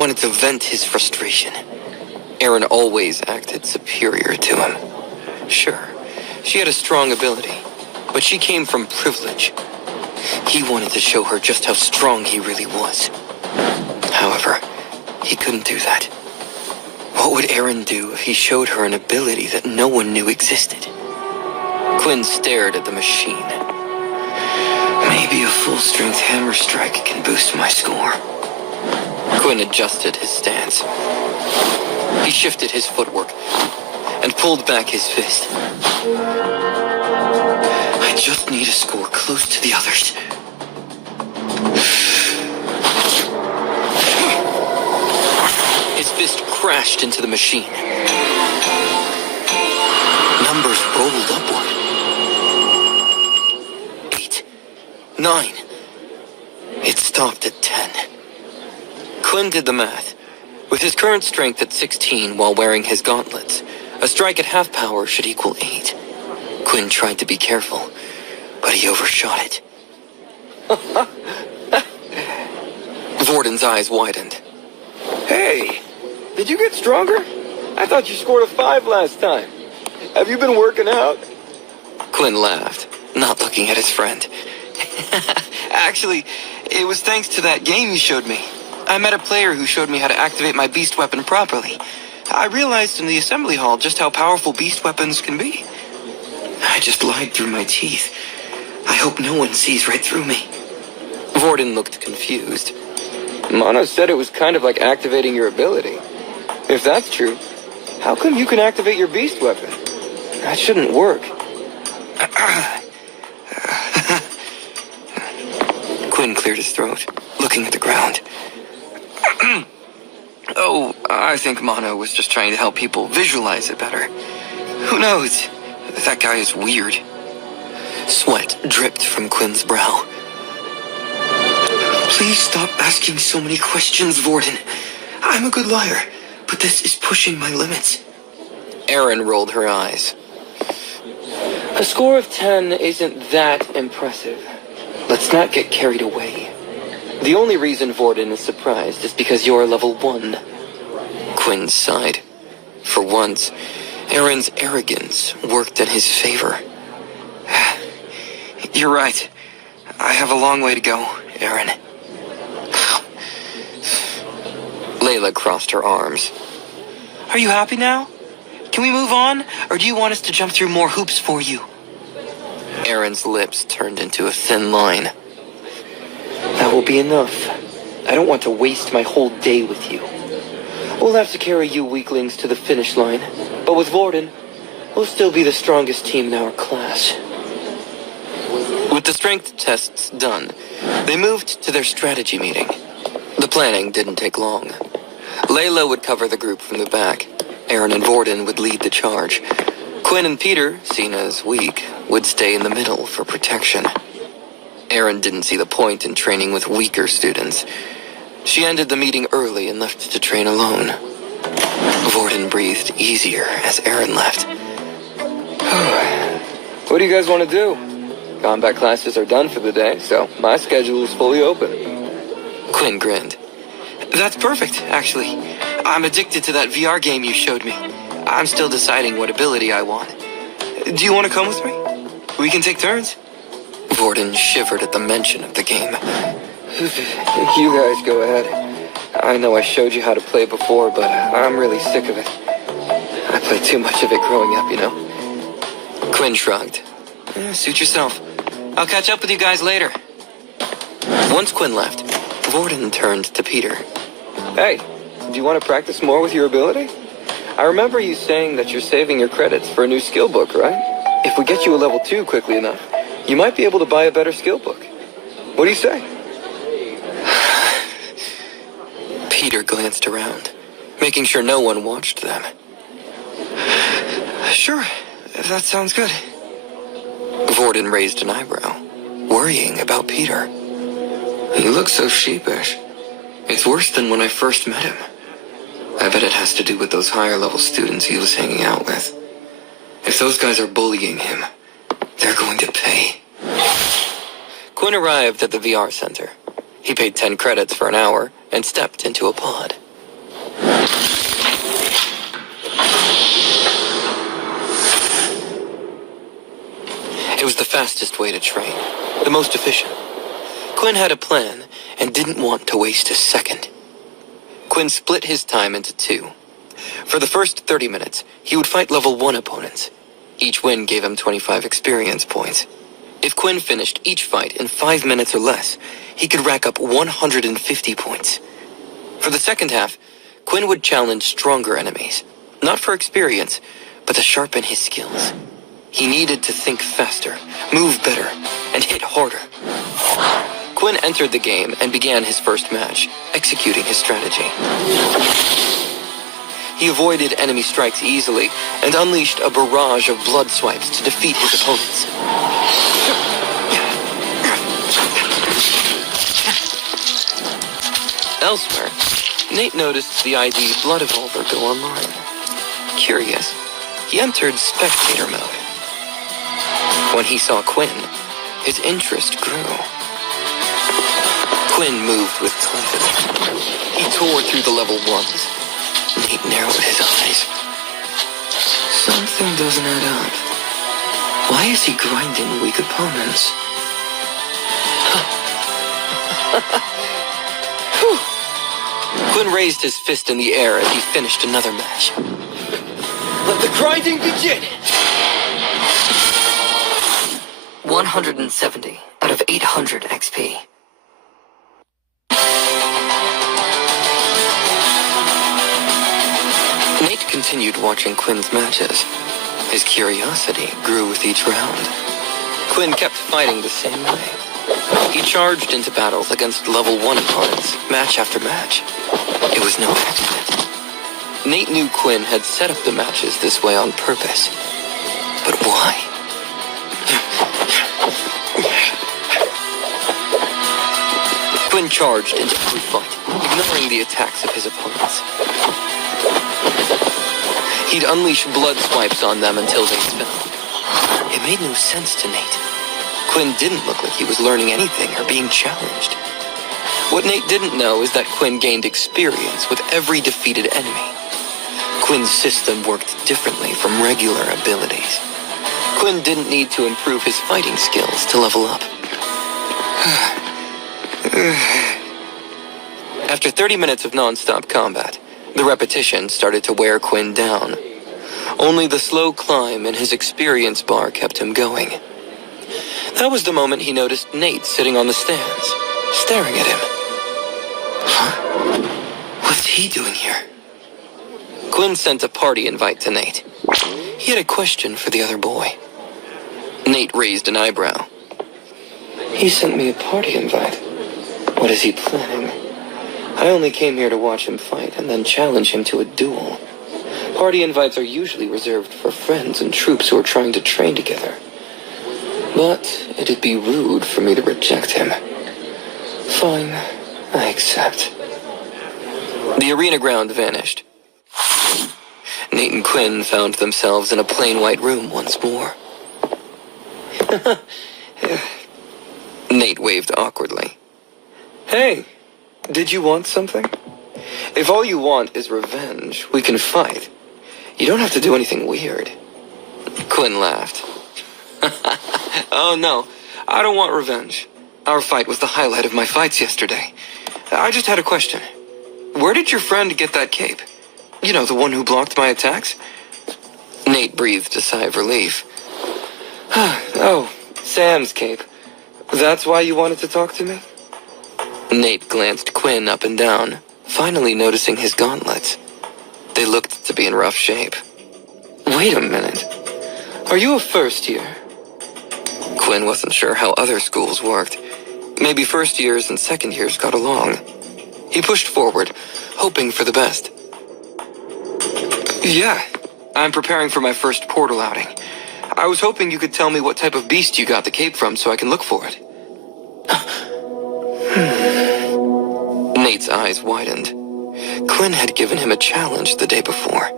wanted to vent his frustration. Eren always acted superior to him. Sure, she had a strong ability, but she came from privilege. He wanted to show her just how strong he really was. However, he couldn't do that. What would Eren do if he showed her an ability that no one knew existed? Quinn stared at the machine. Maybe a full-strength hammer strike can boost my score. Quinn adjusted his stance. He shifted his footwork and pulled back his fist. I just need a score close to the others. His fist crashed into the machine. Numbers rolled upward. 8, 9. It stopped at 10. Quinn did the math. With his current strength at 16 while wearing his gauntlets, a strike at half power should equal 8. Quinn tried to be careful, but he overshot it. Vorden's eyes widened. Hey, did you get stronger? I thought you scored a 5 last time. Have you been working out? Quinn laughed, not looking at his friend. Actually, it was thanks to that game you showed me. I met a player who showed me how to activate my beast weapon properly. I realized in the assembly hall just how powerful beast weapons can be. I just lied through my teeth. I hope no one sees right through me. Vorden looked confused. Mana said it was kind of like activating your ability. If that's true, how come you can activate your beast weapon? That shouldn't work. Quinn cleared his throat, looking at the ground. Oh, I think Mono was just trying to help people visualize it better. Who knows? That guy is weird. Sweat dripped from Quinn's brow. Please stop asking so many questions, Vorden. I'm a good liar, but this is pushing my limits. Eren rolled her eyes. A score of 10 isn't that impressive. Let's not get carried away. The only reason Vorden is surprised is because you're level 1. Quinn sighed. For once, Eren's arrogance worked in his favor. You're right. I have a long way to go, Eren. Layla crossed her arms. Are you happy now? Can we move on, or do you want us to jump through more hoops for you? Eren's lips turned into a thin line. That will be enough. I don't want to waste my whole day with you. We'll have to carry you weaklings to the finish line, but with Vorden, we'll still be the strongest team in our class. With the strength tests done, they moved to their strategy meeting. The planning didn't take long. Layla would cover the group from the back. Eren and Vorden would lead the charge. Quinn and Peter, seen as weak, would stay in the middle for protection. Eren didn't see the point in training with weaker students. She ended the meeting early and left to train alone. Vorden breathed easier as Eren left. What do you guys want to do? Combat classes are done for the day, so my schedule is fully open. Quinn grinned. That's perfect, actually. I'm addicted to that VR game you showed me. I'm still deciding what ability I want. Do you want to come with me? We can take turns. Vorden shivered at the mention of the game. You guys go ahead. I know I showed you how to play before, but I'm really sick of it. I played too much of it growing up, you know? Quinn shrugged. Suit yourself. I'll catch up with you guys later. Once Quinn left, Vorden turned to Peter. Hey, do you want to practice more with your ability? I remember you saying that you're saving your credits for a new skill book, right? If we get you a level 2 quickly enough, you might be able to buy a better skill book. What do you say? Peter glanced around, making sure no one watched them. Sure, that sounds good. Vorden raised an eyebrow, worrying about Peter. He looks so sheepish. It's worse than when I first met him. I bet it has to do with those higher level students he was hanging out with. If those guys are bullying him, they're going to pay. Quinn arrived at the VR center. He paid 10 credits for an hour and stepped into a pod. was the fastest way to train, the most efficient. Quinn had a plan and didn't want to waste a second. Quinn split his time into two. For the first 30 minutes, he would fight level 1 opponents. Each win gave him 25 experience points. If Quinn finished each fight in 5 minutes or less, he could rack up 150 points. For the second half, Quinn would challenge stronger enemies, not for experience, but to sharpen his skills. He needed to think faster, move better, and hit harder. Quinn entered the game and began his first match, executing his strategy. He avoided enemy strikes easily and unleashed a barrage of blood swipes to defeat his opponents. Elsewhere, Nate noticed the ID Blood Evolver go online. Curious, he entered spectator mode. When he saw Quinn, his interest grew. Quinn moved with confidence. He tore through the level 1s. Nate narrowed his eyes. Something doesn't add up. Why is he grinding weak opponents? Quinn raised his fist in the air as he finished another match. Let the grinding begin! 170 out of 800 XP. Nate continued watching Quinn's matches. His curiosity grew with each round. Quinn kept fighting the same way. He charged into battles against level 1 opponents, match after match. It was no accident. Nate knew Quinn had set up the matches this way on purpose. But why? Quinn charged into every fight, ignoring the attacks of his opponents. He'd unleash blood swipes on them until they fell. It made no sense to Nate. Quinn didn't look like he was learning anything or being challenged. What Nate didn't know is that Quinn gained experience with every defeated enemy. Quinn's system worked differently from regular abilities. Quinn didn't need to improve his fighting skills to level up. After 30 minutes of non-stop combat, the repetition started to wear Quinn down. Only the slow climb in his experience bar kept him going. That was the moment he noticed Nate sitting on the stands, staring at him. Huh? What's he doing here? Quinn sent a party invite to Nate. He had a question for the other boy. Nate raised an eyebrow. He sent me a party invite. What is he planning? I only came here to watch him fight and then challenge him to a duel. Party invites are usually reserved for friends and troops who are trying to train together. But it'd be rude for me to reject him. Fine, I accept. The arena ground vanished. Nate and Quinn found themselves in a plain white room once more. Nate waved awkwardly. Hey, did you want something? If all you want is revenge, we can fight. You don't have to do anything weird. Quinn laughed. Oh no, I don't want revenge. Our fight was the highlight of my fights yesterday. I just had a question. Where did your friend get that cape? You know, the one who blocked my attacks? Nate breathed a sigh of relief. Oh, Sam's cape. That's why you wanted to talk to me? Nate glanced Quinn up and down, finally noticing his gauntlets. They looked to be in rough shape. Wait a minute. Are you a first year? Quinn wasn't sure how other schools worked. Maybe first years and second years got along. He pushed forward, hoping for the best. Yeah, I'm preparing for my first portal outing. I was hoping you could tell me what type of beast you got the cape from so I can look for it. Nate's eyes widened. Quinn had given him a challenge the day before.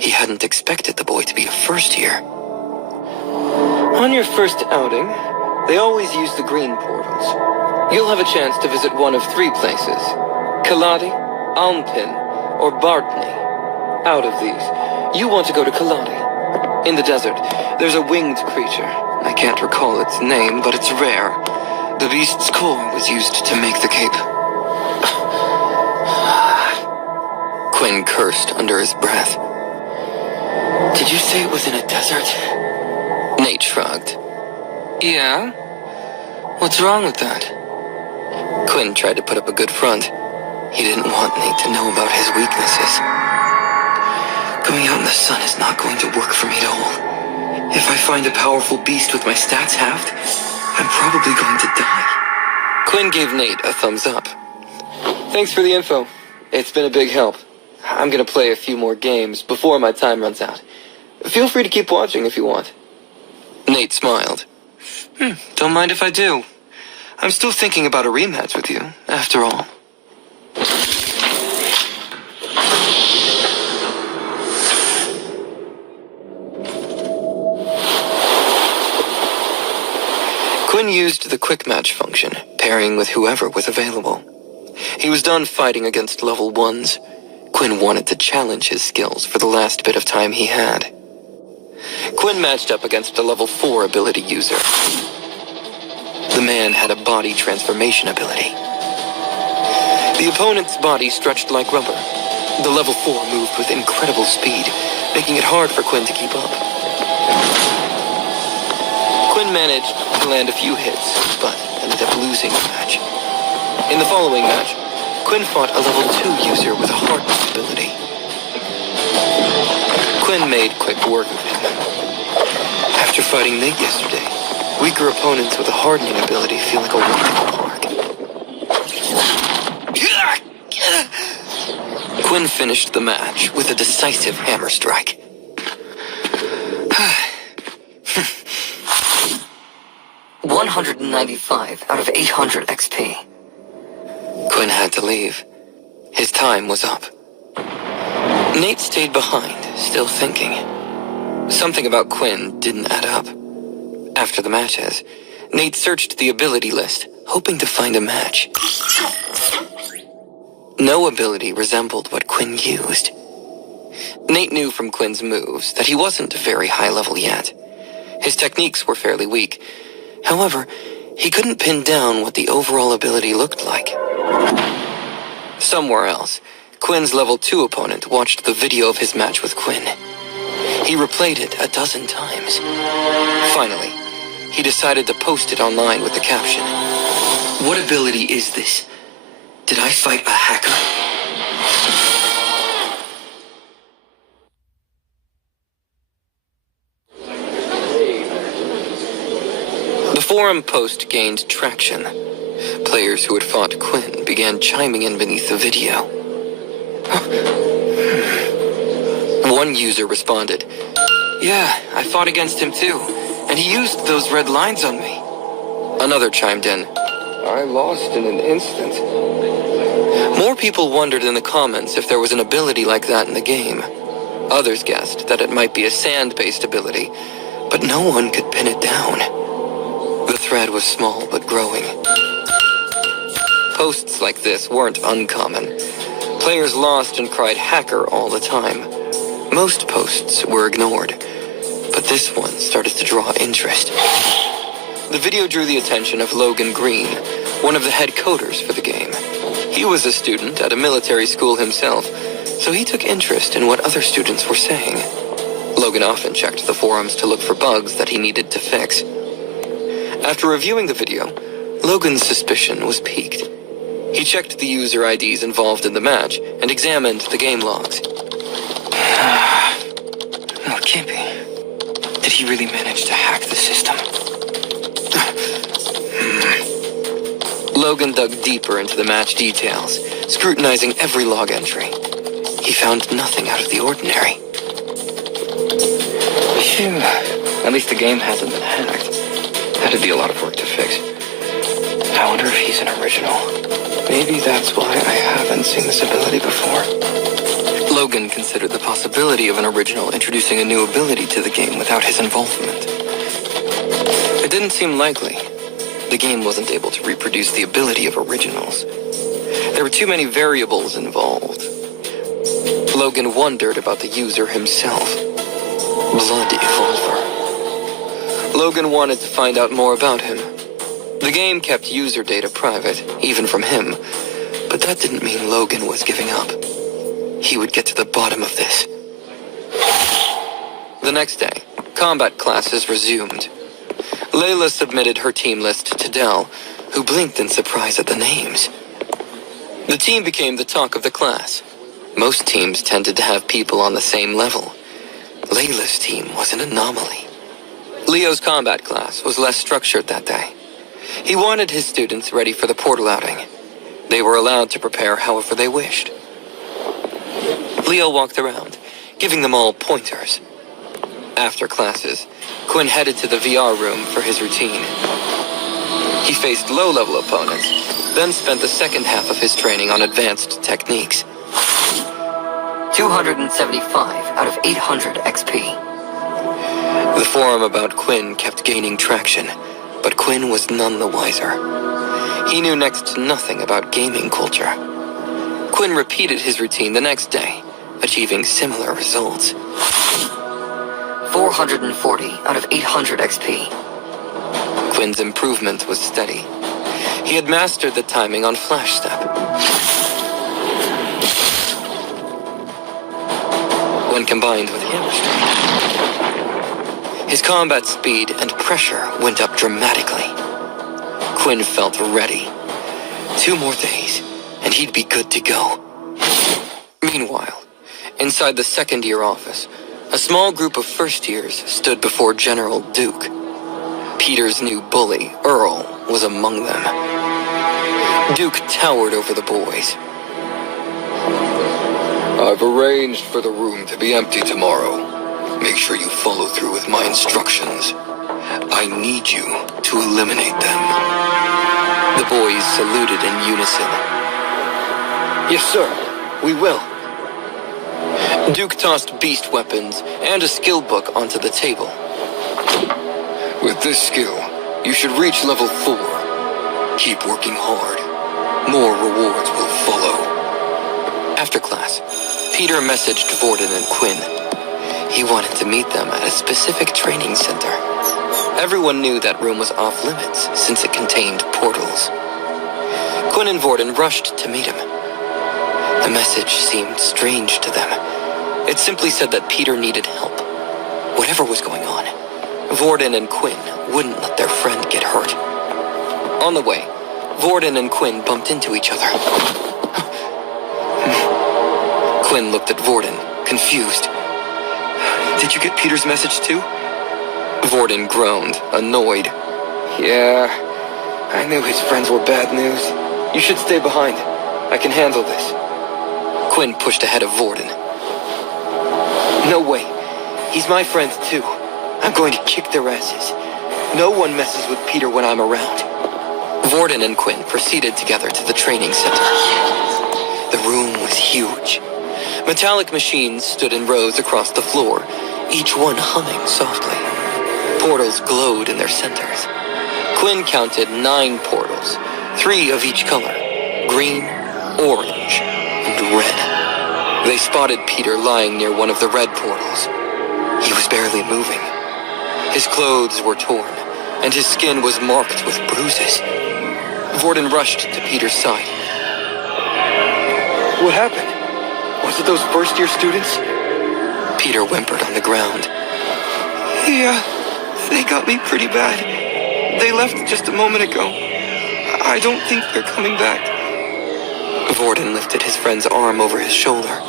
He hadn't expected the boy to be a first year. On your first outing, they always use the green portals. You'll have a chance to visit one of 3 places. Kaladi, Almpin, or Bartney. Out of these, you want to go to Kaladi. In the desert, there's a winged creature, I can't recall its name, but it's rare. The beast's core was used to make the cape. Quinn cursed under his breath. Did you say it was in a desert? Nate shrugged. Yeah? What's wrong with that? Quinn tried to put up a good front. He didn't want Nate to know about his weaknesses. Going out in the sun is not going to work for me at all. If I find a powerful beast with my stats halved, I'm probably going to die. Quinn gave Nate a thumbs up. Thanks for the info. It's been a big help. I'm gonna play a few more games before my time runs out. Feel free to keep watching if you want. Nate smiled. Don't mind if I do. I'm still thinking about a rematch with you, after all. Quinn used the quick match function, pairing with whoever was available. He was done fighting against level 1s. Quinn wanted to challenge his skills for the last bit of time he had. Quinn matched up against a level 4 ability user. The man had a body transformation ability. The opponent's body stretched like rubber. The level 4 moved with incredible speed, making it hard for Quinn to keep up. Quinn managed to land a few hits, but ended up losing the match. In the following match, Quinn fought a level 2 user with a hardness ability. Quinn made quick work of him. After fighting Nate yesterday, weaker opponents with a hardening ability feel like a walk in the park. Quinn finished the match with a decisive hammer strike. 195 out of 800 XP. Quinn had to leave. His time was up. Nate stayed behind, still thinking. Something about Quinn didn't add up. After the matches, Nate searched the ability list, hoping to find a match. No ability resembled what Quinn used. Nate knew from Quinn's moves that he wasn't very high level yet. His techniques were fairly weak. However, he couldn't pin down what the overall ability looked like. Somewhere else, Quinn's level 2 opponent watched the video of his match with Quinn. He replayed it a dozen times. Finally, he decided to post it online with the caption, "What ability is this? Did I fight a hacker?" The forum post gained traction. Players who had fought Quinn began chiming in beneath the video. One user responded, "Yeah, I fought against him too, and he used those red lines on me." Another chimed in, I lost in an instant. More people wondered in the comments if there was an ability like that in the game. Others guessed that it might be a sand-based ability, but no one could pin it down. The thread was small but growing. Posts like this weren't uncommon. Players lost and cried hacker all the time. Most posts were ignored, but this one started to draw interest. The video drew the attention of Logan Green, one of the head coders for the game. He was a student at a military school himself, so he took interest in what other students were saying. Logan often checked the forums to look for bugs that he needed to fix. After reviewing the video, Logan's suspicion was piqued. He checked the user IDs involved in the match and examined the game logs. No, it can't be. Did he really manage to hack the system? Logan dug deeper into the match details, scrutinizing every log entry. He found nothing out of the ordinary. Phew. At least the game hasn't been hacked. That'd be a lot of work to fix. I wonder if he's an original. Maybe that's why I haven't seen this ability before. Logan considered the possibility of an original introducing a new ability to the game without his involvement. It didn't seem likely. The game wasn't able to reproduce the ability of originals. There were too many variables involved. Logan wondered about the user himself. Blood Evolver. Logan wanted to find out more about him. The game kept user data private, even from him, but that didn't mean Logan was giving up. He would get to the bottom of this. The next day, combat classes resumed. Layla submitted her team list to Dell, who blinked in surprise at the names. The team became the talk of the class. Most teams tended to have people on the same level. Layla's team was an anomaly. Leo's combat class was less structured that day. He wanted his students ready for the portal outing. They were allowed to prepare however they wished. Leo walked around, giving them all pointers. After classes, Quinn headed to the VR room for his routine. He faced low-level opponents, then spent the second half of his training on advanced techniques. 275 out of 800 XP. The forum about Quinn kept gaining traction, but Quinn was none the wiser. He knew next to nothing about gaming culture. Quinn repeated his routine the next day, achieving similar results. 440 out of 800 XP. Quinn's improvement was steady. He had mastered the timing on Flash Step. When combined with Hammer Strike, his combat speed and pressure went up dramatically. Quinn felt ready. 2 more days, and he'd be good to go. Meanwhile, inside the second-year office, a small group of first-years stood before General Duke. Peter's new bully, Earl, was among them. Duke towered over the boys. I've arranged for the room to be empty tomorrow. Make sure you follow through with my instructions. I need you to eliminate them. The boys saluted in unison. Yes, sir. We will. Duke tossed beast weapons and a skill book onto the table. With this skill, you should reach level 4. Keep working hard. More rewards will follow. After class, Peter messaged Vorden and Quinn. He wanted to meet them at a specific training center. Everyone knew that room was off limits since it contained portals. Quinn and Vorden rushed to meet him. The message seemed strange to them. It simply said that Peter needed help. Whatever was going on, Vorden and Quinn wouldn't let their friend get hurt. On the way, Vorden and Quinn bumped into each other. Quinn looked at Vorden, confused. Did you get Peter's message too? Vorden groaned, annoyed. Yeah, I knew his friends were bad news. You should stay behind. I can handle this. Quinn pushed ahead of Vorden. No way. He's my friend too. I'm going to kick their asses. No one messes with Peter when I'm around. Vorden and Quinn proceeded together to the training center. The room was huge. Metallic machines stood in rows across the floor, each one humming softly. Portals glowed in their centers. Quinn counted 9 portals, 3 of each color: green, orange, and red. They spotted Peter lying near one of the red portals. He was barely moving. His clothes were torn, and his skin was marked with bruises. Vorden rushed to Peter's side. What happened? Was it those first-year students? Peter whimpered on the ground. Yeah, they got me pretty bad. They left just a moment ago. I don't think they're coming back. Vorden lifted his friend's arm over his shoulder.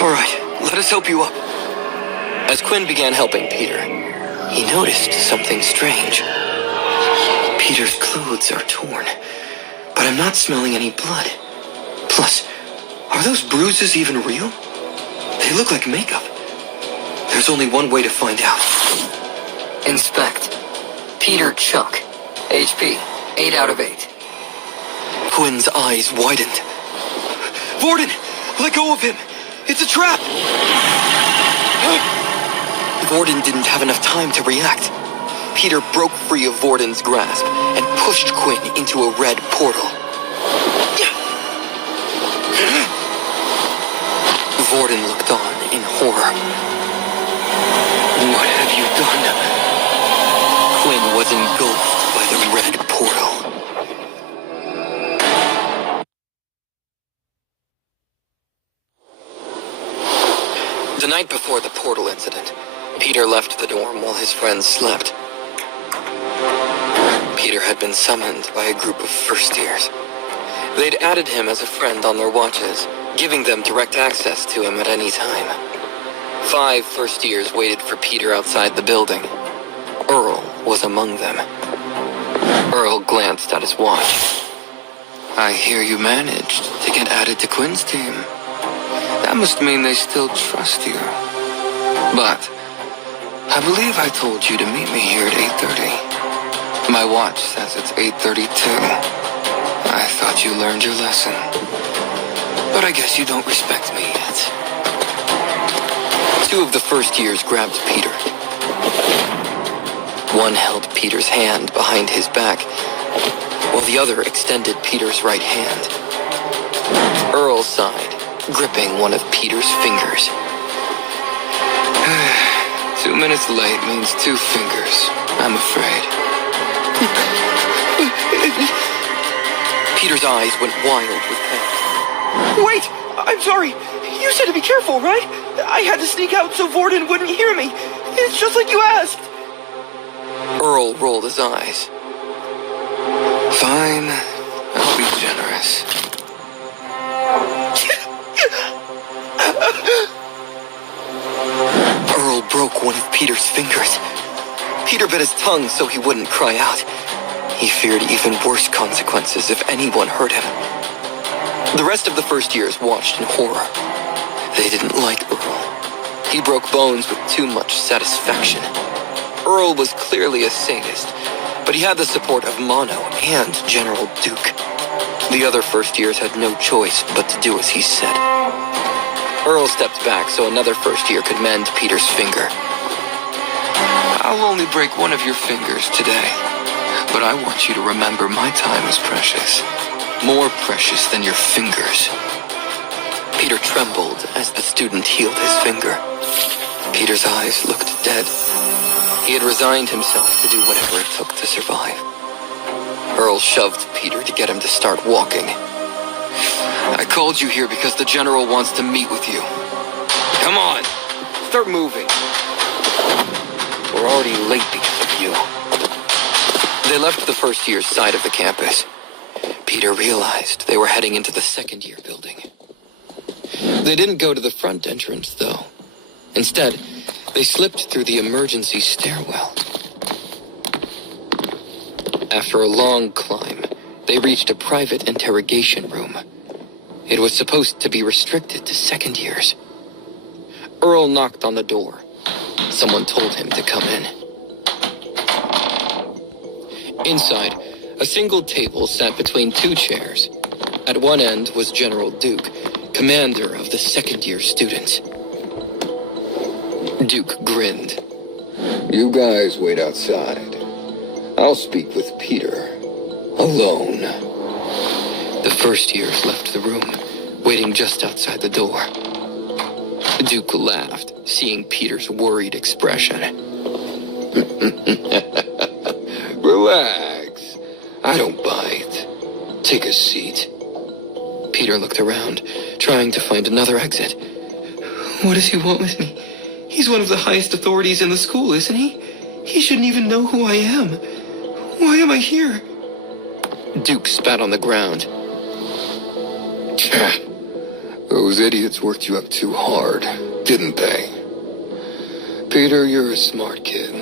All right, let us help you up. As Quinn began helping Peter, he noticed something strange. Peter's clothes are torn, but I'm not smelling any blood. Plus, are those bruises even real? They look like makeup. There's only one way to find out. Inspect. Peter Chuck. HP 8 out of 8. Quinn's eyes widened. Vorden, let go of him. It's a trap. Vorden didn't have enough time to react. Peter broke free of Vorden's grasp and pushed Quinn into a red portal. Vorden looked on in horror. What have you done? Quinn was engulfed by the red portal. The night before the portal incident, Peter left the dorm while his friends slept. Peter had been summoned by a group of first years. They'd added him as a friend on their watches, giving them direct access to him at any time. 5 first years waited for Peter outside the building. Earl was among them. Earl glanced at his watch. I hear you managed to get added to Quinn's team. That must mean they still trust you. But I believe I told you to meet me here at 8:30. My watch says it's 8:32. I thought you learned your lesson. But I guess you don't respect me yet. 2 of the first years grabbed Peter. One held Peter's hand behind his back, while the other extended Peter's right hand. Earl sighed, gripping one of Peter's fingers. 2 minutes late means 2 fingers, I'm afraid. Peter's eyes went wild with pain. Wait! I'm sorry! You said to be careful, right? I had to sneak out so Vorden wouldn't hear me. It's just like you asked. Earl rolled his eyes. Fine, I'll be generous. Earl broke one of Peter's fingers. Peter bit his tongue so he wouldn't cry out. He feared even worse consequences if anyone hurt him. The rest of the first years watched in horror. They didn't like Earl. He broke bones with too much satisfaction. Earl was clearly a sadist, but he had the support of Mono and General Duke. The other first years had no choice but to do as he said. Earl stepped back so another first year could mend Peter's finger. I'll only break one of your fingers today, but I want you to remember my time is precious. More precious than your fingers. Peter trembled as the student healed his finger. Peter's eyes looked dead. He had resigned himself to do whatever it took to survive. Earl shoved Peter to get him to start walking. I called you here because the General wants to meet with you. Come on, start moving. We're already late because of you. They left the first year's side of the campus. Peter realized they were heading into the second year building. They didn't go to the front entrance, though. Instead, they slipped through the emergency stairwell. After a long climb, they reached a private interrogation room. It was supposed to be restricted to second years. Earl knocked on the door. Someone told him to come in. Inside, a single table sat between 2 chairs. At one end was General Duke, commander of the second-year students. Duke grinned. You guys wait outside. I'll speak with Peter. Alone. The first years left the room, waiting just outside the door. Duke laughed, seeing Peter's worried expression. Relax. I don't bite. Take a seat. Peter looked around, trying to find another exit. What does he want with me? He's one of the highest authorities in the school, isn't he? He shouldn't even know who I am. Why am I here? Duke spat on the ground. Those idiots worked you up too hard, didn't they? Peter, you're a smart kid.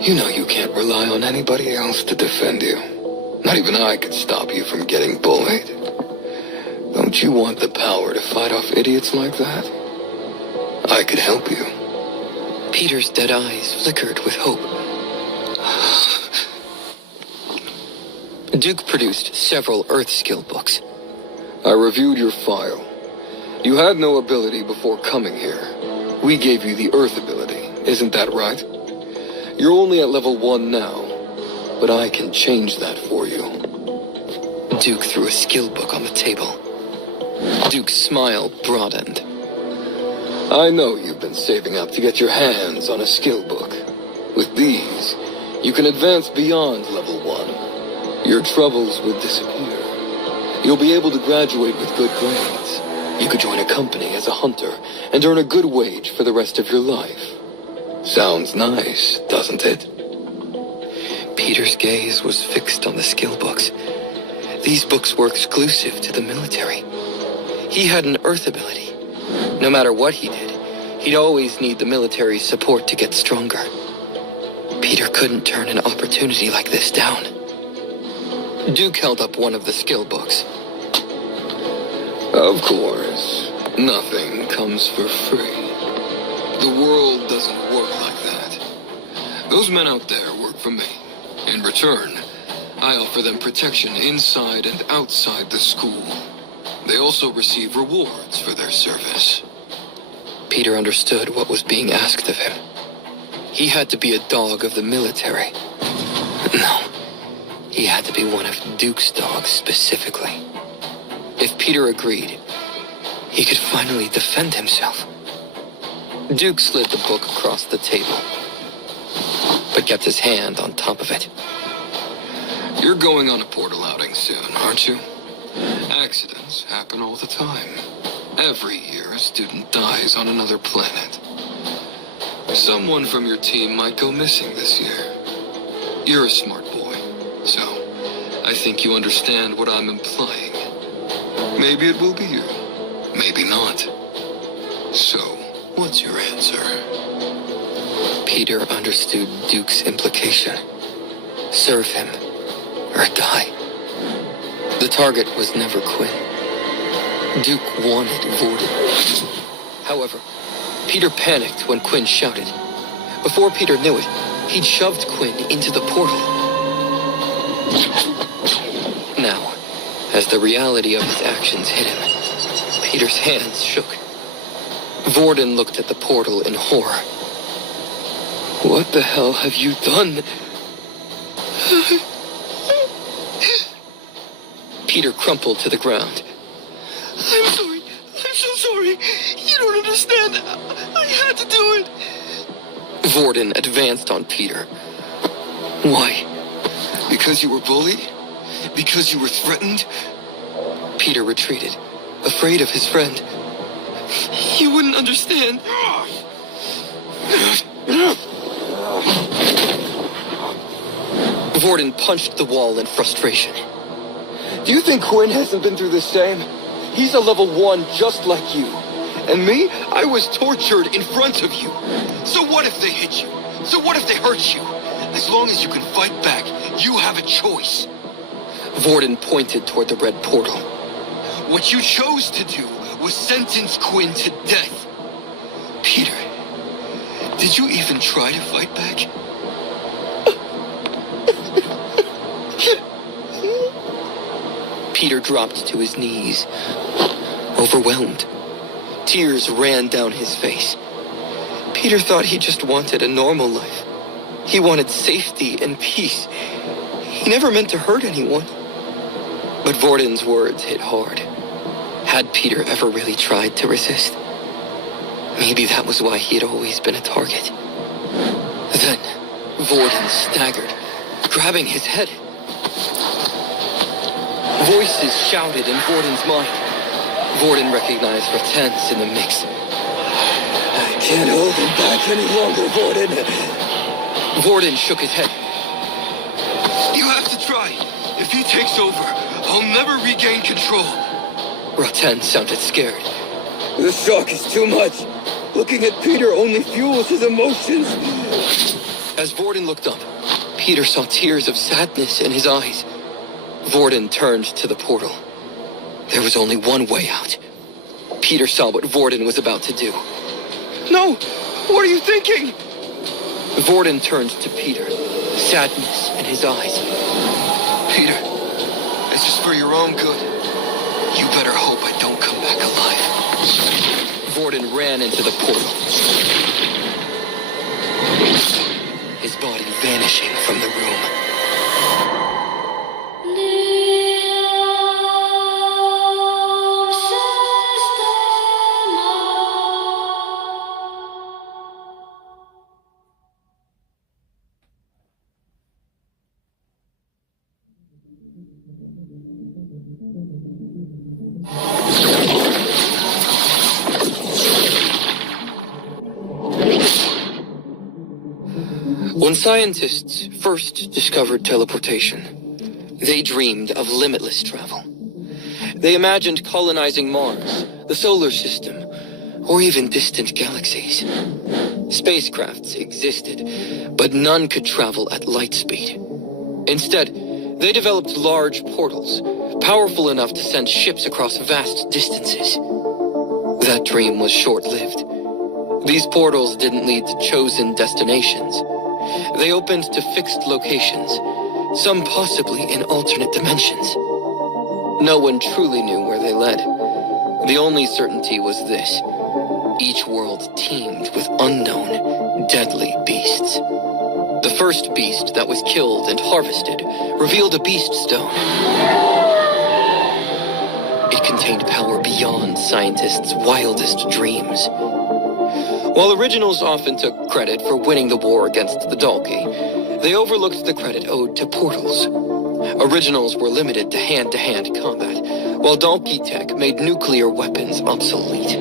You know you can't rely on anybody else to defend you. Not even I could stop you from getting bullied. Don't you want the power to fight off idiots like that? I could help you. Peter's dead eyes flickered with hope. Duke produced several Earth skill books. I reviewed your file. You had no ability before coming here. We gave you the Earth ability, isn't that right? You're only at level 1 now, but I can change that for you. Duke threw a skill book on the table. Duke's smile broadened. I know you've been saving up to get your hands on a skill book. With these, You can advance beyond level 1. Your troubles would disappear. You'll be able to graduate with good grades. You could join a company as a hunter and earn a good wage for the rest of your life. Sounds nice, doesn't it? Peter's gaze was fixed on the skill books. These books were exclusive to the military. He had an Earth ability. No matter what he did, he'd always need the military's support to get stronger. Peter couldn't turn an opportunity like this down. Duke held up one of the skill books. Of course. Nothing comes for free. The world doesn't work like that. Those men out there work for me. In return, I offer them protection inside and outside the school. They also receive rewards for their service. Peter understood what was being asked of him. He had to be a dog of the military. No, he had to be one of Duke's dogs specifically. If Peter agreed, he could finally defend himself. Duke slid the book across the table, but kept his hand on top of it. You're going on a portal outing soon, aren't you? Accidents happen all the time. Every year, a student dies on another planet. Someone from your team might go missing this year. You're a smart boy, so I think you understand what I'm implying. Maybe it will be you, maybe not. So, what's your answer? Peter understood Duke's implication. Serve him, or die. The target was never Quinn. Duke wanted Vorden. However, Peter panicked when Quinn shouted. Before Peter knew it, he'd shoved Quinn into the portal. Now, as the reality of his actions hit him, Peter's hands shook. Vorden looked at the portal in horror. What the hell have you done? Peter crumpled to the ground. I'm sorry. I'm so sorry. You don't understand. I had to do it. Vorden advanced on Peter. Why? Because you were bullied? Because you were threatened? Peter retreated, afraid of his friend. You wouldn't understand. Vorden punched the wall in frustration. Do you think Quinn hasn't been through the same? He's a level 1 just like you. And me, I was tortured in front of you. So what if they hit you? So what if they hurt you? As long as you can fight back, you have a choice. Vorden pointed toward the red portal. What you chose to do was sentence Quinn to death. Peter, did you even try to fight back? Peter dropped to his knees, overwhelmed. Tears ran down his face. Peter thought he just wanted a normal life. He wanted safety and peace. He never meant to hurt anyone. But Vorden's words hit hard. Had Peter ever really tried to resist? Maybe that was why he had always been a target. Then, Vorden staggered, grabbing his head. Voices shouted in Vorden's mind. Vorden recognized Ratens in the mix. I can't hold him back any longer, Vorden. Vorden shook his head. You have to try. If he takes over, I'll never regain control. Ratens sounded scared. The shock is too much. Looking at Peter only fuels his emotions. As Vorden looked up, Peter saw tears of sadness in his eyes. Vorden turned to the portal. There was only one way out. Peter saw what Vorden was about to do. No! What are you thinking? Vorden turned to Peter, sadness in his eyes. Peter, this is for your own good. You better hope I don't come back alive. Vorden ran into the portal, his body vanishing from the room. When scientists first discovered teleportation, they dreamed of limitless travel. They imagined colonizing Mars, the solar system, or even distant galaxies. Spacecrafts existed, but none could travel at light speed. Instead, they developed large portals, powerful enough to send ships across vast distances. That dream was short-lived. These portals didn't lead to chosen destinations. They opened to fixed locations, some possibly in alternate dimensions. No one truly knew where they led. The only certainty was this: each world teemed with unknown, deadly beasts. The first beast that was killed and harvested revealed a beast stone. It contained power beyond scientists' wildest dreams. While originals often took credit for winning the war against the Dalki, they overlooked the credit owed to portals. Originals were limited to hand-to-hand combat, while Dalki tech made nuclear weapons obsolete.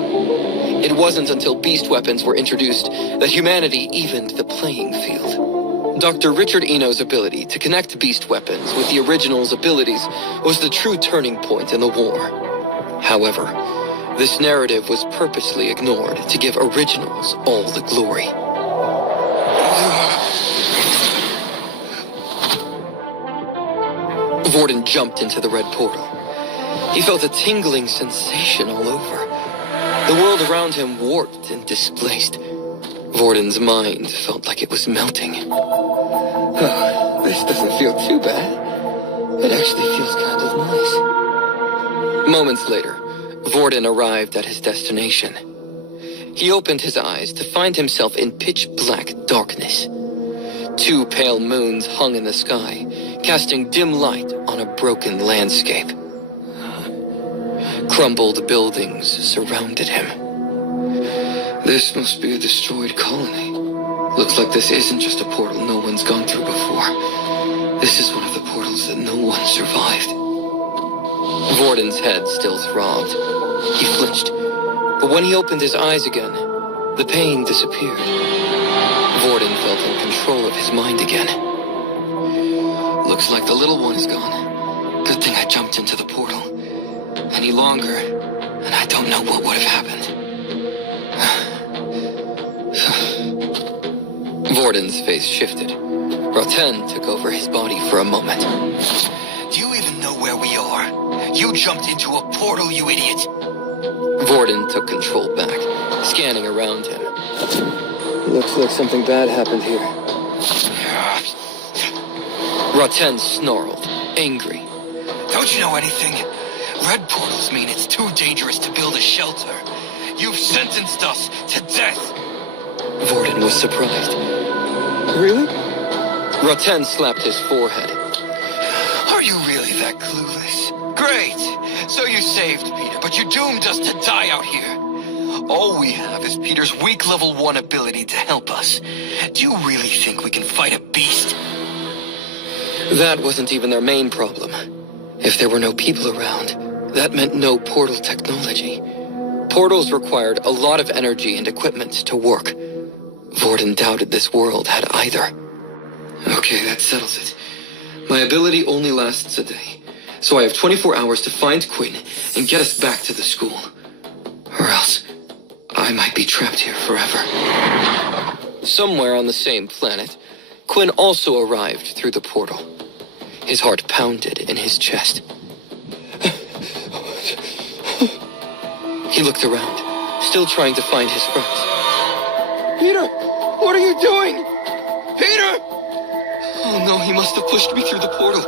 It wasn't until beast weapons were introduced that humanity evened the playing field. Dr. Richard Eno's ability to connect beast weapons with the originals' abilities was the true turning point in the war. However, this narrative was purposely ignored to give originals all the glory. Vorden jumped into the red portal. He felt a tingling sensation all over. The world around him warped and displaced. Vorden's mind felt like it was melting. Oh, this doesn't feel too bad. It actually feels kind of nice. Moments later, Vorden arrived at his destination. He opened his eyes to find himself in pitch-black darkness. Two pale moons hung in the sky, casting dim light on a broken landscape. Crumbled buildings surrounded him. This must be a destroyed colony. Looks like this isn't just a portal no one's gone through before. This is one of the portals that no one survived. Vorden's head still throbbed. He flinched, but when he opened his eyes again, the pain disappeared. Vorden felt in control of his mind again. Looks like the little one is gone. Good thing I jumped into the portal. Any longer, and I don't know what would have happened. Vorden's face shifted. Roten took over his body for a moment. Do you even know where we are? You jumped into a portal, you idiot. Vorden took control back, scanning around him. Looks like something bad happened here. Roten snarled, angry. Don't you know anything? Red portals mean it's too dangerous to build a shelter. You've sentenced us to death. Vorden was surprised. Really? Roten slapped his forehead. Are you really that clueless? Great! So you saved Peter, but you doomed us to die out here. All we have is Peter's weak level 1 ability to help us. Do you really think we can fight a beast? That wasn't even their main problem. If there were no people around, that meant no portal technology. Portals required a lot of energy and equipment to work. Vorden doubted this world had either. Okay, that settles it. My ability only lasts a day, so I have 24 hours to find Quinn and get us back to the school. Or else, I might be trapped here forever. Somewhere on the same planet, Quinn also arrived through the portal. His heart pounded in his chest. He looked around, still trying to find his friends. Peter! What are you doing? Peter! Oh no, he must have pushed me through the portal.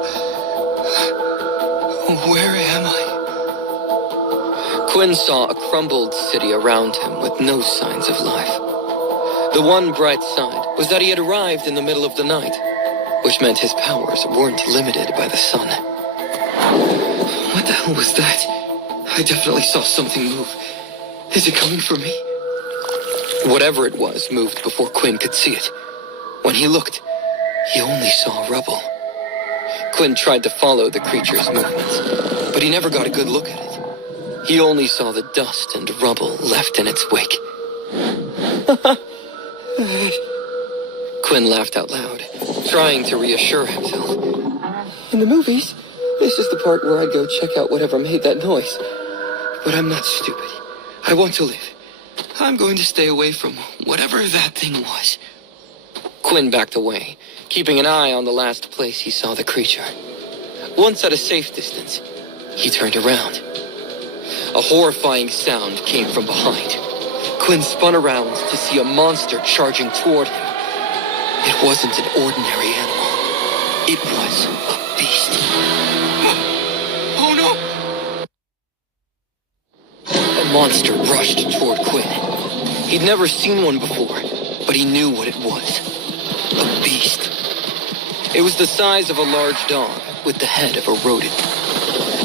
Where am I? Quinn saw a crumbled city around him with no signs of life. The one bright side was that he had arrived in the middle of the night, which meant his powers weren't limited by the sun. What the hell was that? I definitely saw something move. Is it coming for me? Whatever it was moved before Quinn could see it. When he looked, he only saw rubble. Quinn tried to follow the creature's movements, but he never got a good look at it. He only saw the dust and rubble left in its wake. Quinn laughed out loud, trying to reassure himself. In the movies, this is the part where I'd go check out whatever made that noise. But I'm not stupid. I want to live. I'm going to stay away from whatever that thing was. Quinn backed away, keeping an eye on the last place he saw the creature. Once at a safe distance, he turned around. A horrifying sound came from behind. Quinn spun around to see a monster charging toward him. It wasn't an ordinary animal. It was a beast. Oh no! A monster rushed toward Quinn. He'd never seen one before, but he knew what it was. A beast. It was the size of a large dog, with the head of a rodent.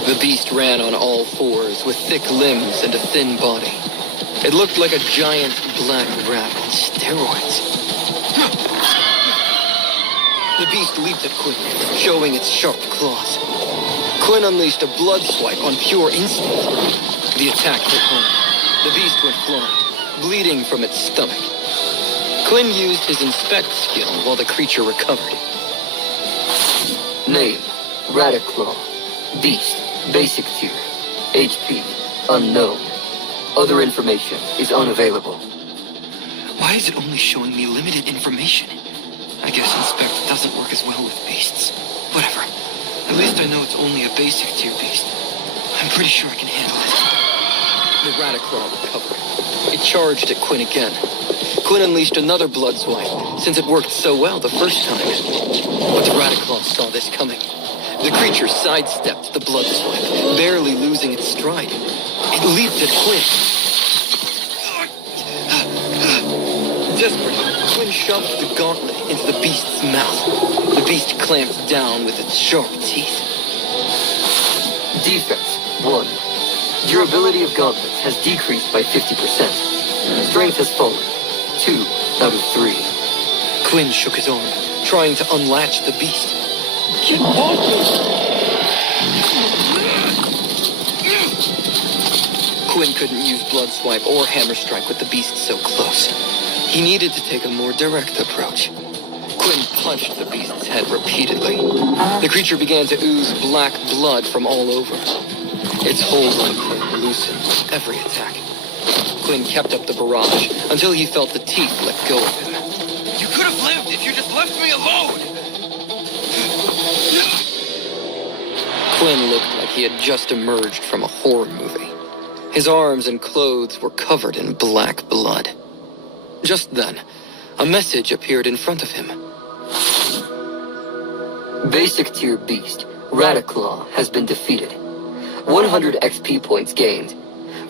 The beast ran on all fours, with thick limbs and a thin body. It looked like a giant black rat on steroids. The beast leaped at Quinn, showing its sharp claws. Quinn unleashed a blood swipe on pure instinct. The attack hit home. The beast went flying, bleeding from its stomach. Quinn used his inspect skill while the creature recovered. Name, Radiclaw. Beast, basic tier. HP, unknown. Other information is unavailable. Why is it only showing me limited information? I guess Inspect doesn't work as well with beasts. Whatever. At least I know it's only a basic tier beast. I'm pretty sure I can handle it. The Radiclaw recovered. It charged at Quinn again. Quinn unleashed another blood swipe, since it worked so well the first time. But the Radiclaw saw this coming. The creature sidestepped the blood swipe, barely losing its stride. It leaped at Quinn. Desperate, Quinn shoved the gauntlet into the beast's mouth. The beast clamped down with its sharp teeth. Defense, 1. Durability of gauntlets has decreased by 50%. Strength has fallen, 2 out of 3. Quinn shook his arm, trying to unlatch the beast. Get off me! Quinn couldn't use Blood Swipe or Hammer Strike with the beast so close. He needed to take a more direct approach. Quinn punched the beast's head repeatedly. The creature began to ooze black blood from all over. Its hold on Quinn loosened with every attack. Quinn kept up the barrage until he felt the teeth let go of him. You could have lived if you just left me alone! Quinn looked like he had just emerged from a horror movie. His arms and clothes were covered in black blood. Just then, a message appeared in front of him. Basic tier beast, Radiclaw, has been defeated. 100 XP points gained.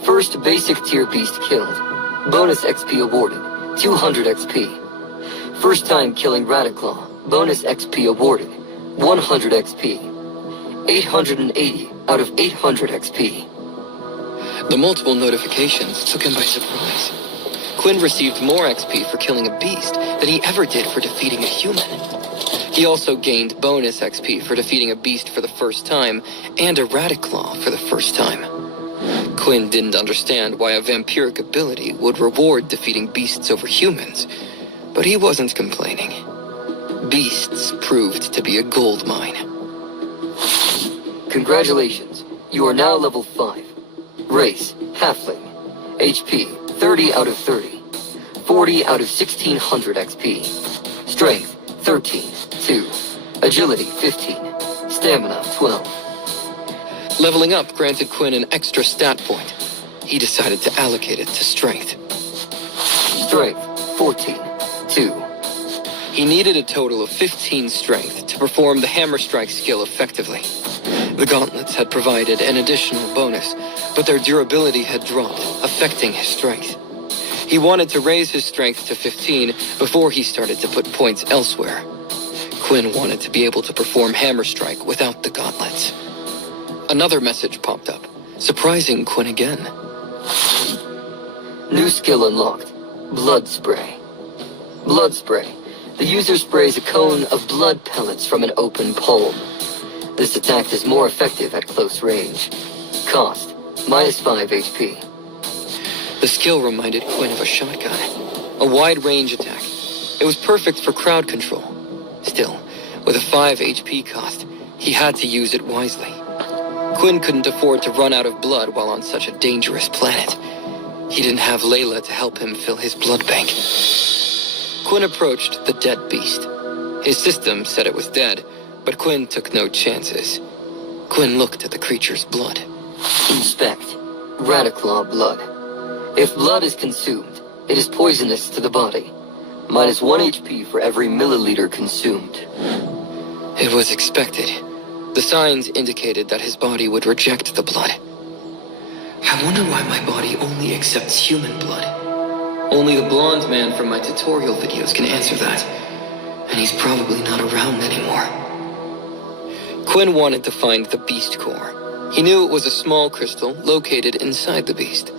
First basic tier beast killed. Bonus XP awarded, 200 XP. First time killing Radiclaw, bonus XP awarded, 100 XP. 880 out of 800 XP. The multiple notifications took him by surprise. Quinn received more XP for killing a beast than he ever did for defeating a human. He also gained bonus XP for defeating a beast for the first time and a Radiclaw for the first time. Quinn didn't understand why a vampiric ability would reward defeating beasts over humans, but he wasn't complaining. Beasts proved to be a gold mine. Congratulations, you are now level 5. Race, Halfling. HP, 30 out of 30. 40 out of 1600 XP. Strength, 13, 2. Agility, 15. Stamina, 12. Leveling up granted Quinn an extra stat point. He decided to allocate it to strength. Strength, 14, 2. He needed a total of 15 strength to perform the Hammer Strike skill effectively. The gauntlets had provided an additional bonus, but their durability had dropped, affecting his strength. He wanted to raise his strength to 15 before he started to put points elsewhere. Quinn wanted to be able to perform Hammer Strike without the gauntlets. Another message popped up, surprising Quinn again. New skill unlocked. Blood Spray. Blood Spray. The user sprays a cone of blood pellets from an open palm. This attack is more effective at close range. Cost, -5 HP. The skill reminded Quinn of a shotgun, a wide-range attack. It was perfect for crowd control. Still, with a 5 HP cost, he had to use it wisely. Quinn couldn't afford to run out of blood while on such a dangerous planet. He didn't have Layla to help him fill his blood bank. Quinn approached the dead beast. His system said it was dead, but Quinn took no chances. Quinn looked at the creature's blood. Inspect. Radiclaw blood. If blood is consumed, it is poisonous to the body. Minus 1 HP for every milliliter consumed. It was expected. The signs indicated that his body would reject the blood. I wonder why my body only accepts human blood. Only the blonde man from my tutorial videos can answer that. And he's probably not around anymore. Quinn wanted to find the beast core. He knew it was a small crystal located inside the beast.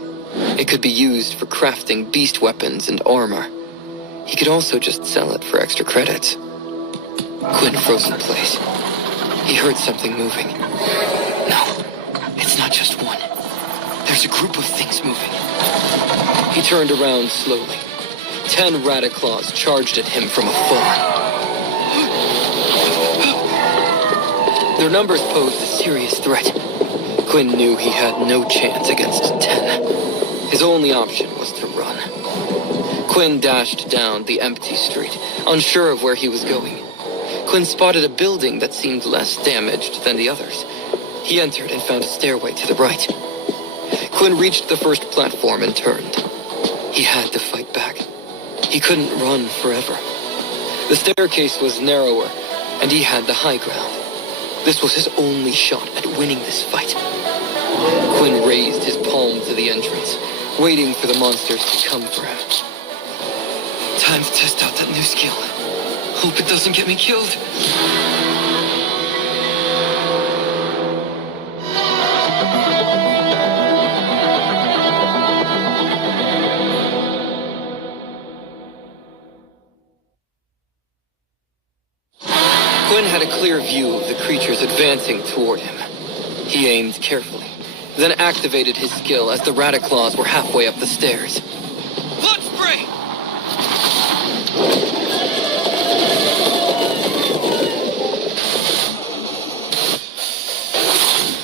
It could be used for crafting beast weapons and armor. He could also just sell it for extra credits. Quinn froze in place. He heard something moving. No, it's not just one. There's a group of things moving. He turned around slowly. 10 Radiclaws charged at him from afar. Their numbers posed a serious threat. Quinn knew he had no chance against 10. His only option was to run. Quinn dashed down the empty street, unsure of where he was going. Quinn spotted a building that seemed less damaged than the others. He entered and found a stairway to the right. Quinn reached the first platform and turned. He had to fight back. He couldn't run forever. The staircase was narrower, and he had the high ground. This was his only shot at winning this fight. Quinn raised his palm to the entrance, waiting for the monsters to come for him. Time to test out that new skill. Hope it doesn't get me killed. Quinn had a clear view of the creatures advancing toward him. He aimed carefully, then activated his skill as the Radiclaws were halfway up the stairs. Blood spray!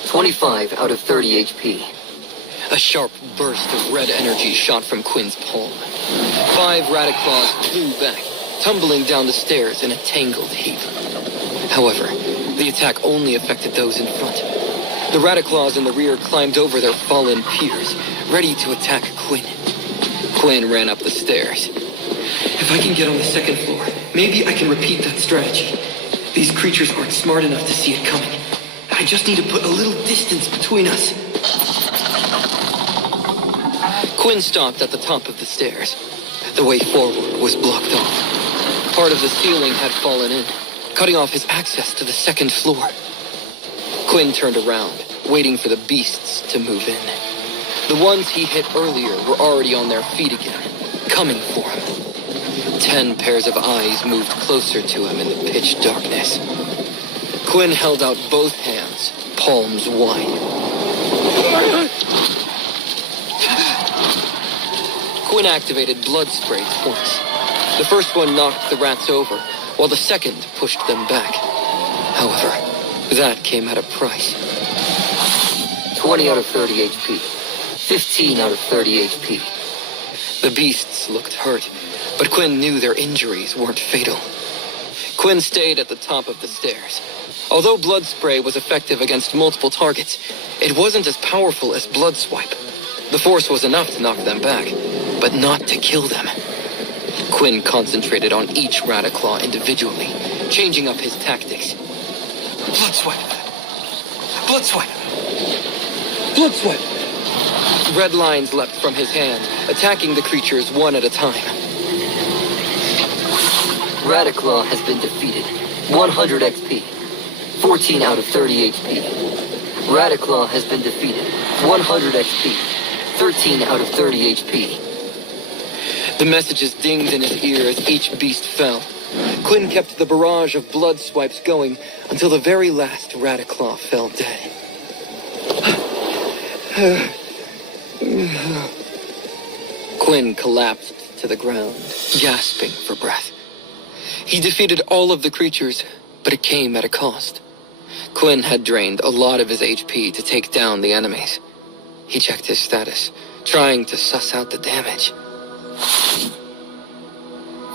25 out of 30 HP. A sharp burst of red energy shot from Quinn's palm. 5 Radiclaws flew back, tumbling down the stairs in a tangled heap. However, the attack only affected those in front. The Radiclaws in the rear climbed over their fallen peers, ready to attack Quinn. Quinn ran up the stairs. If I can get on the second floor, maybe I can repeat that strategy. These creatures aren't smart enough to see it coming. I just need to put a little distance between us. Quinn stopped at the top of the stairs. The way forward was blocked off. Part of the ceiling had fallen in, cutting off his access to the second floor. Quinn turned around, waiting for the beasts to move in. The ones he hit earlier were already on their feet again, coming for him. 10 pairs of eyes moved closer to him in the pitch darkness. Quinn held out both hands, palms wide. Quinn activated blood spray twice. The first one knocked the rats over, while the second pushed them back. However, that came at a price. 20 out of 30 HP. 15 out of 30 HP. The beasts looked hurt, but Quinn knew their injuries weren't fatal. Quinn stayed at the top of the stairs. Although blood spray was effective against multiple targets, it wasn't as powerful as blood swipe. The force was enough to knock them back, but not to kill them. Quinn concentrated on each Radiclaw individually, changing up his tactics. Blood swipe! Blood swipe! Blood swipe! Red lines leapt from his hand, attacking the creatures one at a time. Radiclaw has been defeated. 100 XP. 14 out of 30 HP. Radiclaw has been defeated. 100 XP. 13 out of 30 HP. The messages dinged in his ear as each beast fell. Quinn kept the barrage of blood swipes going until the very last Radiclaw fell dead. Quinn collapsed to the ground, gasping for breath. He defeated all of the creatures, but it came at a cost. Quinn had drained a lot of his HP to take down the enemies. He checked his status, trying to suss out the damage.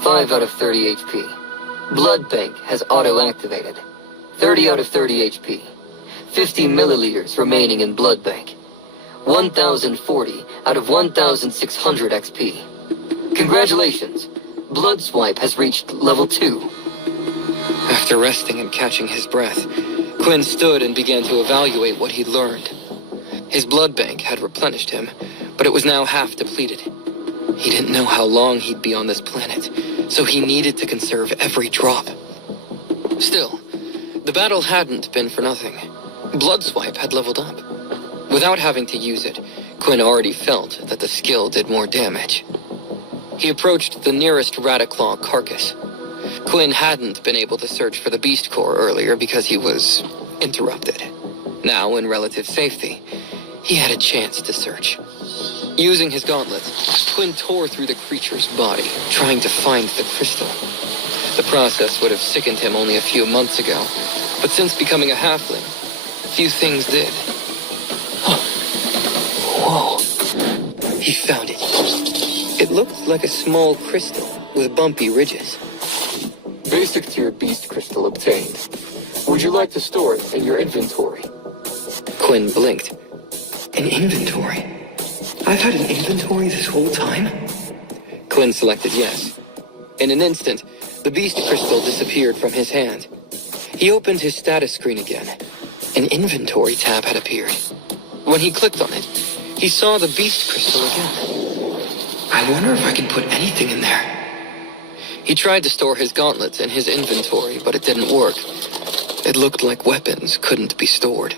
5 out of 30 HP. Blood Bank has auto-activated. 30 out of 30 HP. 50 milliliters remaining in Blood Bank. 1040 out of 1600 XP. Congratulations. Blood Swipe has reached level 2. After resting and catching his breath, Quinn stood and began to evaluate what he'd learned. His blood bank had replenished him, but it was now half depleted. He didn't know how long he'd be on this planet, so he needed to conserve every drop. Still, the battle hadn't been for nothing. Blood Swipe had leveled up. Without having to use it, Quinn already felt that the skill did more damage. He approached the nearest Radiclaw carcass. Quinn hadn't been able to search for the beast core earlier because he was interrupted. Now, in relative safety, he had a chance to search. Using his gauntlets, Quinn tore through the creature's body, trying to find the crystal. The process would have sickened him only a few months ago, but since becoming a halfling, few things did. Whoa. He found it. It looked like a small crystal with bumpy ridges. Basic tier beast crystal obtained. Would you like to store it in your inventory? Quinn blinked. An inventory? I've had an inventory this whole time? Quinn selected yes. In an instant, the beast crystal disappeared from his hand. He opened his status screen again. An inventory tab had appeared. When he clicked on it, he saw the beast crystal again. I wonder if I can put anything in there. He tried to store his gauntlets in his inventory, but it didn't work. It looked like weapons couldn't be stored.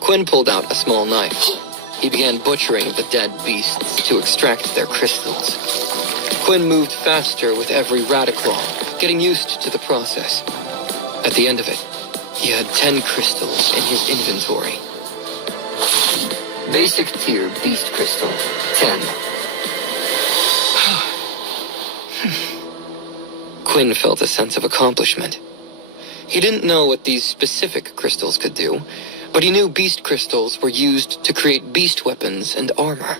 Quinn pulled out a small knife. He began butchering the dead beasts to extract their crystals. Quinn moved faster with every Radiclaw, getting used to the process. At the end of it, he had 10 crystals in his inventory. Basic tier beast crystal, 10. Quinn felt a sense of accomplishment. He didn't know what these specific crystals could do, but he knew beast crystals were used to create beast weapons and armor.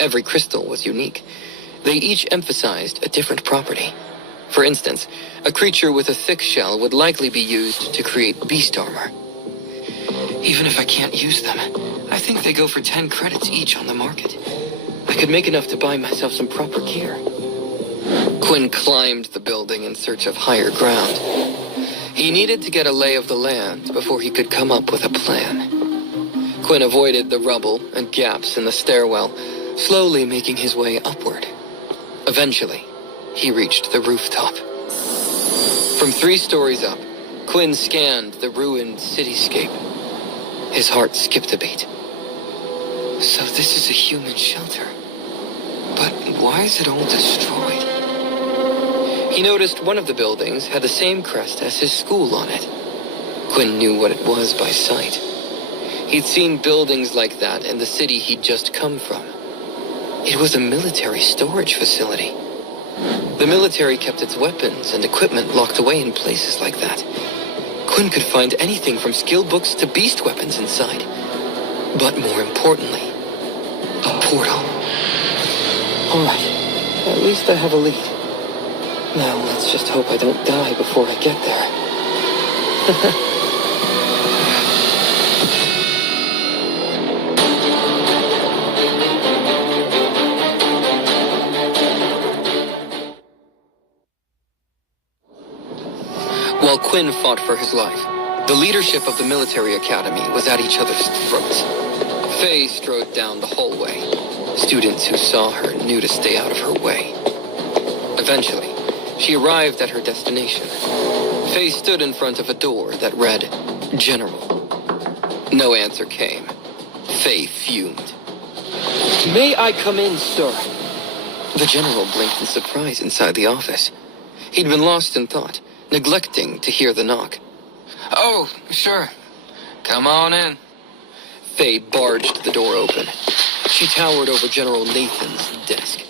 Every crystal was unique. They each emphasized a different property. For instance, a creature with a thick shell would likely be used to create beast armor. Even if I can't use them, I think they go for 10 credits each on the market. I could make enough to buy myself some proper gear. Quinn climbed the building in search of higher ground. He needed to get a lay of the land before he could come up with a plan. Quinn avoided the rubble and gaps in the stairwell, slowly making his way upward. Eventually, he reached the rooftop. From 3 stories up, Quinn scanned the ruined cityscape. His heart skipped a beat. So this is a human shelter. But why is it all destroyed? He noticed one of the buildings had the same crest as his school on it. Quinn knew what it was by sight. He'd seen buildings like that in the city he'd just come from. It was a military storage facility. The military kept its weapons and equipment locked away in places like that. Quinn could find anything from skill books to beast weapons inside. But more importantly, a portal. All right, at least I have a lead. Now let's just hope I don't die before I get there. While Quinn fought for his life, the leadership of the military academy was at each other's throats. Faye strode down the hallway. Students who saw her knew to stay out of her way. Eventually, she arrived at her destination. Faye stood in front of a door that read, General. No answer came. Faye fumed. May I come in, sir? The general blinked in surprise inside the office. He'd been lost in thought, neglecting to hear the knock. Oh, sure. Come on in. Faye barged the door open. She towered over General Nathan's desk.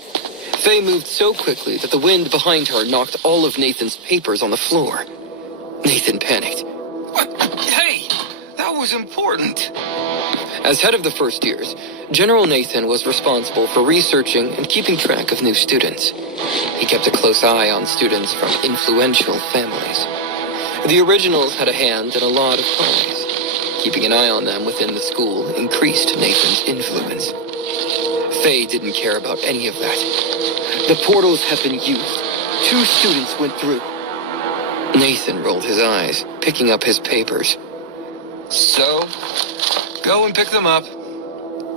Faye moved so quickly that the wind behind her knocked all of Nathan's papers on the floor. Nathan panicked. Hey, that was important. As head of the first years, General Nathan was responsible for researching and keeping track of new students. He kept a close eye on students from influential families. The originals had a hand in a lot of parties. Keeping an eye on them within the school increased Nathan's influence. Faye didn't care about any of that. The portals have been used. 2 students went through. Nathan rolled his eyes, picking up his papers. So, go and pick them up.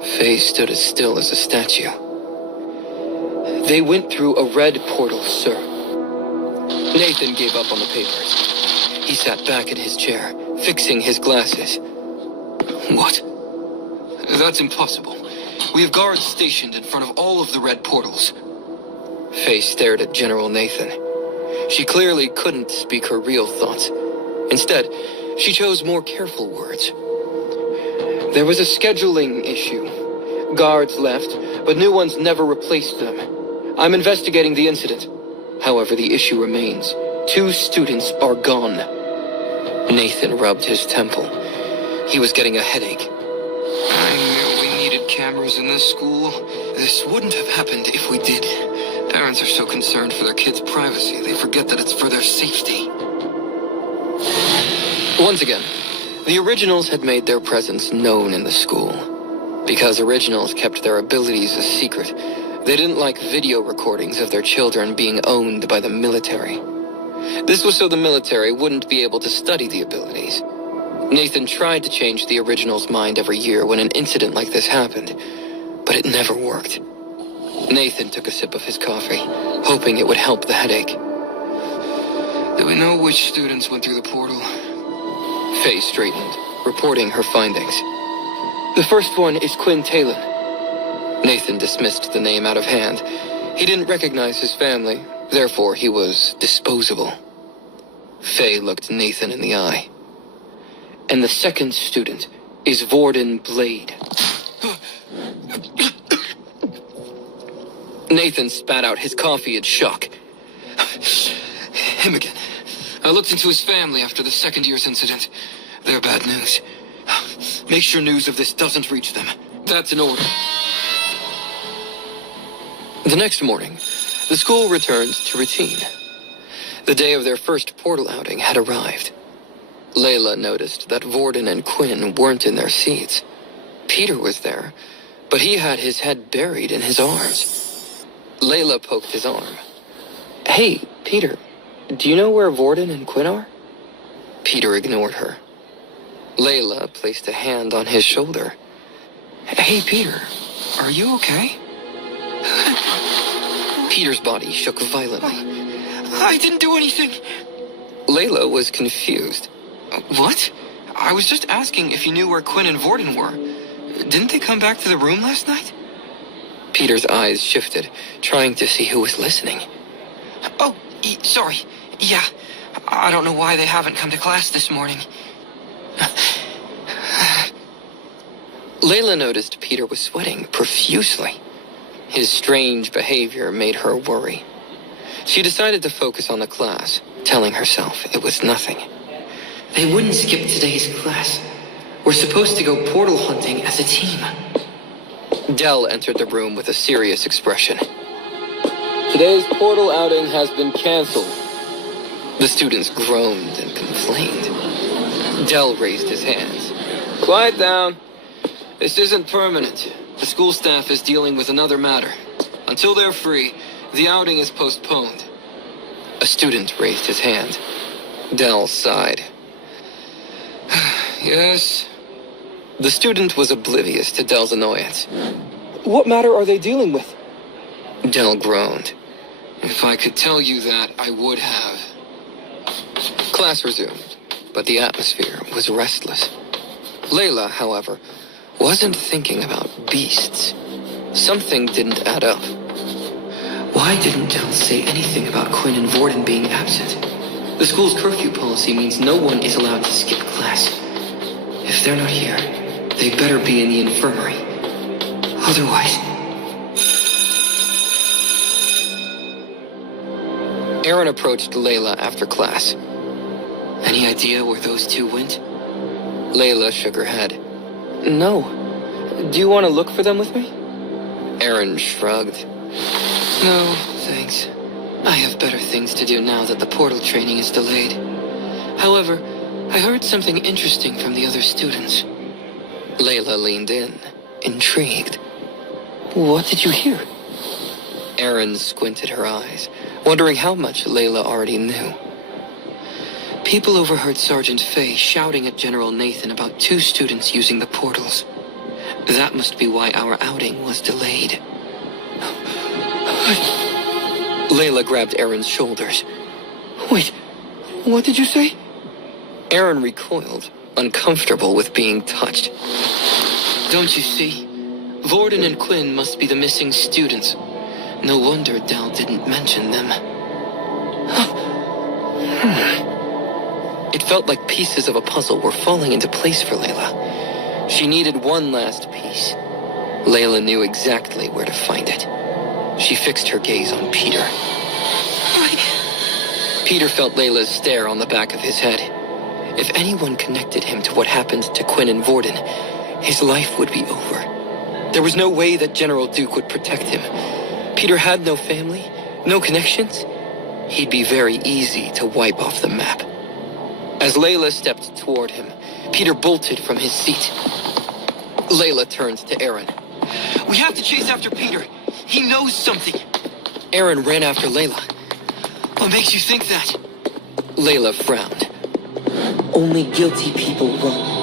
Faye stood as still as a statue. They went through a red portal, sir. Nathan gave up on the papers. He sat back in his chair, fixing his glasses. What? That's impossible. We have guards stationed in front of all of the red portals. Faye stared at General Nathan. She clearly couldn't speak her real thoughts. Instead, she chose more careful words. There was a scheduling issue. Guards left, but new ones never replaced them. I'm investigating the incident. However, the issue remains. 2 students are gone. Nathan rubbed his temple. He was getting a headache. I knew we needed cameras in this school. This wouldn't have happened if we did. Parents are so concerned for their kids' privacy, they forget that it's for their safety. Once again, the originals had made their presence known in the school. Because originals kept their abilities a secret, they didn't like video recordings of their children being owned by the military. This was so the military wouldn't be able to study the abilities. Nathan tried to change the original's mind every year when an incident like this happened, but it never worked. Nathan took a sip of his coffee, hoping it would help the headache. Do we know which students went through the portal? Faye straightened, reporting her findings. The first one is Quinn Talon. Nathan dismissed the name out of hand. He didn't recognize his family, therefore he was disposable. Faye looked Nathan in the eye. And the second student is Vorden Blade. Nathan spat out his coffee in shock. Him again. I looked into his family after the second year's incident. They're bad news. Make sure news of this doesn't reach them. That's an order. The next morning, the school returned to routine. The day of their first portal outing had arrived. Layla noticed that Vorden and Quinn weren't in their seats. Peter was there, but he had his head buried in his arms. Layla poked his arm. Hey, Peter, do you know where Vorden and Quinn are? Peter ignored her. Layla placed a hand on his shoulder. Hey, Peter, are you okay? Peter's body shook violently. I didn't do anything. Layla was confused. What? I was just asking if you knew where Quinn and Vorden were. Didn't they come back to the room last night? Peter's eyes shifted, trying to see who was listening. Oh, sorry. Yeah. I don't know why they haven't come to class this morning. Layla noticed Peter was sweating profusely. His strange behavior made her worry. She decided to focus on the class, telling herself it was nothing. They wouldn't skip today's class. We're supposed to go portal hunting as a team. Dell entered the room with a serious expression. Today's portal outing has been canceled. The students groaned and complained. Dell raised his hands. Quiet down. This isn't permanent. The school staff is dealing with another matter. Until they're free, the outing is postponed. A student raised his hand. Dell sighed. Yes. The student was oblivious to Dell's annoyance. What matter are they dealing with? Dell groaned. If I could tell you that, I would have. Class resumed, but the atmosphere was restless. Layla, however, wasn't thinking about beasts. Something didn't add up. Why didn't Dell say anything about Quinn and Vorden being absent? The school's curfew policy means no one is allowed to skip class. If they're not here, they better be in the infirmary. Otherwise... Aaron approached Layla after class. Any idea where those two went? Layla shook her head. No. Do you want to look for them with me? Aaron shrugged. No, thanks. I have better things to do now that the portal training is delayed. However, I heard something interesting from the other students. Layla leaned in, intrigued. What did you hear? Aaron squinted her eyes, wondering how much Layla already knew. People overheard Sergeant Fay shouting at General Nathan about two students using the portals. That must be why our outing was delayed. Layla grabbed Aaron's shoulders. Wait, what did you say? Aaron recoiled, uncomfortable with being touched. Don't you see? Vorden and Quinn must be the missing students. No wonder Dal didn't mention them. It felt like pieces of a puzzle were falling into place for Layla. She needed one last piece. Layla knew exactly where to find it. She fixed her gaze on Peter. Peter felt Layla's stare on the back of his head. If anyone connected him to what happened to Quinn and Vorden, his life would be over. There was no way that General Duke would protect him. Peter had no family, no connections. He'd be very easy to wipe off the map. As Layla stepped toward him, Peter bolted from his seat. Layla turned to Aaron. We have to chase after Peter. He knows something. Aaron ran after Layla. What makes you think that? Layla frowned. Only guilty people run.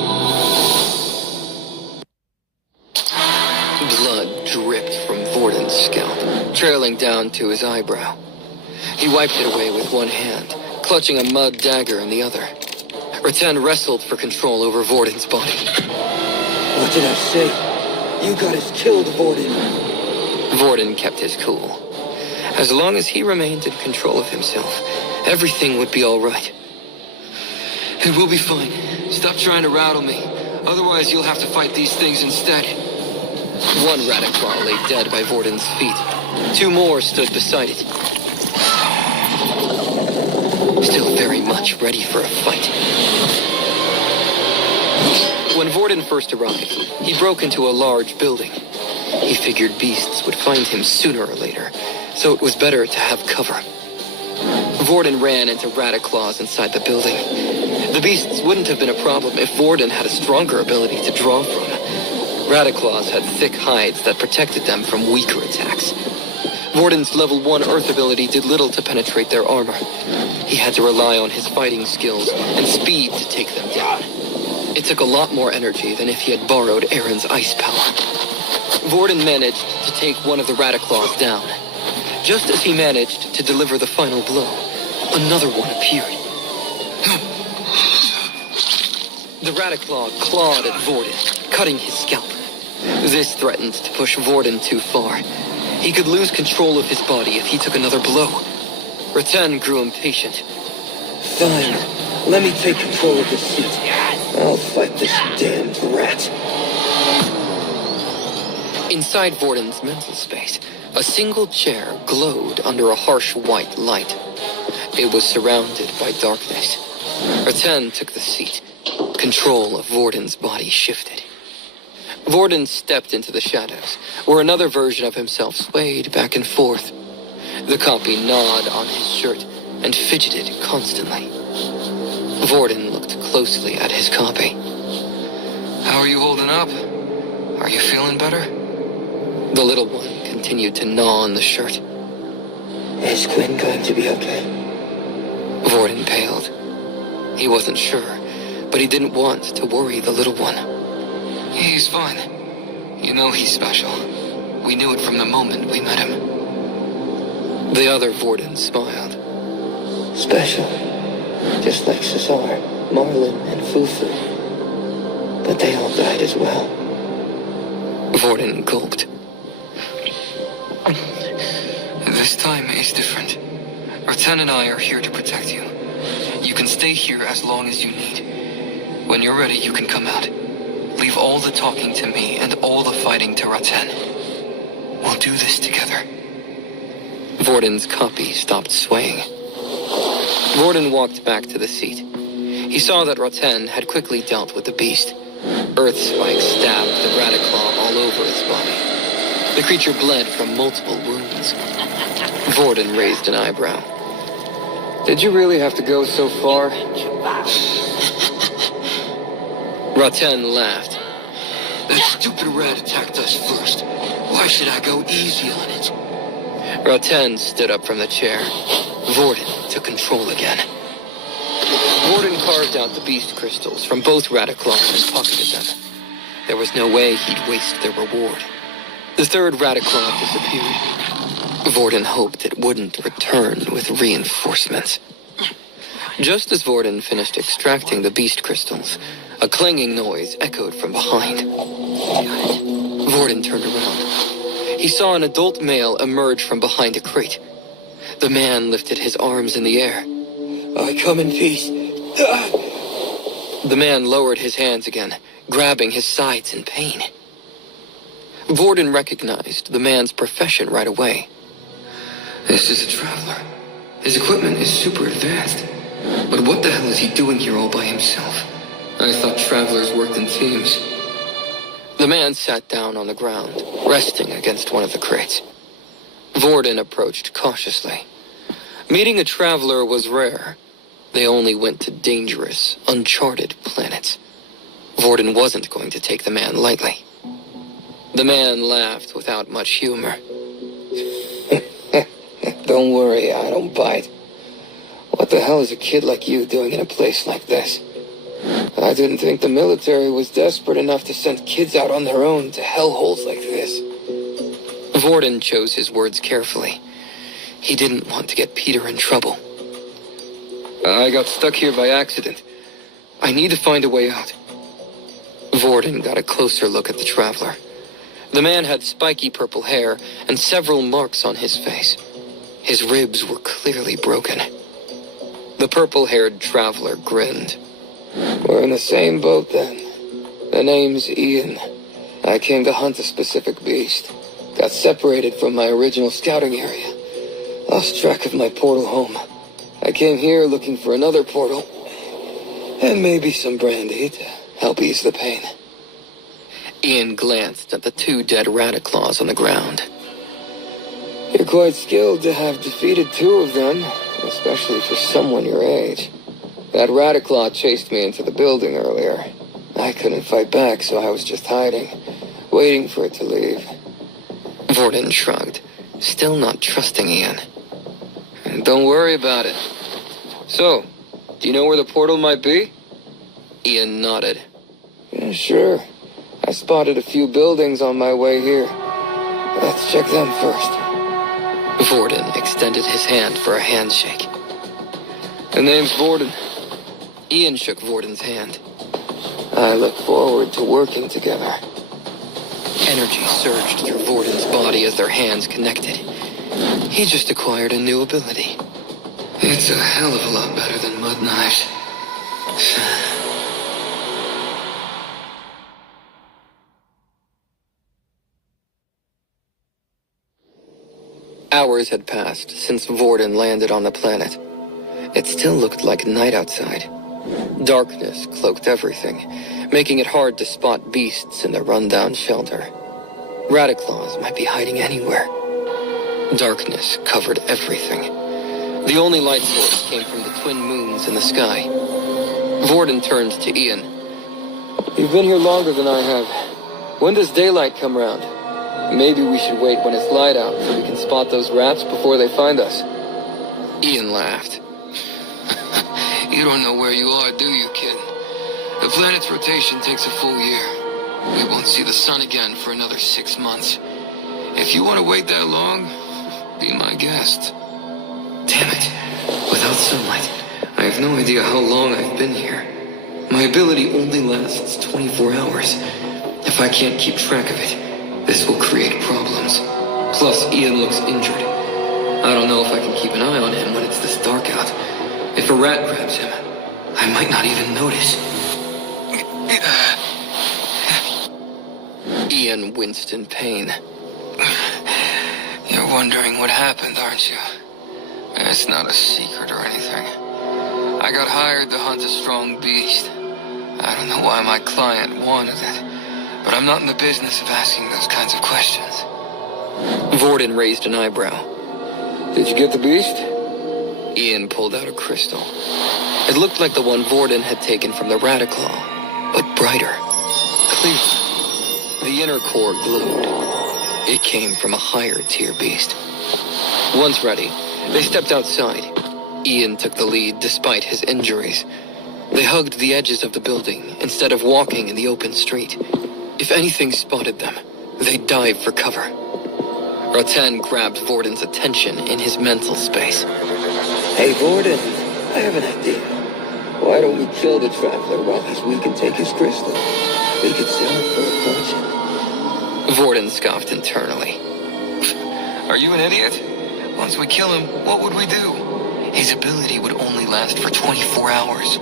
Blood dripped from Vorden's scalp, trailing down to his eyebrow. He wiped it away with one hand, clutching a mud dagger in the other. Rattan wrestled for control over Vorden's body. What did I say? You guys killed Vorden. Vorden kept his cool. As long as he remained in control of himself, everything would be all right. It will be fine. Stop trying to rattle me. Otherwise, you'll have to fight these things instead. One Radiclaw lay dead by Vorden's feet. Two more stood beside it. Still very much ready for a fight. When Vorden first arrived, he broke into a large building. He figured beasts would find him sooner or later, so it was better to have cover. Vorden ran into Radiclaws inside the building. The beasts wouldn't have been a problem if Vorden had a stronger ability to draw from. Radiclaws had thick hides that protected them from weaker attacks. Vorden's level 1 Earth ability did little to penetrate their armor. He had to rely on his fighting skills and speed to take them down. It took a lot more energy than if he had borrowed Aaron's ice power. Vorden managed to take one of the Radiclaws down. Just as he managed to deliver the final blow, another one appeared. The Radiclaw clawed at Vorden, cutting his scalp. This threatened to push Vorden too far. He could lose control of his body if he took another blow. Rattan grew impatient. Fine. Let me take control of the seat. I'll fight this damned rat. Inside Vorden's mental space, a single chair glowed under a harsh white light. It was surrounded by darkness. Rattan took the seat. Control of Vorden's body shifted. Vorden stepped into the shadows, where another version of himself swayed back and forth. The copy gnawed on his shirt and fidgeted constantly. Vorden looked closely at his copy. How are you holding up? Are you feeling better? The little one continued to gnaw on the shirt. Is Quinn going to be okay? Vorden paled. He wasn't sure, but he didn't want to worry the little one. He's fine. You know he's special. We knew it from the moment we met him. The other Vorden smiled. Special. Just like Cesar, Marlin, and Fufu. But they all died as well. Vorden gulped. This time is different. Rattan and I are here to protect you. You can stay here as long as you need. When you're ready, you can come out. Leave all the talking to me and all the fighting to Rattan. We'll do this together. Vorden's copy stopped swaying. Vorden walked back to the seat. He saw that Roten had quickly dealt with the beast. Earth spikes stabbed the Radiclaw all over its body. The creature bled from multiple wounds. Vorden raised an eyebrow. Did you really have to go so far? Roten laughed. That stupid rat attacked us first. Why should I go easy on it? Roten stood up from the chair. Vorden took control again. Vorden carved out the beast crystals from both Radiclaws and pocketed them. There was no way he'd waste their reward. The third Radiclaw disappeared. Vorden hoped it wouldn't return with reinforcements. Just as Vorden finished extracting the beast crystals, a clanging noise echoed from behind. Vorden turned around. He saw an adult male emerge from behind a crate. The man lifted his arms in the air. I come in peace. The man lowered his hands again, grabbing his sides in pain. Vorden recognized the man's profession right away. This is a traveler. His equipment is super advanced. But what the hell is he doing here all by himself? I thought travelers worked in teams. The man sat down on the ground, resting against one of the crates. Vorden approached cautiously. Meeting a traveler was rare. They only went to dangerous, uncharted planets. Vorden wasn't going to take the man lightly. The man laughed without much humor. Don't worry, I don't bite. What the hell is a kid like you doing in a place like this? I didn't think the military was desperate enough to send kids out on their own to hellholes like this. Vorden chose his words carefully. He didn't want to get Peter in trouble. I got stuck here by accident. I need to find a way out. Vorden got a closer look at the traveler. The man had spiky purple hair and several marks on his face. His ribs were clearly broken. The purple-haired traveler grinned. We're in the same boat then. The name's Ian. I came to hunt a specific beast. Got separated from my original scouting area. Lost track of my portal home. I came here looking for another portal. And maybe some brandy to help ease the pain. Ian glanced at the two dead Radiclaws on the ground. You're quite skilled to have defeated two of them, especially for someone your age. That Radiclaw chased me into the building earlier. I couldn't fight back, so I was just hiding, waiting for it to leave. Vorden shrugged, still not trusting Ian. Don't worry about it. So, do you know where the portal might be? Ian nodded. Yeah, sure. I spotted a few buildings on my way here. Let's check them first. Vorden extended his hand for a handshake. The name's Vorden. Ian shook Vorden's hand. I look forward to working together. Energy surged through Vorden's body as their hands connected. He just acquired a new ability. It's a hell of a lot better than mud knives. Hours had passed since Vorden landed on the planet. It still looked like night outside. Darkness cloaked everything, making it hard to spot beasts in the rundown shelter. Radiclaws might be hiding anywhere. Darkness covered everything. The only light source came from the twin moons in the sky. Vorden turned to Ian. You've been here longer than I have. When does daylight come around? Maybe we should wait when it's light out so we can spot those rats before they find us. Ian laughed. You don't know where you are, do you, kid? The planet's rotation takes a full year. We won't see the sun again for another 6 months. If you want to wait that long, be my guest. Damn it. Without sunlight, I have no idea how long I've been here. My ability only lasts 24 hours. If I can't keep track of it, this will create problems. Plus, Ian looks injured. I don't know if I can keep an eye on him when it's this dark out. If a rat grabs him, I might not even notice. Ian winced in pain. You're wondering what happened, aren't you? It's not a secret or anything. I got hired to hunt a strong beast. I don't know why my client wanted it, but I'm not in the business of asking those kinds of questions. Vorden raised an eyebrow. Did you get the beast? Ian pulled out a crystal. It looked like the one Vorden had taken from the Radiclaw, but brighter, clearer. The inner core glowed. It came from a higher tier beast. Once ready, they stepped outside. Ian took the lead despite his injuries. They hugged the edges of the building instead of walking in the open street. If anything spotted them, they'd dive for cover. Raten grabbed Vorden's attention in his mental space. Hey, Vorden, I have an idea. Why don't we kill the Traveler while he's weak and take his crystal? We could sell it for a fortune. Vorden scoffed internally. Are you an idiot? Once we kill him, what would we do? His ability would only last for 24 hours.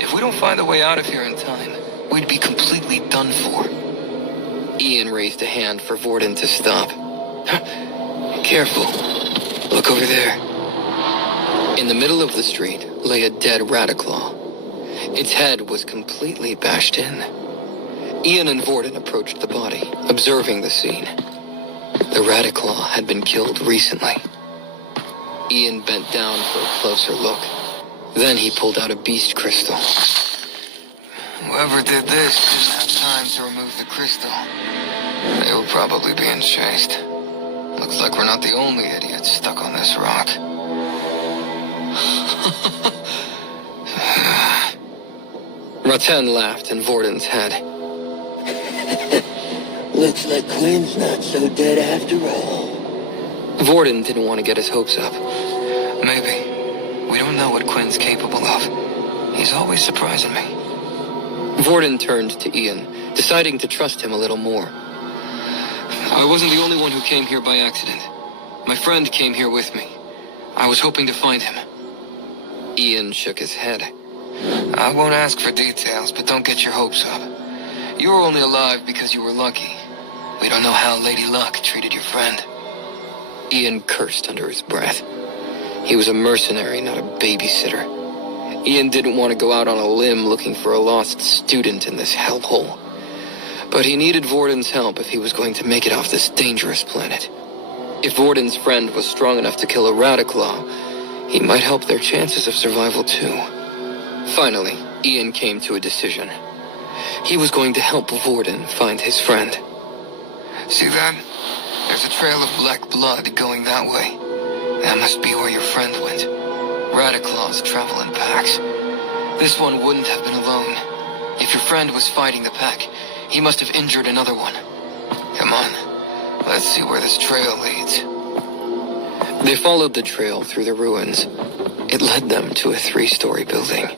If we don't find a way out of here in time, we'd be completely done for. Ian raised a hand for Vorden to stop. Careful. Look over there. In the middle of the street lay a dead Radiclaw. Its head was completely bashed in. Ian and Vorden approached the body, observing the scene. The Radiclaw had been killed recently. Ian bent down for a closer look. Then he pulled out a beast crystal. Whoever did this didn't have time to remove the crystal. They were probably being chased. Looks like we're not the only idiots stuck on this rock. Raten laughed in Vorden's head. Looks like Quinn's not so dead after all. Vorden didn't want to get his hopes up. Maybe. We don't know what Quinn's capable of. He's always surprising me. Vorden turned to Ian, deciding to trust him a little more. I wasn't the only one who came here by accident. My friend came here with me. I was hoping to find him. Ian shook his head. I won't ask for details, but don't get your hopes up. You were only alive because you were lucky. We don't know how Lady Luck treated your friend. Ian cursed under his breath. He was a mercenary, not a babysitter. Ian didn't want to go out on a limb looking for a lost student in this hellhole. But he needed Vorden's help if he was going to make it off this dangerous planet. If Vorden's friend was strong enough to kill a Radiclaw, he might help their chances of survival too. Finally, Ian came to a decision. He was going to help Vorden find his friend. See that? There's a trail of black blood going that way. That must be where your friend went. Radiclaws travel in packs. This one wouldn't have been alone. If your friend was fighting the pack, he must have injured another one. Come on, let's see where this trail leads. They followed the trail through the ruins. It led them to a 3-story building.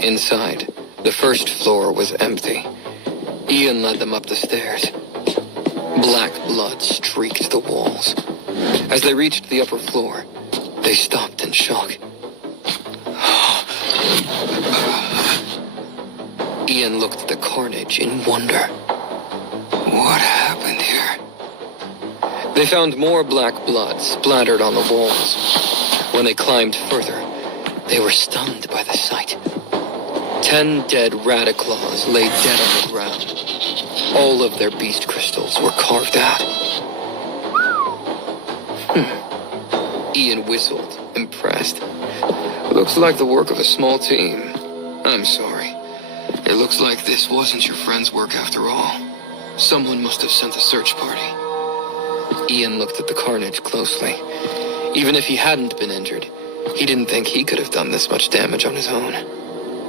Inside, the first floor was empty. Ian led them up the stairs. Black blood streaked the walls. As they reached the upper floor, they stopped in shock. Ian looked at the carnage in wonder. What happened here? They found more black blood splattered on the walls. When they climbed further, they were stunned by the sight. 10 dead Radiclaws lay dead on the ground. All of their beast crystals were carved out. Ian whistled, impressed. Looks like the work of a small team. I'm sorry. It looks like this wasn't your friend's work after all. Someone must have sent a search party. Ian looked at the carnage closely. Even if he hadn't been injured, he didn't think he could have done this much damage on his own.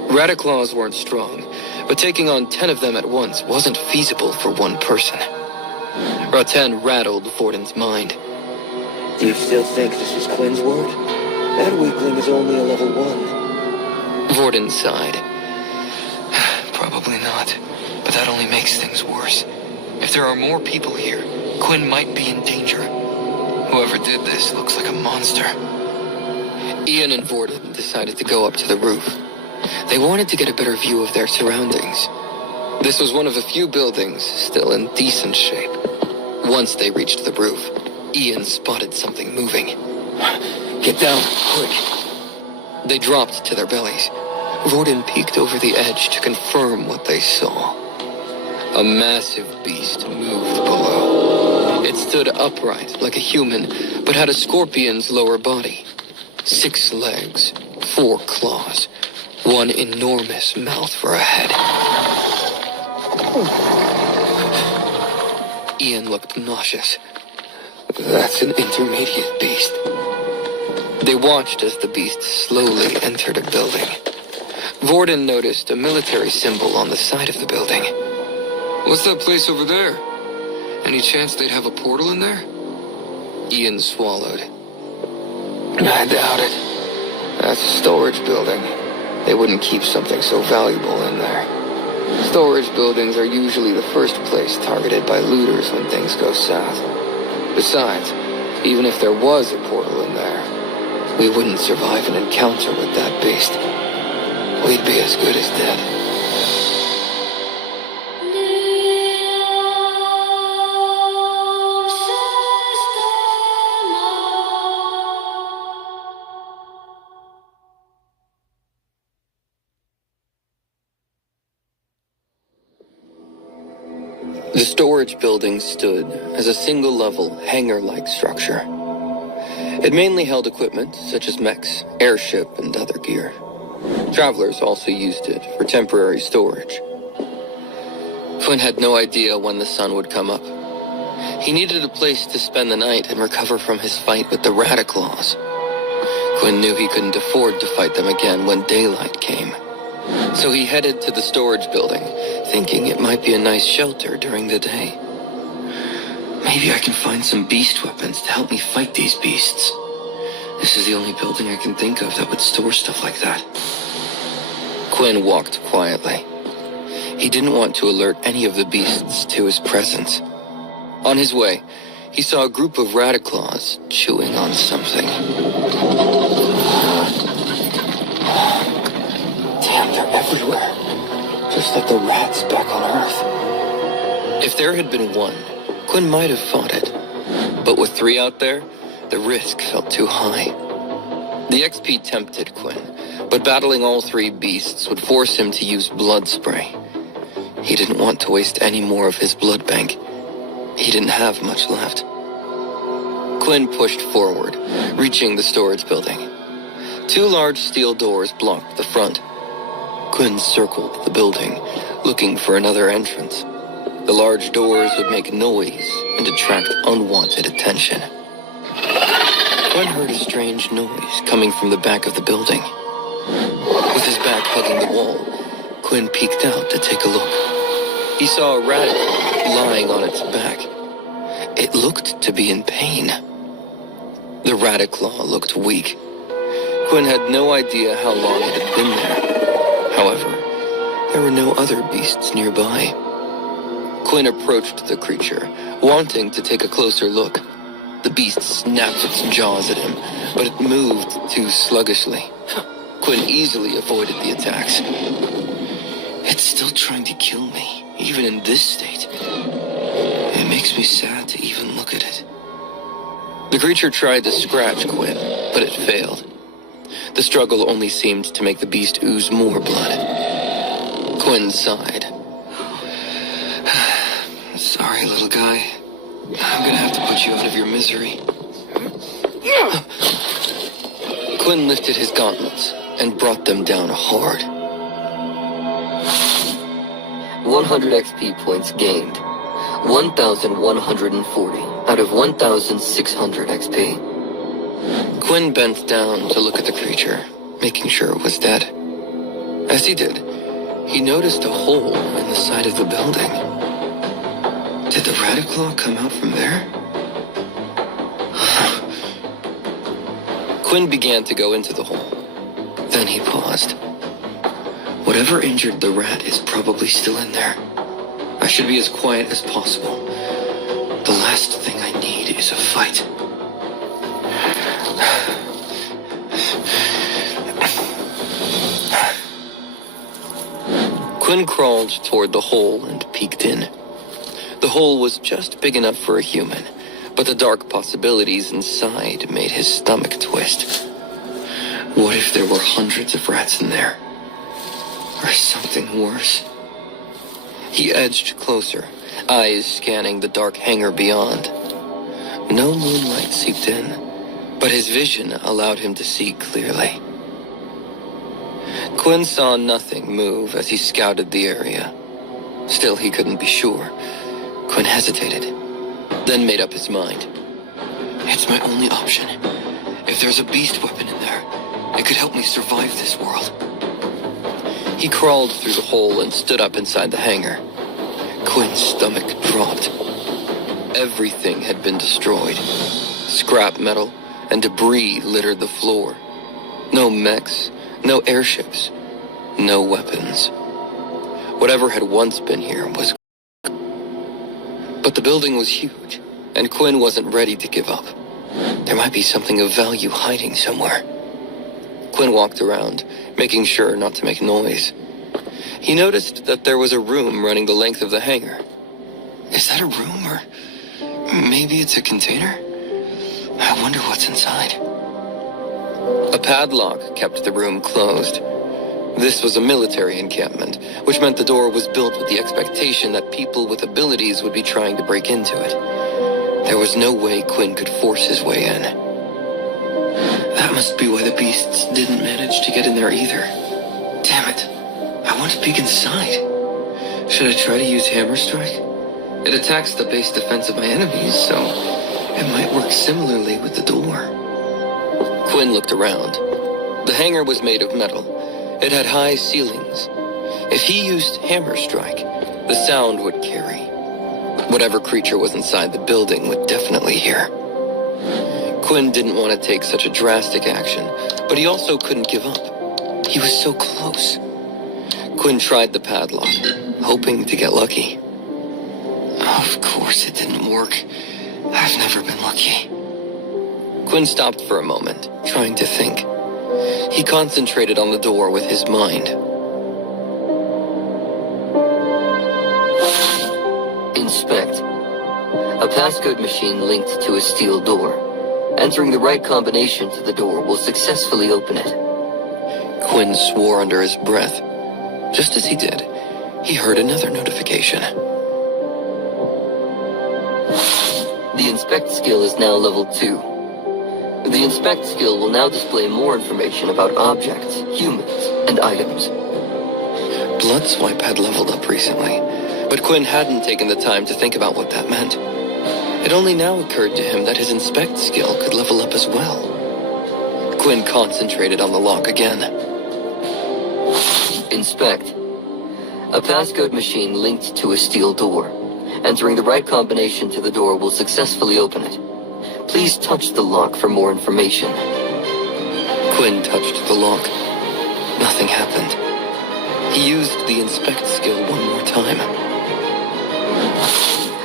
Radiclaws weren't strong, but taking on 10 of them at once wasn't feasible for one person. Raten rattled Vorden's mind. Do you still think this is Quinn's word? That weakling is only a level 1. Vorden sighed. Probably not, but that only makes things worse. If there are more people here, Quinn might be in danger. Whoever did this looks like a monster. Ian and Vorden decided to go up to the roof. They wanted to get a better view of their surroundings. This was one of the few buildings still in decent shape. Once they reached the roof, Ian spotted something moving. Get down, quick. They dropped to their bellies. Vorden peeked over the edge to confirm what they saw. A massive beast moved below. It stood upright like a human, but had a scorpion's lower body. 6 legs, 4 claws, one enormous mouth for a head. Ian looked nauseous. That's an intermediate beast. They watched as the beast slowly entered a building. Vorden noticed a military symbol on the side of the building. What's that place over there? Any chance they'd have a portal in there? Ian swallowed. I doubt it. That's a storage building. They wouldn't keep something so valuable in there. Storage buildings are usually the first place targeted by looters when things go south. Besides, even if there was a portal in there, we wouldn't survive an encounter with that beast. We'd be as good as dead. The storage building stood as a single-level, hangar-like structure. It mainly held equipment such as mechs, airship, and other gear. Travelers also used it for temporary storage. Quinn had no idea when the sun would come up. He needed a place to spend the night and recover from his fight with the Radiclaws. Quinn knew he couldn't afford to fight them again when daylight came. So he headed to the storage building, thinking it might be a nice shelter during the day. Maybe I can find some beast weapons to help me fight these beasts. This is the only building I can think of that would store stuff like that. Quinn walked quietly. He didn't want to alert any of the beasts to his presence. On his way, he saw a group of Radiclaws chewing on something. Damn, they're everywhere. Just like the rats back on Earth. If there had been one, Quinn might have fought it. But with 3 out there, the risk felt too high. The XP tempted Quinn, but battling all 3 beasts would force him to use blood spray. He didn't want to waste any more of his blood bank. He didn't have much left. Quinn pushed forward, reaching the storage building. 2 large steel doors blocked the front. Quinn circled the building, looking for another entrance. The large doors would make noise and attract unwanted attention. Quinn heard a strange noise coming from the back of the building. With his back hugging the wall, Quinn peeked out to take a look. He saw a Radical lying on its back. It looked to be in pain. The Radiclaw looked weak. Quinn had no idea how long it had been there. However, there were no other beasts nearby. Quinn approached the creature, wanting to take a closer look. The beast snapped its jaws at him, but it moved too sluggishly. Quinn easily avoided the attacks. It's still trying to kill me, even in this state. It makes me sad to even look at it. The creature tried to scratch Quinn, but it failed. The struggle only seemed to make the beast ooze more blood. Quinn sighed. Sorry, little guy. I'm gonna have to put you out of your misery. Quinn lifted his gauntlets and brought them down hard. 100 XP points gained. 1,140 out of 1,600 XP. Quinn bent down to look at the creature, making sure it was dead. As he did, he noticed a hole in the side of the building. Did the Radiclaw come out from there? Quinn began to go into the hole. Then he paused. Whatever injured the rat is probably still in there. I should be as quiet as possible. The last thing I need is a fight. Quinn crawled toward the hole and peeked in. The hole was just big enough for a human, but the dark possibilities inside made his stomach twist. What if there were hundreds of rats in there? Or something worse? He edged closer, eyes scanning the dark hangar beyond. No moonlight seeped in, but his vision allowed him to see clearly. Quinn saw nothing move as he scouted the area. Still, he couldn't be sure. Quinn hesitated, then made up his mind. It's my only option. If there's a beast weapon in there, it could help me survive this world. He crawled through the hole and stood up inside the hangar. Quinn's stomach dropped. Everything had been destroyed. Scrap metal and debris littered the floor. No mechs, no airships, no weapons. Whatever had once been here was... But the building was huge, and Quinn wasn't ready to give up. There might be something of value hiding somewhere. Quinn walked around, making sure not to make noise. He noticed that there was a room running the length of the hangar. Is that a room, or maybe it's a container? I wonder what's inside. A padlock kept the room closed. This was a military encampment, which meant the door was built with the expectation that people with abilities would be trying to break into it. There was no way Quinn could force his way in. That must be why the beasts didn't manage to get in there either. Damn it. I want to peek inside. Should I try to use Hammer Strike? It attacks the base defense of my enemies, so it might work similarly with the door. Quinn looked around. The hangar was made of metal. It had high ceilings. If he used Hammer Strike, the sound would carry. Whatever creature was inside the building would definitely hear. Quinn didn't want to take such a drastic action, but he also couldn't give up. He was so close. Quinn tried the padlock, hoping to get lucky. Of course it didn't work. I've never been lucky. Quinn stopped for a moment, trying to think. He concentrated on the door with his mind. Inspect. A passcode machine linked to a steel door. Entering the right combination to the door will successfully open it. Quinn swore under his breath. Just as he did, he heard another notification. The Inspect skill is now level 2. The Inspect skill will now display more information about objects, humans, and items. Bloodswipe had leveled up recently, but Quinn hadn't taken the time to think about what that meant. It only now occurred to him that his Inspect skill could level up as well. Quinn concentrated on the lock again. Inspect. A passcode machine linked to a steel door. Entering the right combination to the door will successfully open it. Please touch the lock for more information. Quinn touched the lock. Nothing happened. He used the Inspect skill one more time.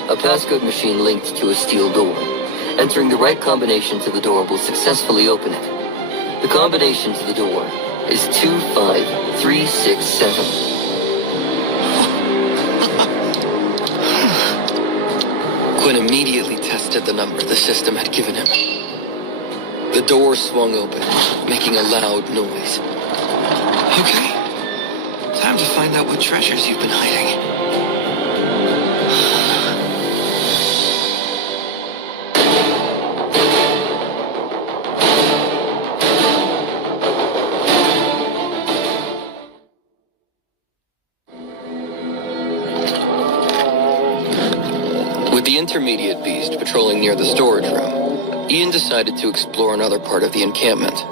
A passcode machine linked to a steel door. Entering the right combination to the door will successfully open it. The combination to the door is 25367. Quinn immediately tested the number the system had given him. The door swung open, making a loud noise. Okay, time to find out what treasures you've been hiding. With the intermediate beast patrolling near the storage room, Ian decided to explore another part of the encampment.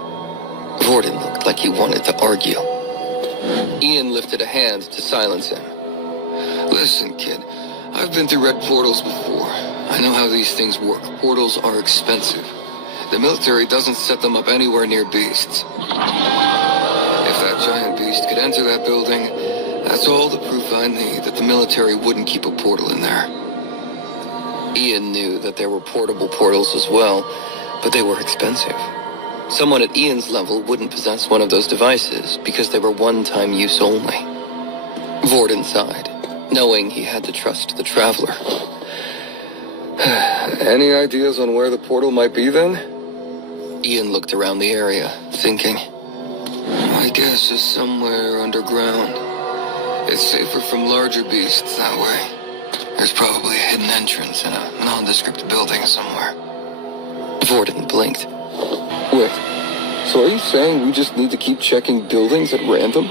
Vorden looked like he wanted to argue. Ian lifted a hand to silence him. Listen, kid, I've been through red portals before. I know how these things work. Portals are expensive. The military doesn't set them up anywhere near beasts. If that giant beast could enter that building, that's all the proof I need that the military wouldn't keep a portal in there. Ian knew that there were portable portals as well, but they were expensive. Someone at Ian's level wouldn't possess one of those devices because they were one-time use only. Vorden sighed, knowing he had to trust the traveler. Any ideas on where the portal might be then? Ian looked around the area, thinking. My guess is somewhere underground. It's safer from larger beasts that way. There's probably a hidden entrance in a nondescript building somewhere. Vorden blinked. Wait, so are you saying we just need to keep checking buildings at random?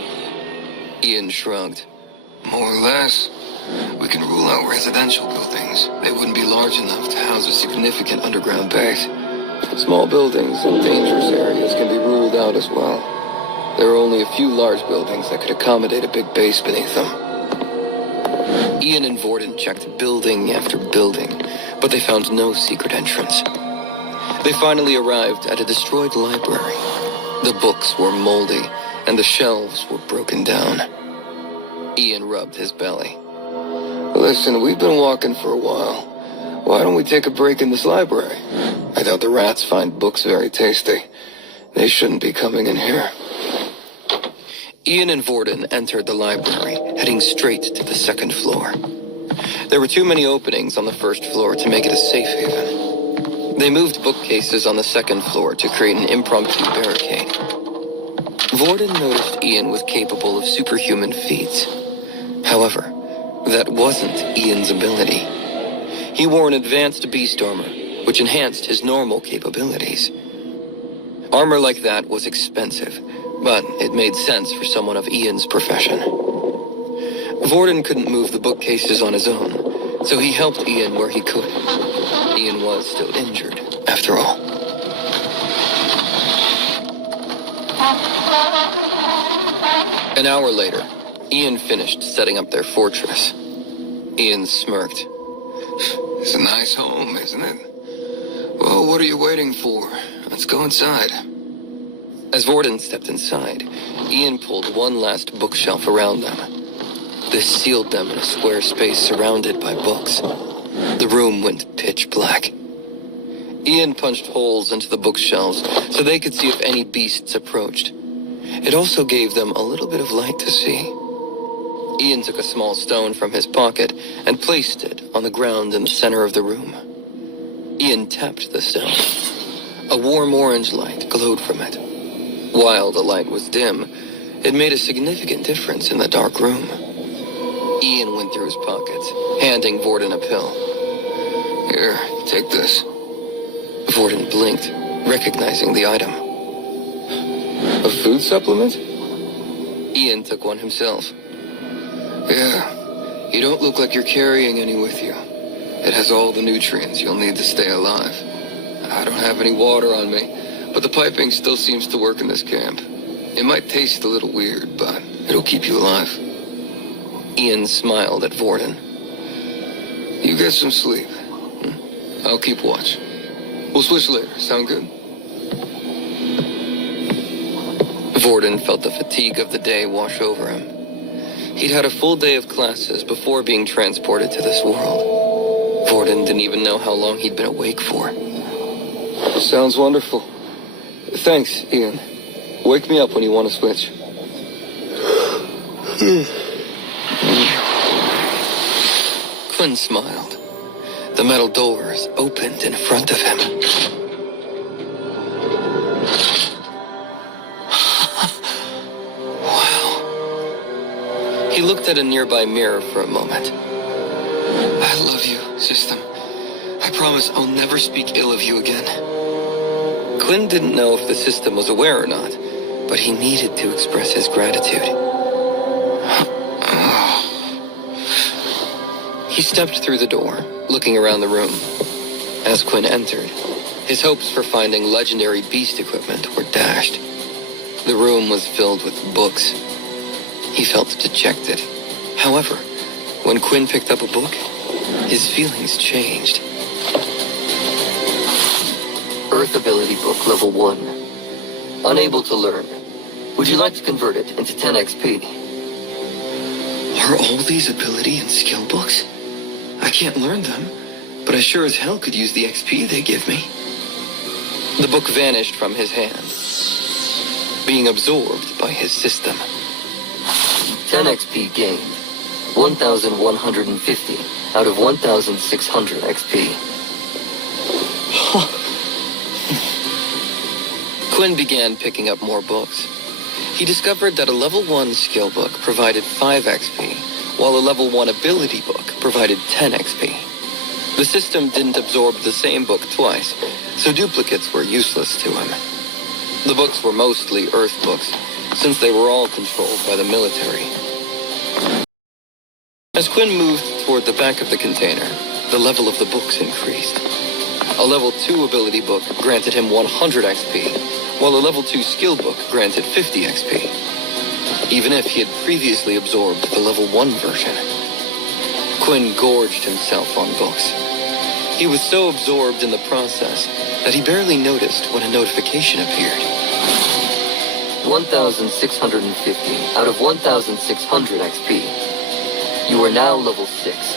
Ian shrugged. More or less. We can rule out residential buildings. They wouldn't be large enough to house a significant underground base. Small buildings in dangerous areas can be ruled out as well. There are only a few large buildings that could accommodate a big base beneath them. Ian and Vorden checked building after building, but they found no secret entrance. They finally arrived at a destroyed library. The books were moldy, and the shelves were broken down. Ian rubbed his belly. Listen, we've been walking for a while. Why don't we take a break in this library? I doubt the rats find books very tasty. They shouldn't be coming in here. Ian and Vorden entered the library, heading straight to the second floor. There were too many openings on the first floor to make it a safe haven. They moved bookcases on the second floor to create an impromptu barricade. Vorden noticed Ian was capable of superhuman feats. However, that wasn't Ian's ability. He wore an advanced beast armor, which enhanced his normal capabilities. Armor like that was expensive, but it made sense for someone of Ian's profession. Vorden couldn't move the bookcases on his own, so he helped Ian where he could. Ian was still injured, after all. An hour later, Ian finished setting up their fortress. Ian smirked. It's a nice home, isn't it? Well, what are you waiting for? Let's go inside. As Vorden stepped inside, Ian pulled one last bookshelf around them. This sealed them in a square space surrounded by books. The room went pitch black. Ian punched holes into the bookshelves so they could see if any beasts approached. It also gave them a little bit of light to see. Ian took a small stone from his pocket and placed it on the ground in the center of the room. Ian tapped the stone. A warm orange light glowed from it. While the light was dim, it made a significant difference in the dark room. Ian went through his pockets, handing Vorden a pill. Here, take this. Vorden blinked, recognizing the item. A food supplement? Ian took one himself. Yeah, you don't look like you're carrying any with you. It has all the nutrients you'll need to stay alive. I don't have any water on me, but the piping still seems to work in this camp. It might taste a little weird, but it'll keep you alive. Ian smiled at Vorden. You get some sleep. I'll keep watch. We'll switch later. Sound good? Vorden felt the fatigue of the day wash over him. He'd had a full day of classes before being transported to this world. Vorden didn't even know how long he'd been awake for. Sounds wonderful. Thanks, Ian. Wake me up when you want to switch. Quinn smiled. The metal doors opened in front of him. Wow. He looked at a nearby mirror for a moment. I love you, system. I promise I'll never speak ill of you again. Quinn didn't know if the system was aware or not, but he needed to express his gratitude. He stepped through the door, looking around the room. As Quinn entered, his hopes for finding legendary beast equipment were dashed. The room was filled with books. He felt dejected. However, when Quinn picked up a book, his feelings changed. Earth Ability Book Level 1. Unable to learn. Would you like to convert it into 10 XP? Are all these ability and skill books? I can't learn them, but I sure as hell could use the XP they give me. The book vanished from his hand, being absorbed by his system. 10 XP gained. 1,150 out of 1,600 XP. Quinn began picking up more books. he discovered that a level 1 skill book provided 5 XP, while a level 1 ability book provided 10 XP. The system didn't absorb the same book twice, so duplicates were useless to him. The books were mostly Earth books, since they were all controlled by the military. As Quinn moved toward the back of the container, the level of the books increased. A level 2 ability book granted him 100 XP, while a level 2 skill book granted 50 XP, even if he had previously absorbed the level 1 version. Quinn gorged himself on books. He was so absorbed in the process that he barely noticed when a notification appeared. 1,650 out of 1,600 XP. You are now level 6.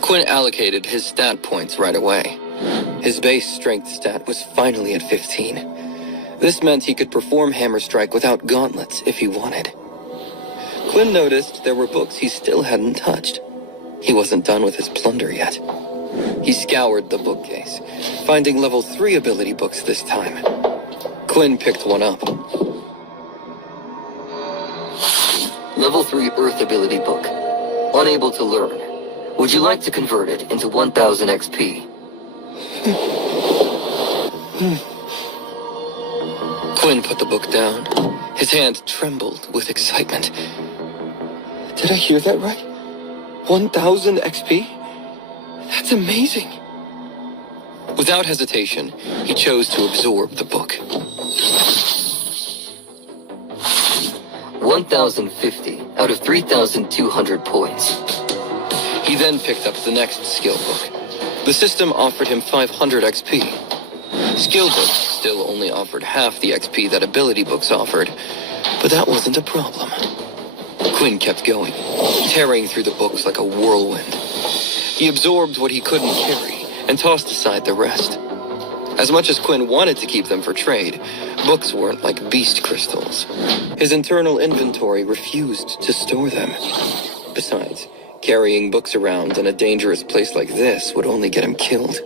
Quinn allocated his stat points right away. His base strength stat was finally at 15. This meant he could perform Hammer Strike without gauntlets if he wanted. Quinn noticed there were books he still hadn't touched. He wasn't done with his plunder yet. He scoured the bookcase, finding level 3 ability books this time. Quinn picked one up. Level 3 Earth ability book. Unable to learn. Would you like to convert it into 1,000 XP? Quinn put the book down. His hand trembled with excitement. Did I hear that right? 1,000 XP? That's amazing. Without hesitation, he chose to absorb the book. 1,050 out of 3,200 points. He then picked up the next skill book. The system offered him 500 XP. Skill books still only offered half the XP that ability books offered, but that wasn't a problem. Quinn kept going, tearing through the books like a whirlwind. He absorbed what he couldn't carry and tossed aside the rest. As much as Quinn wanted to keep them for trade, books weren't like beast crystals. His internal inventory refused to store them. Besides, carrying books around in a dangerous place like this would only get him killed.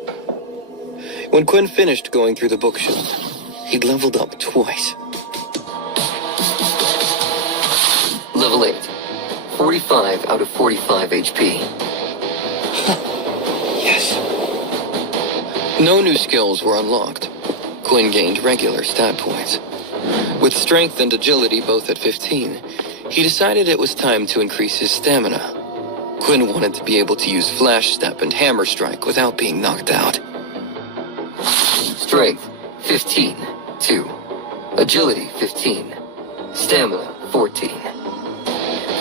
When Quinn finished going through the bookshelf, he'd leveled up twice. Level 8. 45 out of 45 HP. Yes. No new skills were unlocked. Quinn gained regular stat points. With strength and agility both at 15, he decided it was time to increase his stamina. Quinn wanted to be able to use Flash Step and Hammer Strike without being knocked out. Strength 15. 2. Agility 15. Stamina 14.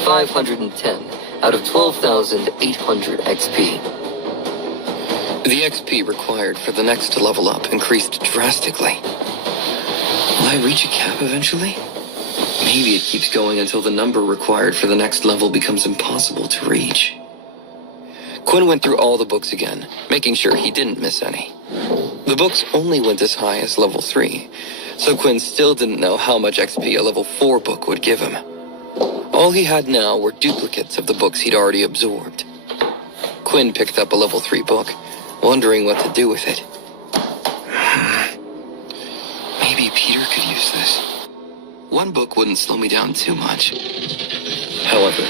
510 out of 12,800 XP. The XP required for the next level up increased drastically. Will I reach a cap eventually? Maybe it keeps going until the number required for the next level becomes impossible to reach. Quinn went through all the books again, making sure he didn't miss any. The books only went as high as level 3, so Quinn still didn't know how much XP a level 4 book would give him. All he had now were duplicates of the books he'd already absorbed. Quinn picked up a level 3 book, wondering what to do with it. Maybe Peter could use this. One book wouldn't slow me down too much. However,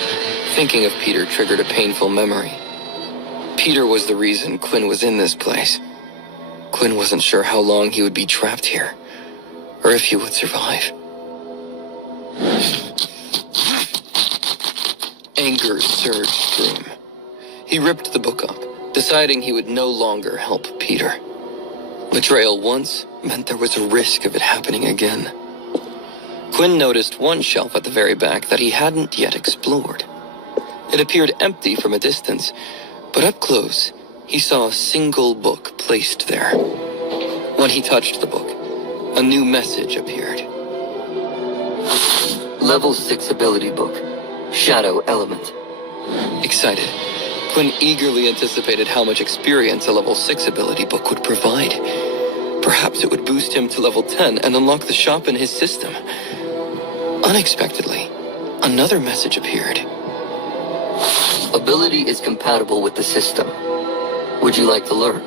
thinking of Peter triggered a painful memory. Peter was the reason Quinn was in this place. Quinn wasn't sure how long he would be trapped here, or if he would survive. Anger surged through him. He ripped the book up, deciding he would no longer help Peter. Betrayal once meant there was a risk of it happening again. Quinn noticed one shelf at the very back that he hadn't yet explored. It appeared empty from a distance, but up close, he saw a single book placed there. When he touched the book, a new message appeared. Level 6 ability book. Shadow Element. Excited, Quinn eagerly anticipated how much experience a level 6 ability book would provide. Perhaps it would boost him to level 10 and unlock the shop in his system. Unexpectedly, Another message appeared. Ability is compatible with the system. Would you like to learn?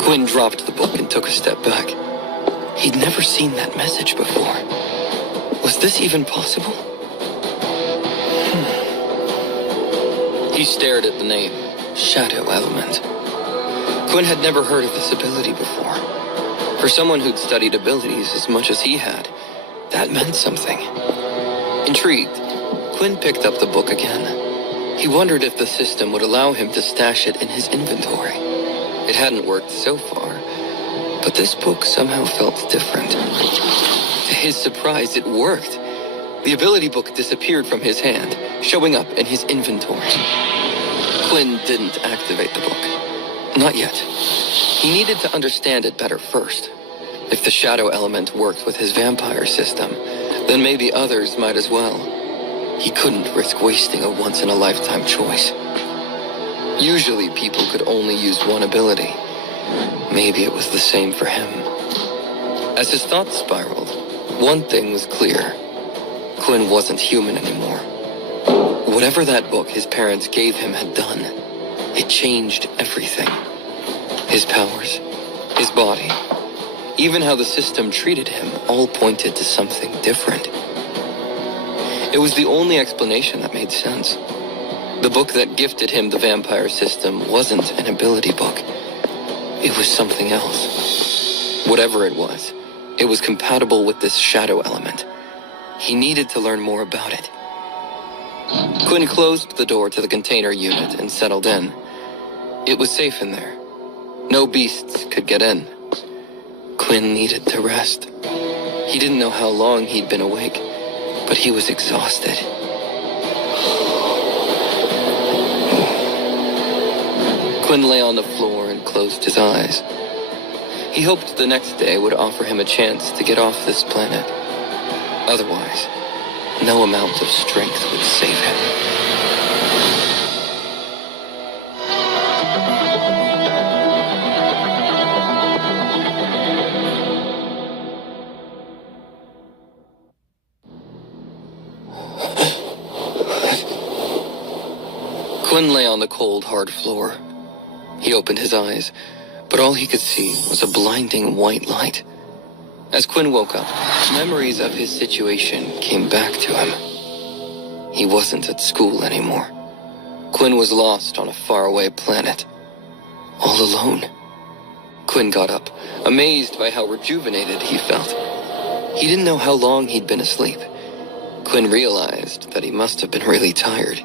Quinn dropped the book and took a step back. He'd never seen that message before. Was this even possible? He stared at the name, Shadow Element. Quinn had never heard of this ability before. For someone who'd studied abilities as much as he had, that meant something. Intrigued, Quinn picked up the book again. He wondered if the system would allow him to stash it in his inventory. It hadn't worked so far, but this book somehow felt different. To his surprise, it worked. The ability book disappeared from his hand, showing up in his inventory. Quinn didn't activate the book. Not yet. He needed to understand it better first. If the shadow element worked with his vampire system, then maybe others might as well. He couldn't risk wasting a once-in-a-lifetime choice. Usually people could only use one ability. Maybe it was the same for him. As his thoughts spiraled, one thing was clear. Quinn wasn't human anymore. Whatever that book his parents gave him had done, it changed everything. His powers, his body, even how the system treated him all pointed to something different. It was the only explanation that made sense. The book that gifted him the vampire system wasn't an ability book. It was something else. Whatever it was compatible with this shadow element. He needed to learn more about it. Quinn closed the door to the container unit and settled in. It was safe in there. No beasts could get in. Quinn needed to rest. He didn't know how long he'd been awake, but he was exhausted. Quinn lay on the floor and closed his eyes. He hoped the next day would offer him a chance to get off this planet. Otherwise, no amount of strength would save him. Quinn lay on the cold, hard floor. He opened his eyes, but all he could see was a blinding white light. As Quinn woke up, memories of his situation came back to him. He wasn't at school anymore. Quinn was lost on a faraway planet. All alone. Quinn got up, amazed by how rejuvenated he felt. He didn't know how long he'd been asleep. Quinn realized that he must have been really tired.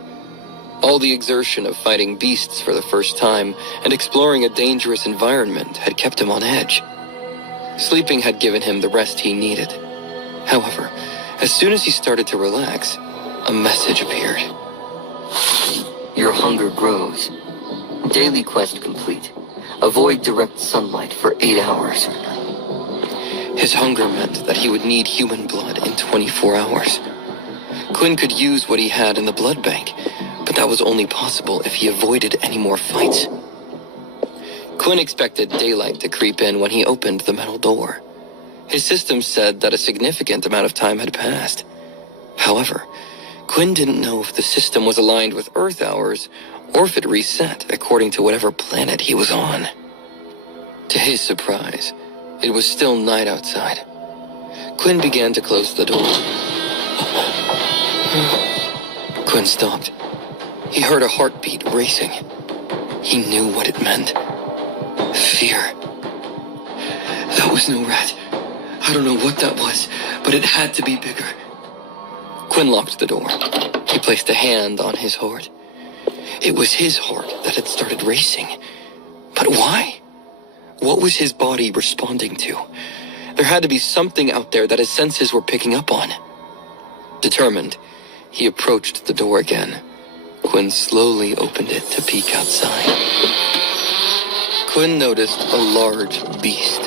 All the exertion of fighting beasts for the first time and exploring a dangerous environment had kept him on edge. Sleeping had given him the rest he needed. However, as soon as he started to relax, a message appeared. Your hunger grows. Daily quest complete. Avoid direct sunlight for 8 hours. His hunger meant that he would need human blood in 24 hours. Quinn could use what he had in the blood bank, but that was only possible if he avoided any more fights. Quinn expected daylight to creep in when he opened the metal door. His system said that a significant amount of time had passed. However, Quinn didn't know if the system was aligned with Earth hours or if it reset according to whatever planet he was on. To his surprise, it was still night outside. Quinn began to close the door. Quinn stopped. He heard a heartbeat racing. He knew what it meant. Fear. That was no rat. I don't know what that was, but it had to be bigger. Quinn locked the door. He placed a hand on his heart. It was his heart that had started racing. But why? What was his body responding to? There had to be something out there that his senses were picking up on. Determined, he approached the door again. Quinn slowly opened it to peek outside. Quinn noticed a large beast.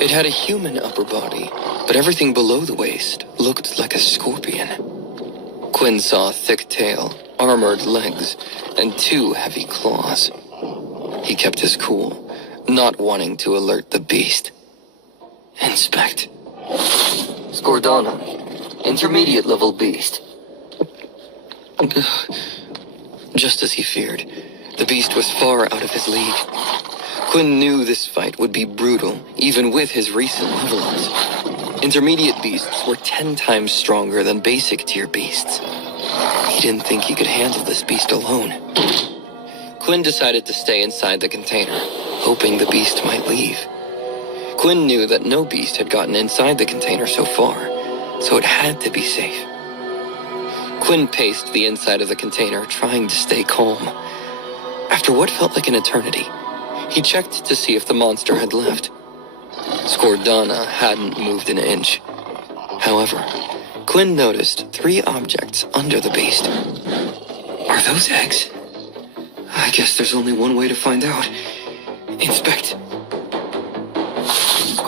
It had a human upper body, but everything below the waist looked like a scorpion. Quinn saw a thick tail, armored legs, and 2 heavy claws. He kept his cool, not wanting to alert the beast. Inspect. Skordana, intermediate level beast. Just as he feared, the beast was far out of his league. Quinn knew this fight would be brutal, even with his recent level ups. Intermediate beasts were 10 times stronger than basic tier beasts. He didn't think he could handle this beast alone. Quinn decided to stay inside the container, hoping the beast might leave. Quinn knew that no beast had gotten inside the container so far, so it had to be safe. Quinn paced the inside of the container, trying to stay calm. After what felt like an eternity, he checked to see if the monster had left. Skordana hadn't moved an inch. However, Quinn noticed 3 objects under the beast. Are those eggs? I guess there's only one way to find out. Inspect.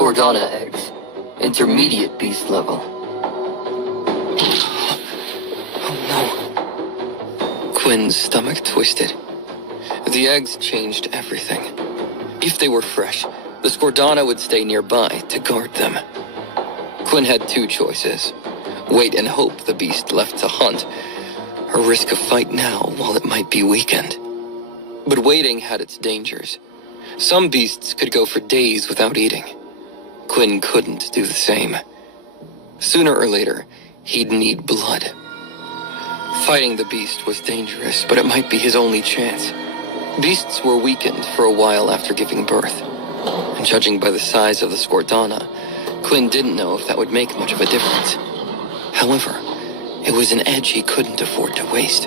Skordana eggs, intermediate beast level. Oh no. Quinn's stomach twisted. The eggs changed everything. If they were fresh, the Skordana would stay nearby to guard them. Quinn had 2 choices. Wait and hope the beast left to hunt, or risk a fight now while it might be weakened. But waiting had its dangers. Some beasts could go for days without eating. Quinn couldn't do the same. Sooner or later, he'd need blood. Fighting the beast was dangerous, but it might be his only chance. Beasts were weakened for a while after giving birth. And judging by the size of the Skordana, Quinn didn't know if that would make much of a difference. However, it was an edge he couldn't afford to waste.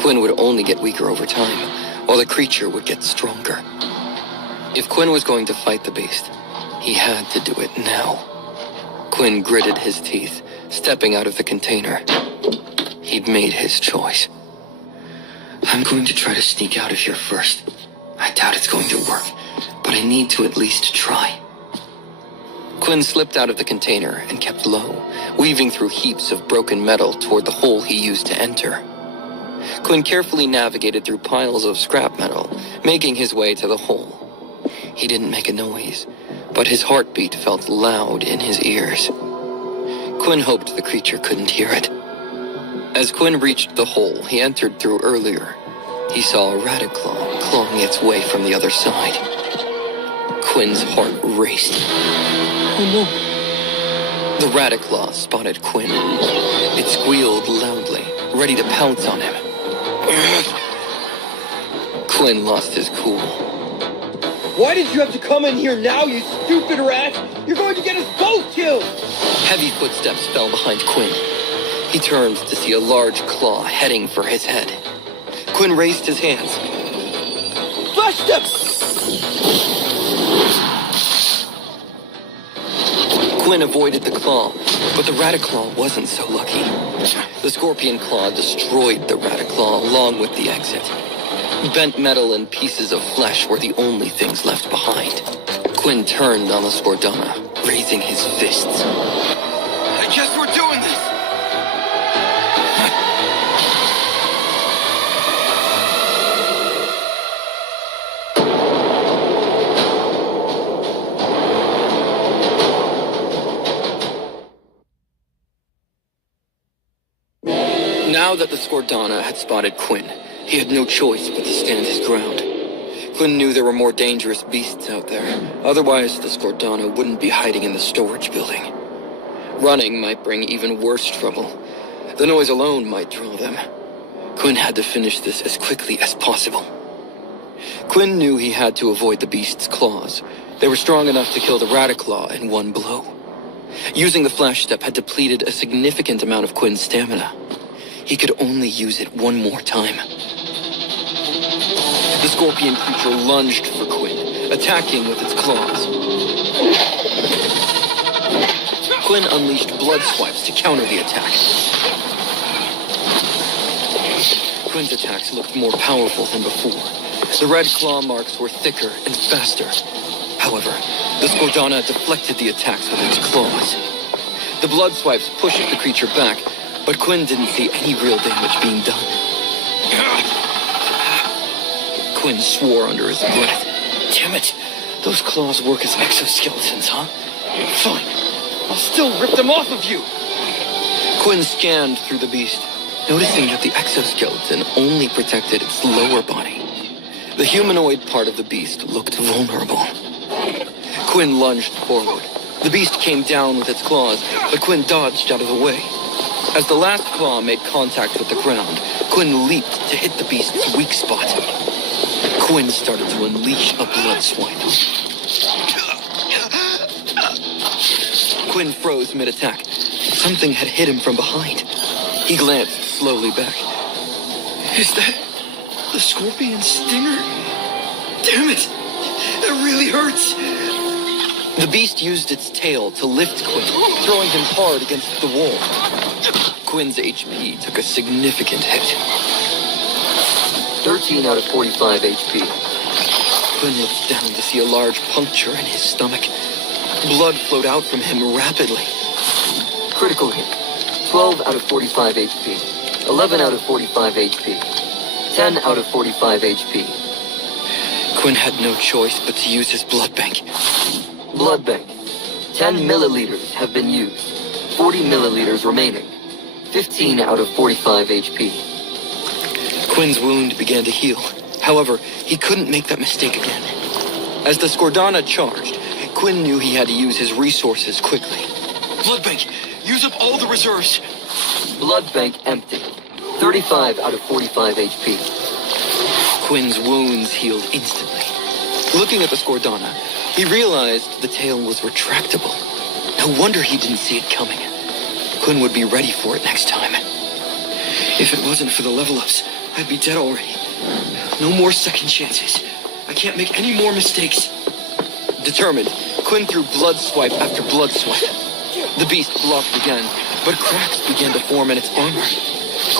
Quinn would only get weaker over time, while the creature would get stronger. If Quinn was going to fight the beast, he had to do it now. Quinn gritted his teeth, stepping out of the container. He'd made his choice. I'm going to try to sneak out of here first. I doubt it's going to work, but I need to at least try. Quinn slipped out of the container and kept low, weaving through heaps of broken metal toward the hole he used to enter. Quinn carefully navigated through piles of scrap metal, making his way to the hole. He didn't make a noise, but his heartbeat felt loud in his ears. Quinn hoped the creature couldn't hear it. As Quinn reached the hole he entered through earlier, he saw a Rataclaw clawing its way from the other side. Quinn's heart raced. Oh no. The Rataclaw spotted Quinn. It squealed loudly, ready to pounce on him. Quinn lost his cool. Why did you have to come in here now, you stupid rat? You're going to get us both killed! Heavy footsteps fell behind Quinn. He turned to see a large claw heading for his head. Quinn raised his hands. Flash step! Quinn avoided the claw, but the Rataclaw wasn't so lucky. The Scorpion Claw destroyed the Rataclaw along with the exit. Bent metal and pieces of flesh were the only things left behind. Quinn turned on the Skordana, raising his fists. I guess we're doing this! Now that the Skordana had spotted Quinn, he had no choice but to stand his ground. Quinn knew there were more dangerous beasts out there. Otherwise, the Skordana wouldn't be hiding in the storage building. Running might bring even worse trouble. The noise alone might draw them. Quinn had to finish this as quickly as possible. Quinn knew he had to avoid the beast's claws. They were strong enough to kill the Rataclaw in one blow. Using the flash step had depleted a significant amount of Quinn's stamina. He could only use it one more time. The scorpion creature lunged for Quinn, attacking with its claws. Quinn unleashed blood swipes to counter the attack. Quinn's attacks looked more powerful than before. The red claw marks were thicker and faster. However, the Skordana deflected the attacks with its claws. The blood swipes pushed the creature back, but Quinn didn't see any real damage being done. Quinn swore under his breath. Damn it! Those claws work as exoskeletons, huh? Fine. I'll still rip them off of you! Quinn scanned through the beast, noticing that the exoskeleton only protected its lower body. The humanoid part of the beast looked vulnerable. Quinn lunged forward. The beast came down with its claws, but Quinn dodged out of the way. As the last claw made contact with the ground, Quinn leaped to hit the beast's weak spot. Quinn started to unleash a blood swipe. Quinn froze mid-attack. Something had hit him from behind. He glanced slowly back. Is that the scorpion stinger? Damn it! That really hurts! The beast used its tail to lift Quinn, throwing him hard against the wall. Quinn's HP took a significant hit. 13 out of 45 HP. Quinn looked down to see a large puncture in his stomach. Blood flowed out from him rapidly. Critical hit. 12 out of 45 HP. 11 out of 45 HP. 10 out of 45 HP. Quinn had no choice but to use his blood bank. Blood bank. 10 milliliters have been used. 40 milliliters remaining. 15 out of 45 HP. Quinn's wound began to heal. However, he couldn't make that mistake again. As the Skordana charged, Quinn knew he had to use his resources quickly. Blood bank! Use up all the reserves! Blood bank empty. 35 out of 45 HP. Quinn's wounds healed instantly. Looking at the Skordana, he realized the tail was retractable. No wonder he didn't see it coming. Quinn would be ready for it next time. If it wasn't for the level-ups, I'd be dead already. No more second chances. I can't make any more mistakes. Determined, Quinn threw blood swipe after blood swipe. The beast blocked again, but cracks began to form in its armor.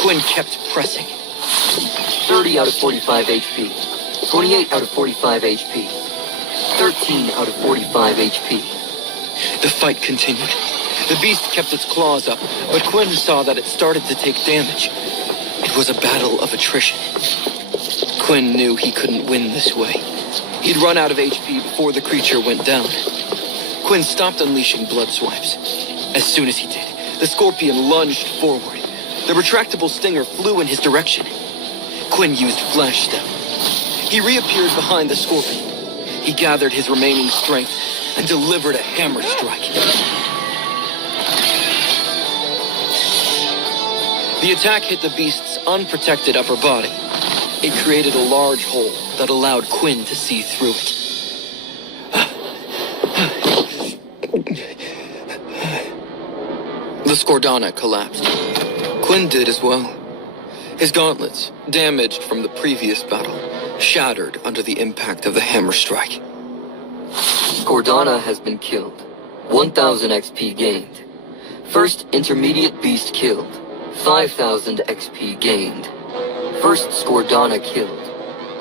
Quinn kept pressing. 30 out of 45 HP. 28 out of 45 HP. 13 out of 45 HP. The fight continued. The beast kept its claws up, but Quinn saw that it started to take damage. It was a battle of attrition. Quinn knew he couldn't win this way. He'd run out of HP before the creature went down. Quinn stopped unleashing blood swipes. As soon as he did, the scorpion lunged forward. The retractable stinger flew in his direction. Quinn used Flash Step. He reappeared behind the scorpion. He gathered his remaining strength and delivered a hammer strike. The attack hit the beast's unprotected upper body. It created a large hole that allowed Quinn to see through it. The Skordana collapsed. Quinn did as well. His gauntlets, damaged from the previous battle, shattered under the impact of the hammer strike. Skordana has been killed. 1000 XP gained. First intermediate beast killed. 5000 XP gained. First Skordana killed.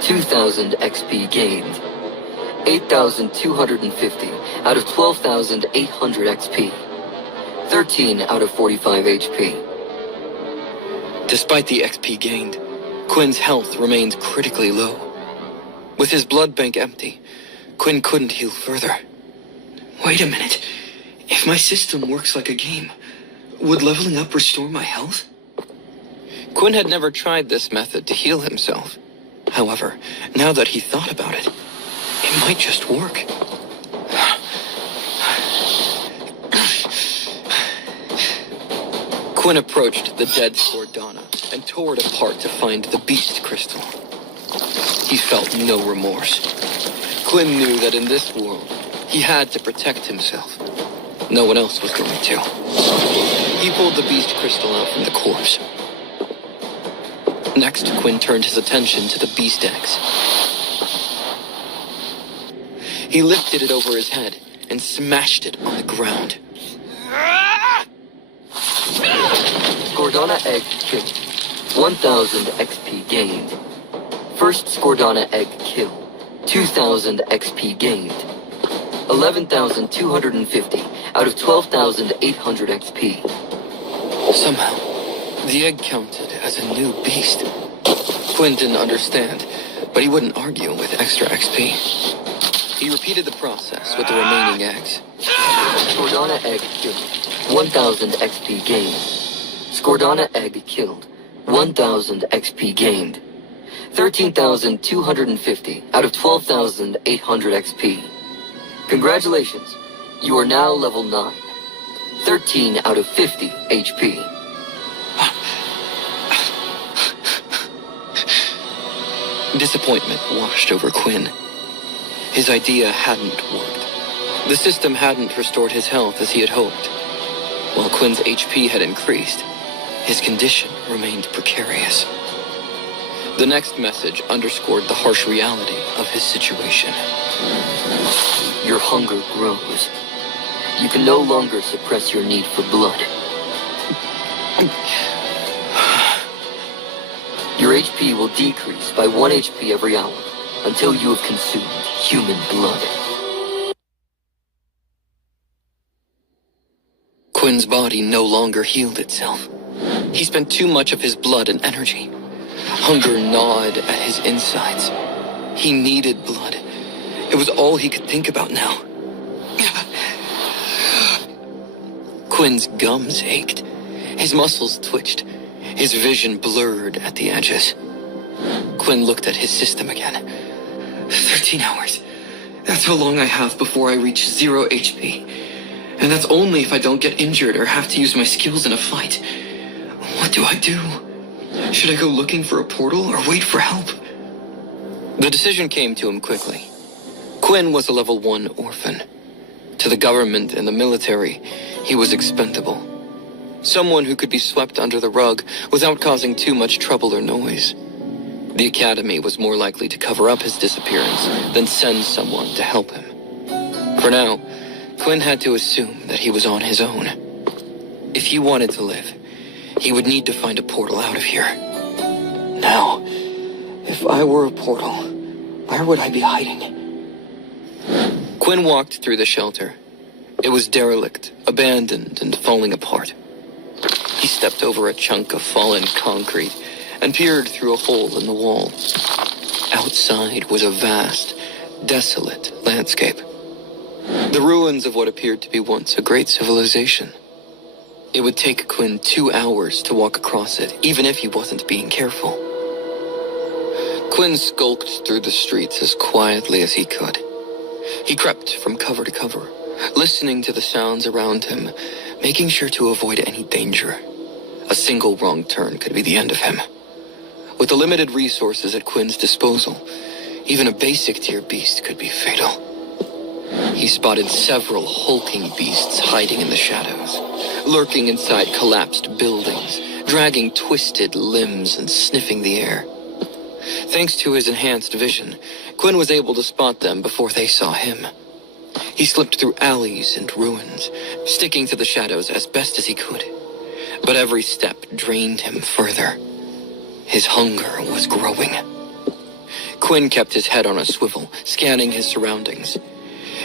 2000 XP gained. 8,250 out of 12,800 XP. 13 out of 45 HP. Despite the XP gained, Quinn's health remained critically low. With his blood bank empty, Quinn couldn't heal further. Wait a minute. If my system works like a game, would leveling up restore my health? Quinn had never tried this method to heal himself. However, now that he thought about it, it might just work. Quinn approached the dead Skordana and tore it apart to find the beast crystal. He felt no remorse. Quinn knew that in this world, he had to protect himself. No one else was going to. He pulled the beast crystal out from the corpse. Next, Quinn turned his attention to the beast eggs. He lifted it over his head and smashed it on the ground. Skordana egg killed. 1000 XP gained. First Skordana egg kill. 2000 XP gained. 11,250 out of 12,800 XP. Somehow, the egg counted as a new beast. Quinn didn't understand, but he wouldn't argue with extra XP. He repeated the process with the remaining eggs. Skordana Scordana egg killed. 1000 XP gained. Scordana egg killed. 1000 XP gained. 13,250 out of 12,800 XP. Congratulations. You are now level 9. 13 out of 50 HP. Disappointment washed over Quinn. His idea hadn't worked. The system hadn't restored his health as he had hoped. While Quinn's HP had increased, his condition remained precarious. The next message underscored the harsh reality of his situation. Your hunger grows. You can no longer suppress your need for blood. Your HP will decrease by 1 HP every hour until you have consumed human blood. Quinn's body no longer healed itself. He spent too much of his blood and energy. Hunger gnawed at his insides. He needed blood. It was all he could think about now. Quinn's gums ached. His muscles twitched. His vision blurred at the edges. Quinn looked at his system again. 13 hours. That's how long I have before I reach 0 HP. And that's only if I don't get injured or have to use my skills in a fight. What do I do? Should I go looking for a portal or wait for help? The decision came to him quickly. Quinn was a level 1 orphan. To the government and the military, he was expendable. Someone who could be swept under the rug without causing too much trouble or noise. The academy was more likely to cover up his disappearance than send someone to help him. For now, Quinn had to assume that he was on his own. If he wanted to live, he would need to find a portal out of here. Now, if I were a portal, where would I be hiding? Quinn walked through the shelter. It was derelict, abandoned, and falling apart. He stepped over a chunk of fallen concrete and peered through a hole in the wall. Outside was a vast, desolate landscape. The ruins of what appeared to be once a great civilization. It would take Quinn 2 hours to walk across it, even if he wasn't being careful. Quinn skulked through the streets as quietly as he could. He crept from cover to cover, listening to the sounds around him, making sure to avoid any danger. A single wrong turn could be the end of him. With the limited resources at Quinn's disposal, even a basic tier beast could be fatal. He spotted several hulking beasts hiding in the shadows, lurking inside collapsed buildings, dragging twisted limbs and sniffing the air. Thanks to his enhanced vision, Quinn was able to spot them before they saw him. He slipped through alleys and ruins, sticking to the shadows as best as he could. But every step drained him further. His hunger was growing. Quinn kept his head on a swivel, scanning his surroundings.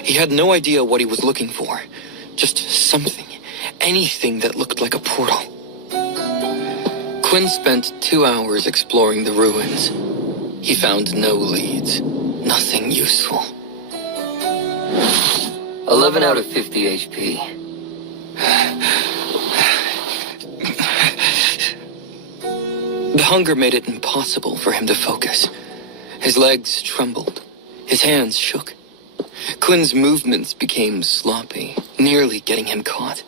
He had no idea what he was looking for. Just something, anything that looked like a portal. Quinn spent 2 hours exploring the ruins. He found no leads, nothing useful. 11 out of 50 HP. The hunger made it impossible for him to focus. His legs trembled. His hands shook. Quinn's movements became sloppy, nearly getting him caught.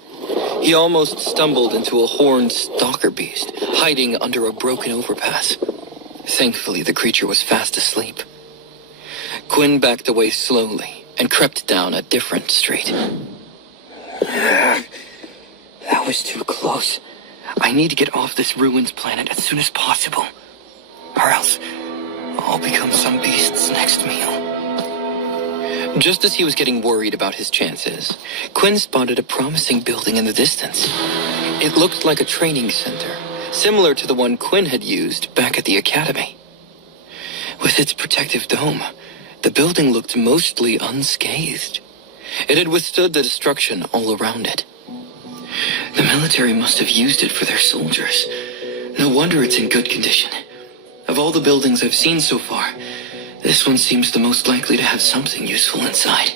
He almost stumbled into a horned stalker beast, hiding under a broken overpass. Thankfully, the creature was fast asleep. Quinn backed away slowly and crept down a different street. That was too close. I need to get off this ruins planet as soon as possible. Or else, I'll become some beast's next meal. Just as he was getting worried about his chances, Quinn spotted a promising building in the distance. It looked like a training center, similar to the one Quinn had used back at the academy. With its protective dome, the building looked mostly unscathed. It had withstood the destruction all around it. The military must have used it for their soldiers. No wonder it's in good condition. Of all the buildings I've seen so far, this one seems the most likely to have something useful inside.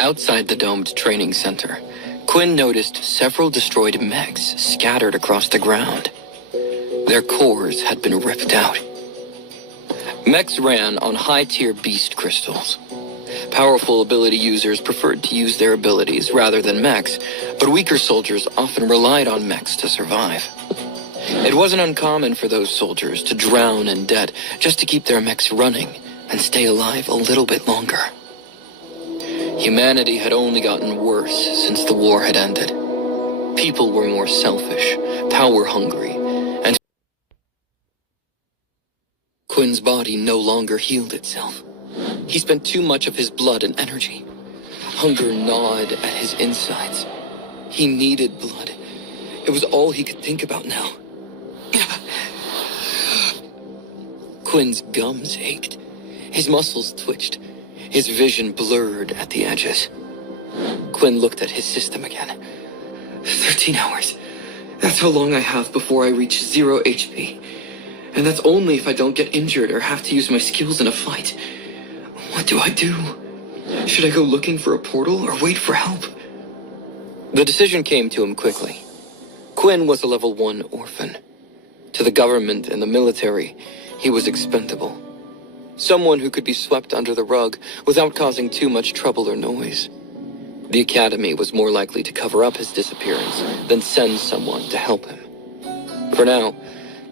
Outside the domed training center, Quinn noticed several destroyed mechs scattered across the ground. Their cores had been ripped out. Mechs ran on high-tier beast crystals. Powerful ability users preferred to use their abilities rather than mechs, but weaker soldiers often relied on mechs to survive. It wasn't uncommon for those soldiers to drown in debt just to keep their mechs running and stay alive a little bit longer. Humanity had only gotten worse since the war had ended. People were more selfish, power-hungry, and Quinn's body no longer healed itself. He spent too much of his blood and energy. Hunger gnawed at his insides. He needed blood. It was all he could think about now. Quinn's gums ached. His muscles twitched. His vision blurred at the edges. Quinn looked at his system again. 13 hours. That's how long I have before I reach 0 HP. And that's only if I don't get injured or have to use my skills in a fight. What do I do? Should I go looking for a portal or wait for help? The decision came to him quickly. Quinn was a level 1 orphan. To the government and the military, he was expendable. Someone who could be swept under the rug without causing too much trouble or noise. The academy was more likely to cover up his disappearance than send someone to help him. For now,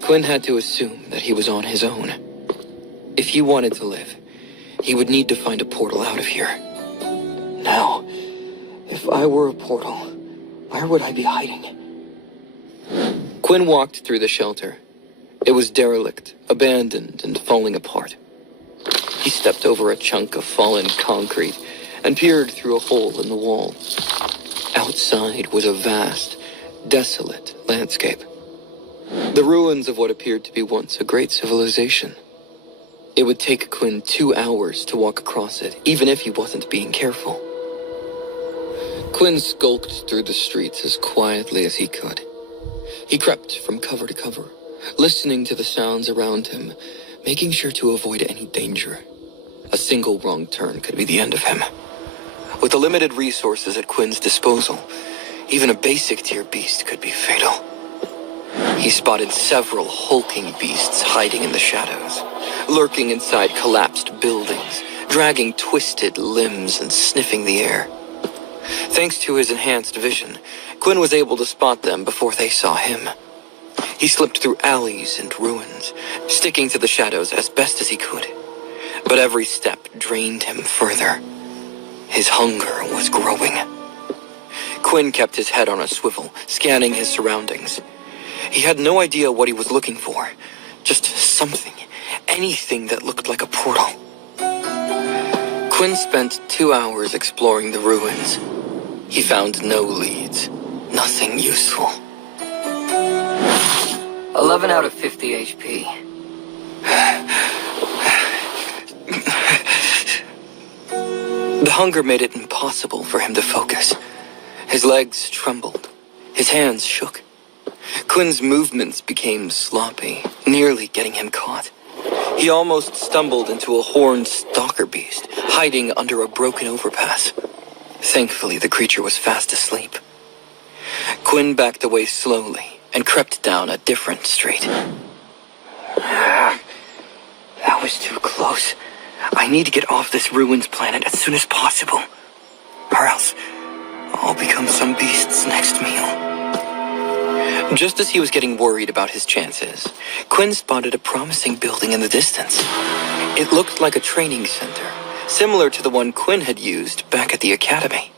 Quinn had to assume that he was on his own. If he wanted to live, he would need to find a portal out of here. Now, if I were a portal, where would I be hiding? Quinn walked through the shelter. It was derelict, abandoned, and falling apart. He stepped over a chunk of fallen concrete and peered through a hole in the wall. Outside was a vast, desolate landscape. The ruins of what appeared to be once a great civilization. It would take Quinn 2 hours to walk across it, even if he wasn't being careful. Quinn skulked through the streets as quietly as he could. He crept from cover to cover, listening to the sounds around him, making sure to avoid any danger. A single wrong turn could be the end of him. With the limited resources at Quinn's disposal, even a basic tier beast could be fatal. He spotted several hulking beasts hiding in the shadows, lurking inside collapsed buildings, dragging twisted limbs and sniffing the air. Thanks to his enhanced vision, Quinn was able to spot them before they saw him. He slipped through alleys and ruins, sticking to the shadows as best as he could. But every step drained him further. His hunger was growing. Quinn kept his head on a swivel, scanning his surroundings. He had no idea what he was looking for. Just something, anything that looked like a portal. Quinn spent 2 hours exploring the ruins. He found no leads, nothing useful. 11 out of 50 HP. The hunger made it impossible for him to focus. His legs trembled. His hands shook. Quinn's movements became sloppy, nearly getting him caught. He almost stumbled into a horned stalker beast, hiding under a broken overpass. Thankfully, the creature was fast asleep. Quinn backed away slowly and crept down a different street. That was too close. I need to get off this ruins planet as soon as possible, or else I'll become some beast's next meal. Just as he was getting worried about his chances, Quinn spotted a promising building in the distance. It looked like a training center, similar to the one Quinn had used back at the academy.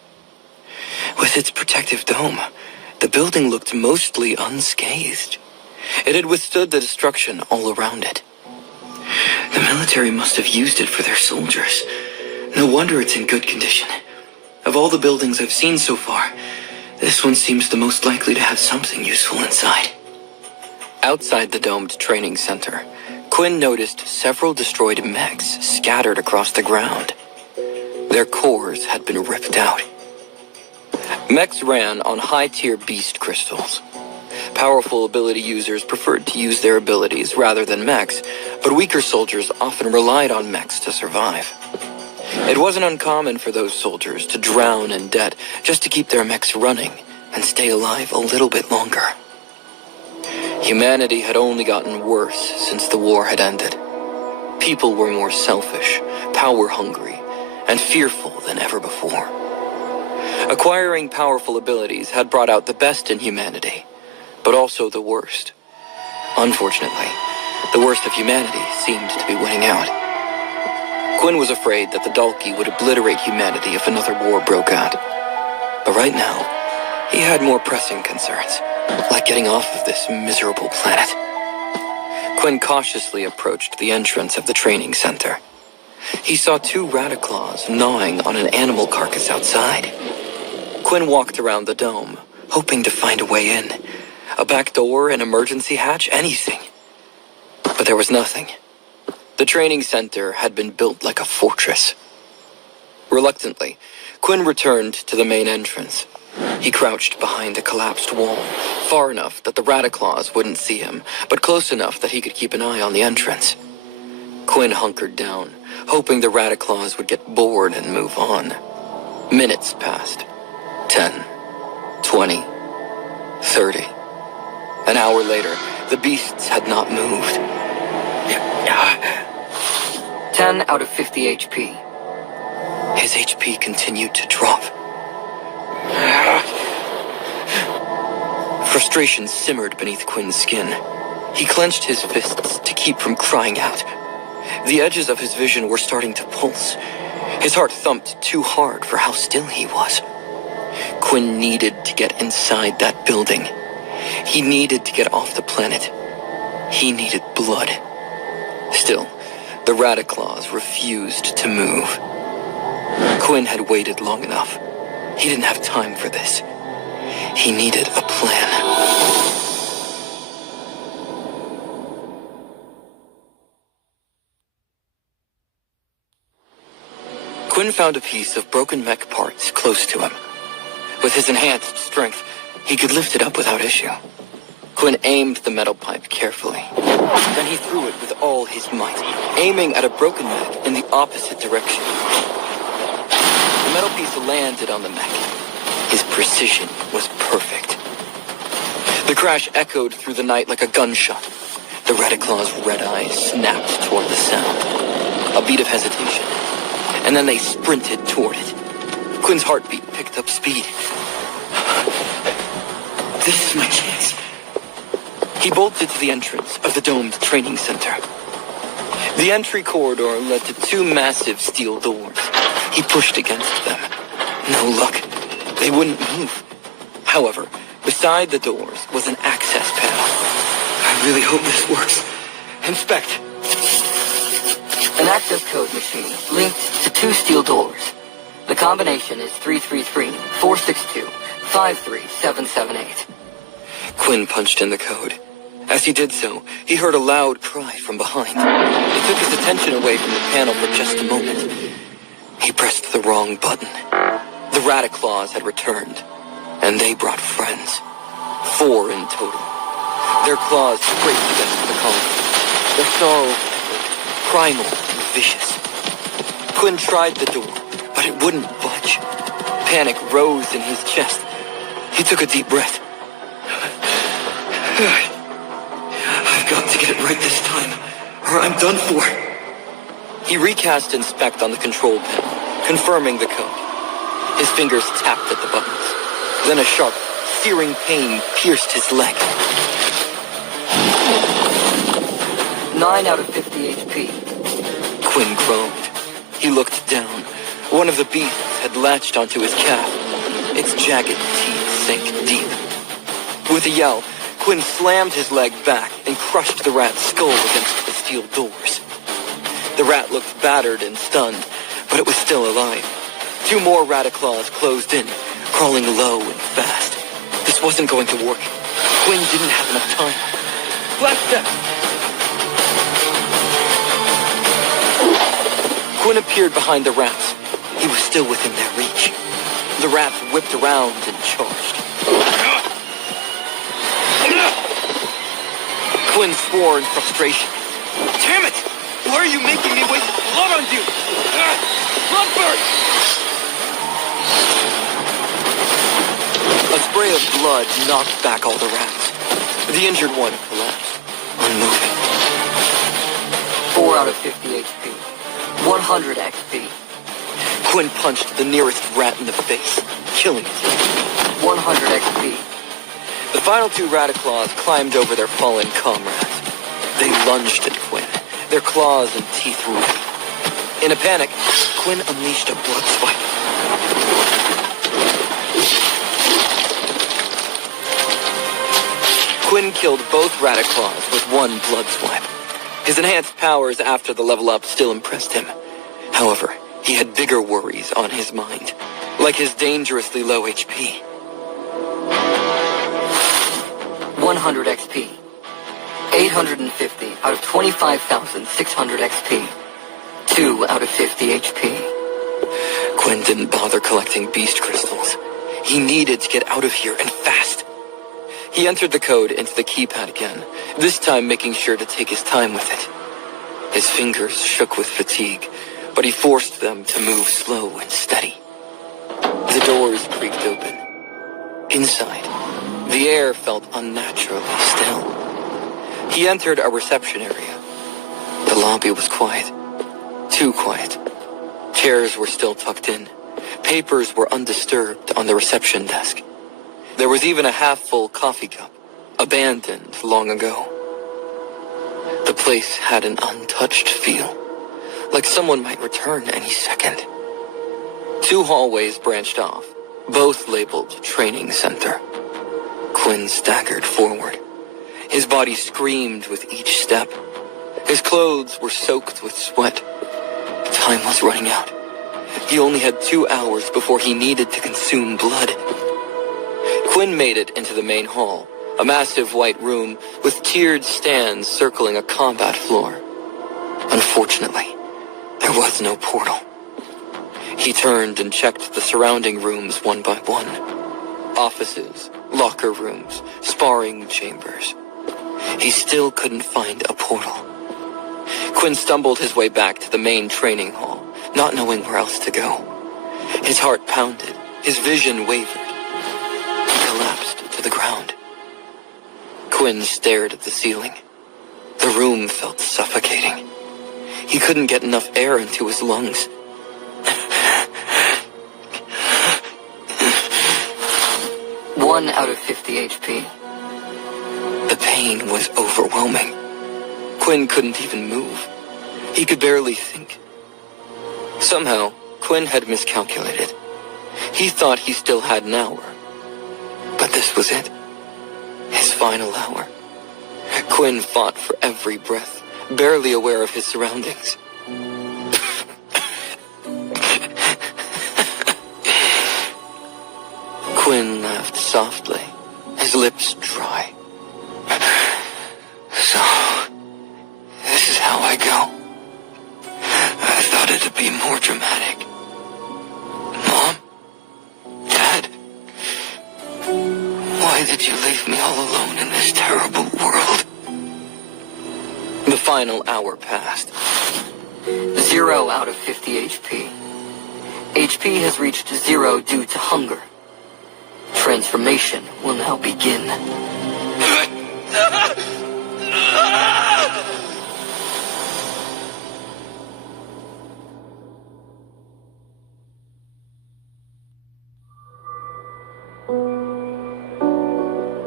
With its protective dome, the building looked mostly unscathed. It had withstood the destruction all around it. The military must have used it for their soldiers. No wonder it's in good condition. Of all the buildings I've seen so far, this one seems the most likely to have something useful inside. Outside the domed training center, Quinn noticed several destroyed mechs scattered across the ground. Their cores had been ripped out. Mechs ran on high-tier beast crystals. Powerful ability users preferred to use their abilities rather than mechs, but weaker soldiers often relied on mechs to survive. It wasn't uncommon for those soldiers to drown in debt just to keep their mechs running and stay alive a little bit longer. Humanity had only gotten worse since the war had ended. People were more selfish, power-hungry, and fearful than ever before. Acquiring powerful abilities had brought out the best in humanity, but also the worst. Unfortunately, the worst of humanity seemed to be winning out. Quinn was afraid that the Dalki would obliterate humanity if another war broke out. But right now, he had more pressing concerns, like getting off of this miserable planet. Quinn cautiously approached the entrance of the training center. He saw two Radiclaws gnawing on an animal carcass outside. Quinn walked around the dome, hoping to find a way in. A back door, an emergency hatch, anything. But there was nothing. The training center had been built like a fortress. Reluctantly, Quinn returned to the main entrance. He crouched behind a collapsed wall, far enough that the Radiclaws wouldn't see him, but close enough that he could keep an eye on the entrance. Quinn hunkered down, hoping the Radiclaws would get bored and move on. Minutes passed. 10, 20, 30. An hour later, the beasts had not moved. 10 out of 50 HP. His HP continued to drop. Frustration simmered beneath Quinn's skin. He clenched his fists to keep from crying out. The edges of his vision were starting to pulse. His heart thumped too hard for how still he was. Quinn needed to get inside that building. He needed to get off the planet. He needed blood. Still, the Radiclaws refused to move. Quinn had waited long enough. He didn't have time for this. He needed a plan. Quinn found a piece of broken mech parts close to him. With his enhanced strength, he could lift it up without issue. Quinn aimed the metal pipe carefully. Then he threw it with all his might, aiming at a broken mech in the opposite direction. The metal piece landed on the mech. His precision was perfect. The crash echoed through the night like a gunshot. The Radiclaw's red eyes snapped toward the sound. A beat of hesitation, and then they sprinted toward it. Quinn's heartbeat picked up speed. This is my chance. He bolted to the entrance of the domed training center. The entry corridor led to two massive steel doors. He pushed against them. No luck. They wouldn't move. However, beside the doors was an access panel. I really hope this works. Inspect. An access code machine linked to two steel doors. The combination is 333-462-53778. Quinn punched in the code. As he did so, he heard a loud cry from behind. It took his attention away from the panel for just a moment. He pressed the wrong button. The Radiclaws had returned, and they brought friends. 4 in total. Their claws scraped against the concrete. Their snarls primal and vicious. Quinn tried the door, but it wouldn't budge. Panic rose in his chest. He took a deep breath. I've got to get it right this time, or I'm done for. He recast Inspect on the control panel, confirming the code. His fingers tapped at the buttons. Then a sharp, searing pain pierced his leg. 9 out of 50 HP. Quinn groaned. He looked down. One of the beasts had latched onto his calf. Its jagged teeth sank deep. With a yell, Quinn slammed his leg back and crushed the rat's skull against the steel doors. The rat looked battered and stunned, but it was still alive. 2 more Radiclaws closed in, crawling low and fast. This wasn't going to work. Quinn didn't have enough time. Left step! Quinn appeared behind the rats. He was still within their reach. The rats whipped around and charged. Quinn swore in frustration. Damn it! Why are you making me waste blood on you? Bloodburst! A spray of blood knocked back all the rats. The injured one collapsed, unmoving. 4 out of 50 HP. 100 XP. Quinn punched the nearest rat in the face, killing it. 100 XP. The final 2 Rataclaws climbed over their fallen comrades. They lunged at Quinn, their claws and teeth moving. In a panic, Quinn unleashed a blood swipe. Quinn killed both Rataclaws with 1 blood swipe. His enhanced powers after the level up still impressed him. However, he had bigger worries on his mind, like his dangerously low HP. 100 XP. 850 out of 25,600 XP. 2 out of 50 HP. Quinn didn't bother collecting beast crystals. He needed to get out of here, and fast. He entered the code into the keypad again, this time making sure to take his time with it. His fingers shook with fatigue, but he forced them to move slow and steady. The doors creaked open. Inside, the air felt unnaturally still. He entered a reception area. The lobby was quiet. Too quiet. Chairs were still tucked in. Papers were undisturbed on the reception desk. There was even a half-full coffee cup, abandoned long ago. The place had an untouched feel, like someone might return any second. 2 hallways branched off, both labeled Training Center. Quinn staggered forward. His body screamed with each step. His clothes were soaked with sweat. Time was running out. He only had 2 hours before he needed to consume blood. Quinn made it into the main hall, a massive white room with tiered stands circling a combat floor. Unfortunately, there was no portal. He turned and checked the surrounding rooms one by one. Offices, locker rooms, sparring chambers. He still couldn't find a portal. Quinn stumbled his way back to the main training hall, not knowing where else to go. His heart pounded, his vision wavered. He collapsed to the ground. Quinn stared at the ceiling. The room felt suffocating. He couldn't get enough air into his lungs. 1 out of 50 HP. The pain was overwhelming. Quinn couldn't even move. He could barely think. Somehow, Quinn had miscalculated. He thought he still had an hour. But this was it. His final hour. Quinn fought for every breath, barely aware of his surroundings. Quinn laughed softly, his lips dry. So, this is how I go. I thought it'd be more dramatic. Mom? Dad? Why did you leave me all alone in this terrible world? The final hour passed. 0 out of 50 HP. HP has reached 0 due to hunger. Transformation will now begin.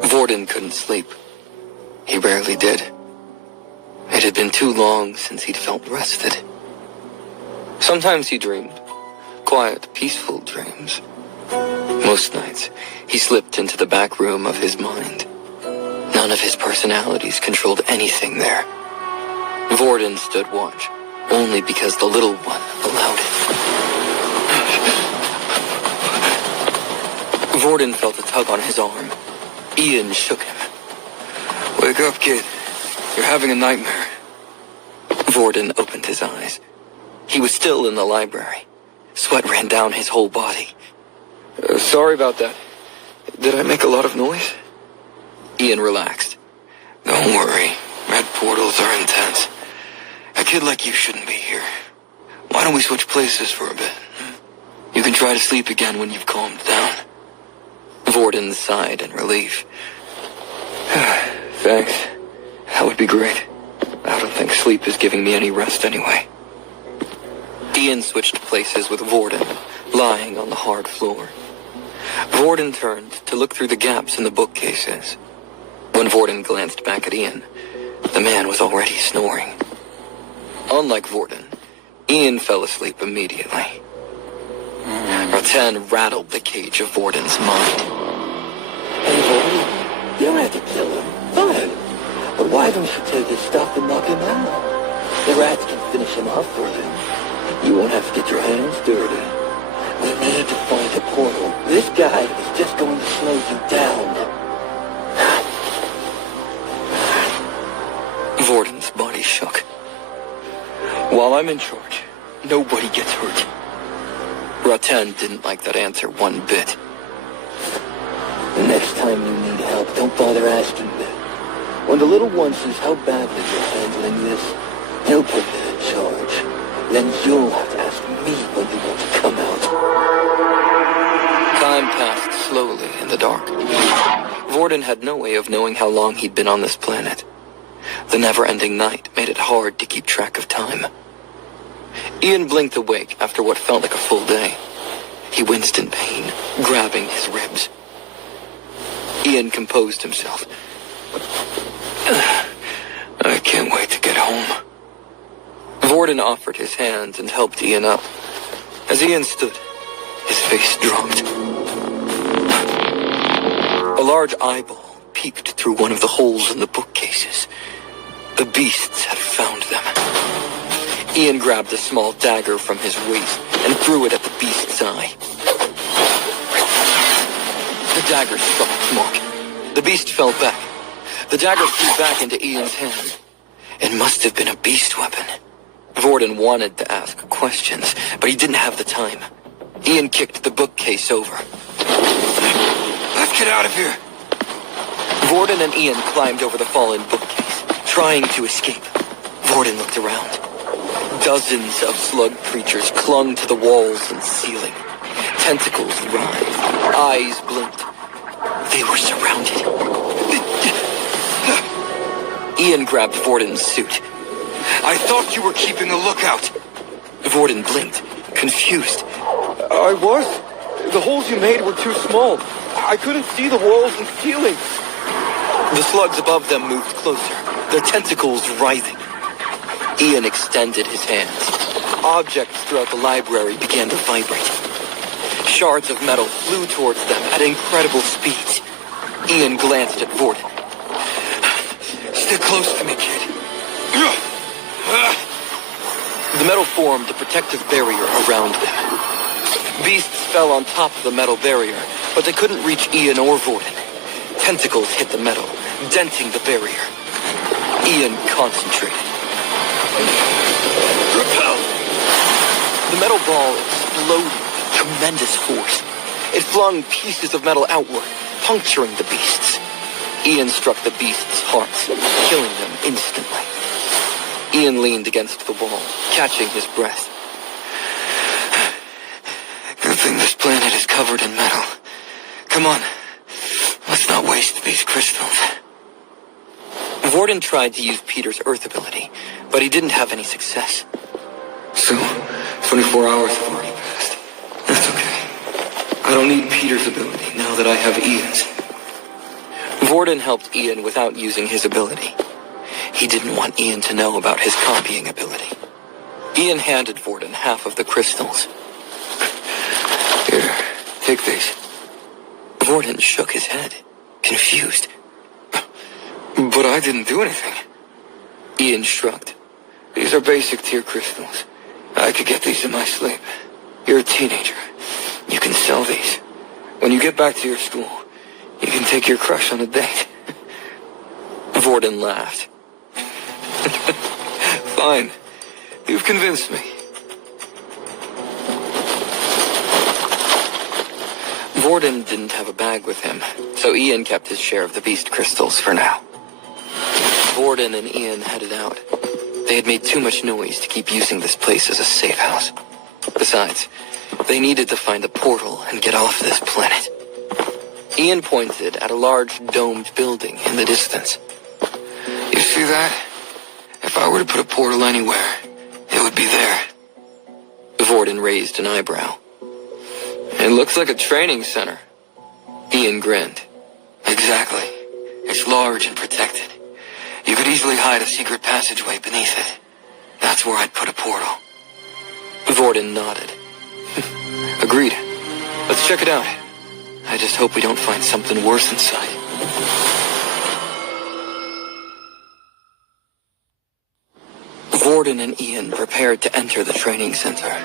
Vorden couldn't sleep. He rarely did. It had been too long since he'd felt rested. Sometimes he dreamed. Quiet, peaceful dreams. Most nights, he slipped into the back room of his mind. None of his personalities controlled anything there. Vorden stood watch, only because the little one allowed it. Vorden felt a tug on his arm. Ian shook him. Wake up, kid. You're having a nightmare. Vorden opened his eyes. He was still in the library. Sweat ran down his whole body. Sorry about that. Did I make a lot of noise? Ian relaxed. Don't worry. Red portals are intense. A kid like you shouldn't be here. Why don't we switch places for a bit? You can try to sleep again when you've calmed down. Vorden sighed in relief. Thanks. That would be great. I don't think sleep is giving me any rest anyway. Ian switched places with Vorden, lying on the hard floor. Vorden turned to look through the gaps in the bookcases. When Vorden glanced back at Ian, the man was already snoring. Unlike Vorden, Ian fell asleep immediately. Rattan rattled the cage of Vorden's mind. Hey, Vorden, you don't have to kill him. Fine. But why don't you take his stuff and knock him out? The rats can finish him off for you. You won't have to get your hands dirty. We need to find a portal. This guy is just going to slow you down. Vorden's body shook. While I'm in charge, nobody gets hurt. Rattan didn't like that answer one bit. The next time you need help, don't bother asking me. When the little one sees how badly you're handling this, he'll put me in charge. Then you'll have to ask me when you want to come out. Time passed slowly in the dark. Vorden had no way of knowing how long he'd been on this planet. The never-ending night made it hard to keep track of time. Ian blinked awake after what felt like a full day. He winced in pain, grabbing his ribs. Ian composed himself. I can't wait to get home. Vorden offered his hands and helped Ian up. As Ian stood, his face dropped. A large eyeball peeked through one of the holes in the bookcases. The beasts had found them. Ian grabbed a small dagger from his waist and threw it at the beast's eye. The dagger struck its mark. The beast fell back. The dagger flew back into Ian's hand. It must have been a beast weapon. Vorden wanted to ask questions, but he didn't have the time. Ian kicked the bookcase over. Let's get out of here. Vorden and Ian climbed over the fallen bookcase, trying to escape. Vorden looked around. Dozens of slug creatures clung to the walls and ceiling. Tentacles writhed. Eyes blinked. They were surrounded. Ian grabbed Vorden's suit. I thought you were keeping a lookout. Vorden blinked, confused. I was. The holes you made were too small. I couldn't see the walls and ceiling. The slugs above them moved closer, their tentacles writhing. Ian extended his hands. Objects throughout the library began to vibrate. Shards of metal flew towards them at incredible speeds. Ian glanced at Vorden. Stick close to me, kid. The metal formed a protective barrier around them. Beasts fell on top of the metal barrier, but they couldn't reach Ian or Vorden. Tentacles hit the metal, denting the barrier. Ian concentrated. Repel! The metal ball exploded with tremendous force. It flung pieces of metal outward, puncturing the beasts. Ian struck the beasts' hearts, killing them instantly. Ian leaned against the wall, catching his breath. Good thing this planet is covered in metal. Come on. Let's not waste these crystals. Vorden tried to use Peter's Earth ability, but he didn't have any success. So, 24 hours have already passed. That's okay. I don't need Peter's ability now that I have Ian's. Vorden helped Ian without using his ability. He didn't want Ian to know about his copying ability. Ian handed Vorden half of the crystals. Here, take these. Vorden shook his head, confused. But I didn't do anything. Ian shrugged. These are basic tier crystals. I could get these in my sleep. You're a teenager. You can sell these. When you get back to your school, you can take your crush on a date. Vorden laughed. Fine. You've convinced me. Vorden didn't have a bag with him, so Ian kept his share of the beast crystals for now. Vorden and Ian headed out. They had made too much noise to keep using this place as a safe house. Besides, they needed to find a portal and get off this planet. Ian pointed at a large domed building in the distance. You see that? If I were to put a portal anywhere, it would be there. Vorden raised an eyebrow. It looks like a training center. Ian grinned. Exactly. It's large and protected. You could easily hide a secret passageway beneath it. That's where I'd put a portal. Vorden nodded. Agreed. Let's check it out. I just hope we don't find something worse inside. Vorden and Ian prepared to enter the training center.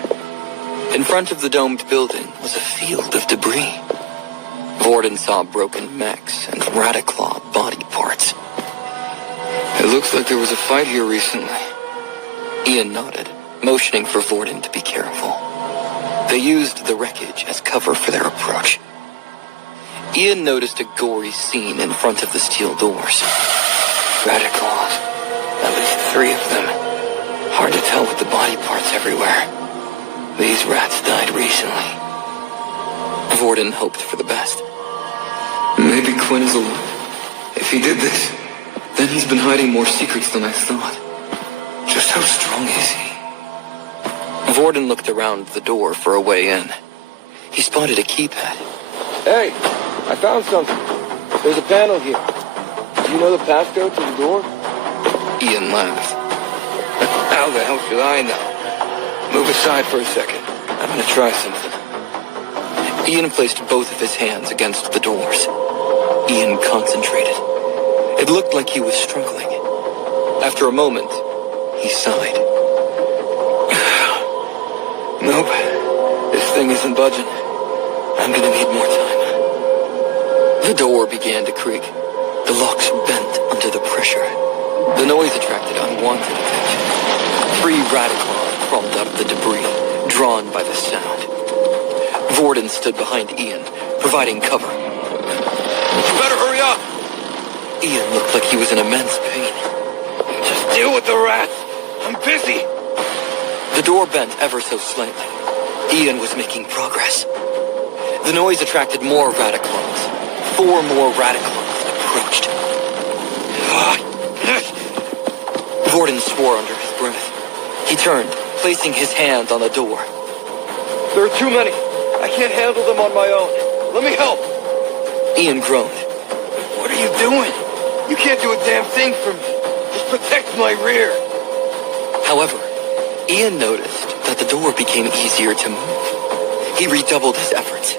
In front of the domed building was a field of debris. Vorden saw broken mechs and Radiclaw body parts. It looks like there was a fight here recently. Ian nodded, motioning for Vorden to be careful. They used the wreckage as cover for their approach. Ian noticed a gory scene in front of the steel doors. Radiclaws. At least 3 of them. Hard to tell with the body parts everywhere. These rats died recently. Vorden hoped for the best. Maybe Quinn is alive. If he did this, then he's been hiding more secrets than I thought. Just how strong is he? Vorden looked around the door for a way in. He spotted a keypad. Hey, I found something. There's a panel here. Do you know the passcode to the door? Ian laughed. How the hell should I know? Move aside for a second. I'm gonna try something. Ian placed both of his hands against the doors. Ian concentrated. It looked like he was struggling. After a moment, he sighed. Nope. This thing isn't budging. I'm gonna need more time. The door began to creak. The locks bent under the pressure. The noise attracted unwanted attention. 3 Radiclaws crawled out of the debris, drawn by the sound. Vorden stood behind Ian, providing cover. You better hurry up! Ian looked like he was in immense pain. Just deal with the rats! I'm busy! The door bent ever so slightly. Ian was making progress. The noise attracted more Radiclaws. 4 more Radiclaws approached. Vorden swore under his breath. He turned, placing his hand on the door. There are too many. I can't handle them on my own. Let me help. Ian groaned. What are you doing? You can't do a damn thing for me. Just protect my rear. However, Ian noticed that the door became easier to move. He redoubled his efforts.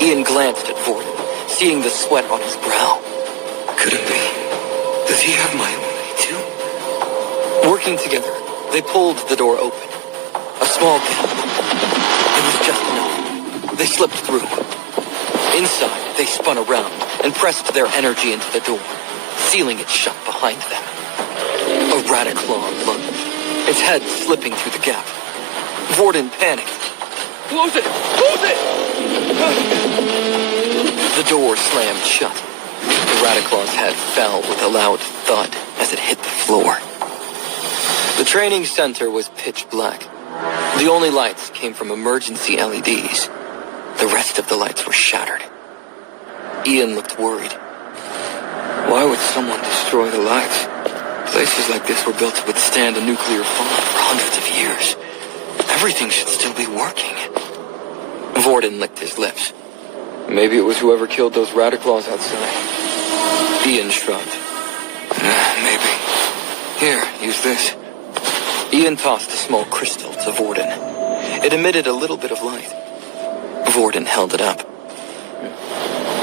Ian glanced at Vorden, seeing the sweat on his brow. Could it be? Does he have my ability too? Working together, they pulled the door open. A small gap. It was just enough. They slipped through. Inside, they spun around and pressed their energy into the door, sealing it shut behind them. A Radiclaw lunged, its head slipping through the gap. Vorden panicked. Close it! Close it! The door slammed shut. The Radiclaw's head fell with a loud thud as it hit the floor. The training center was pitch black. The only lights came from emergency LEDs. The rest of the lights were shattered. Ian looked worried. Why would someone destroy the lights? Places like this were built to withstand a nuclear fallout for hundreds of years. Everything should still be working. Vorden licked his lips. Maybe it was whoever killed those Radiclaws outside. Ian shrugged. Maybe. Here, use this. Ian tossed a small crystal to Vorden. It emitted a little bit of light. Vorden held it up.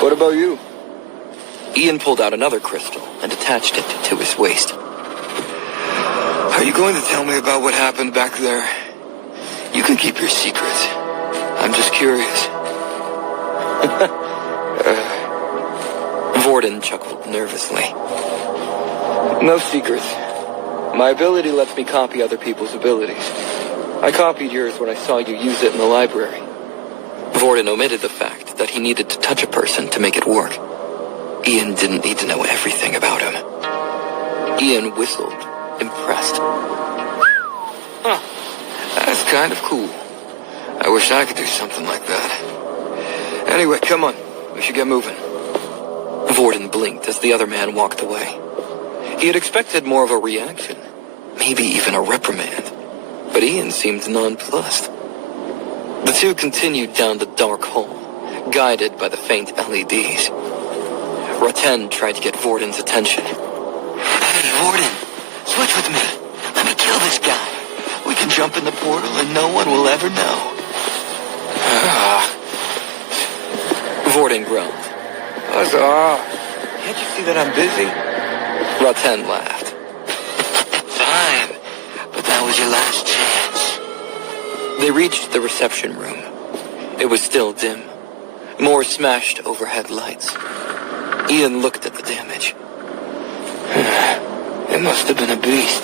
What about you? Ian pulled out another crystal and attached it to his waist. Are you going to tell me about what happened back there? You can keep your secrets. I'm just curious. Vorden chuckled nervously. No secrets. My ability lets me copy other people's abilities. I copied yours when I saw you use it in the library. Vorden omitted the fact that he needed to touch a person to make it work. Ian didn't need to know everything about him. Ian whistled, impressed. Huh. That's kind of cool. I wish I could do something like that. Anyway, come on. We should get moving. Vorden blinked as the other man walked away. He had expected more of a reaction, maybe even a reprimand, but Ian seemed nonplussed. The two continued down the dark hall, guided by the faint LEDs. Raten tried to get Vorden's attention. Hey, Vorden, switch with me. Let me kill this guy. We can jump in the portal and no one will ever know. Vorden groaned. Can't you see that I'm busy? Raten laughed. Fine, but that was your last chance. They reached the reception room. It was still dim. More smashed overhead lights. Ian looked at the damage. It must have been a beast.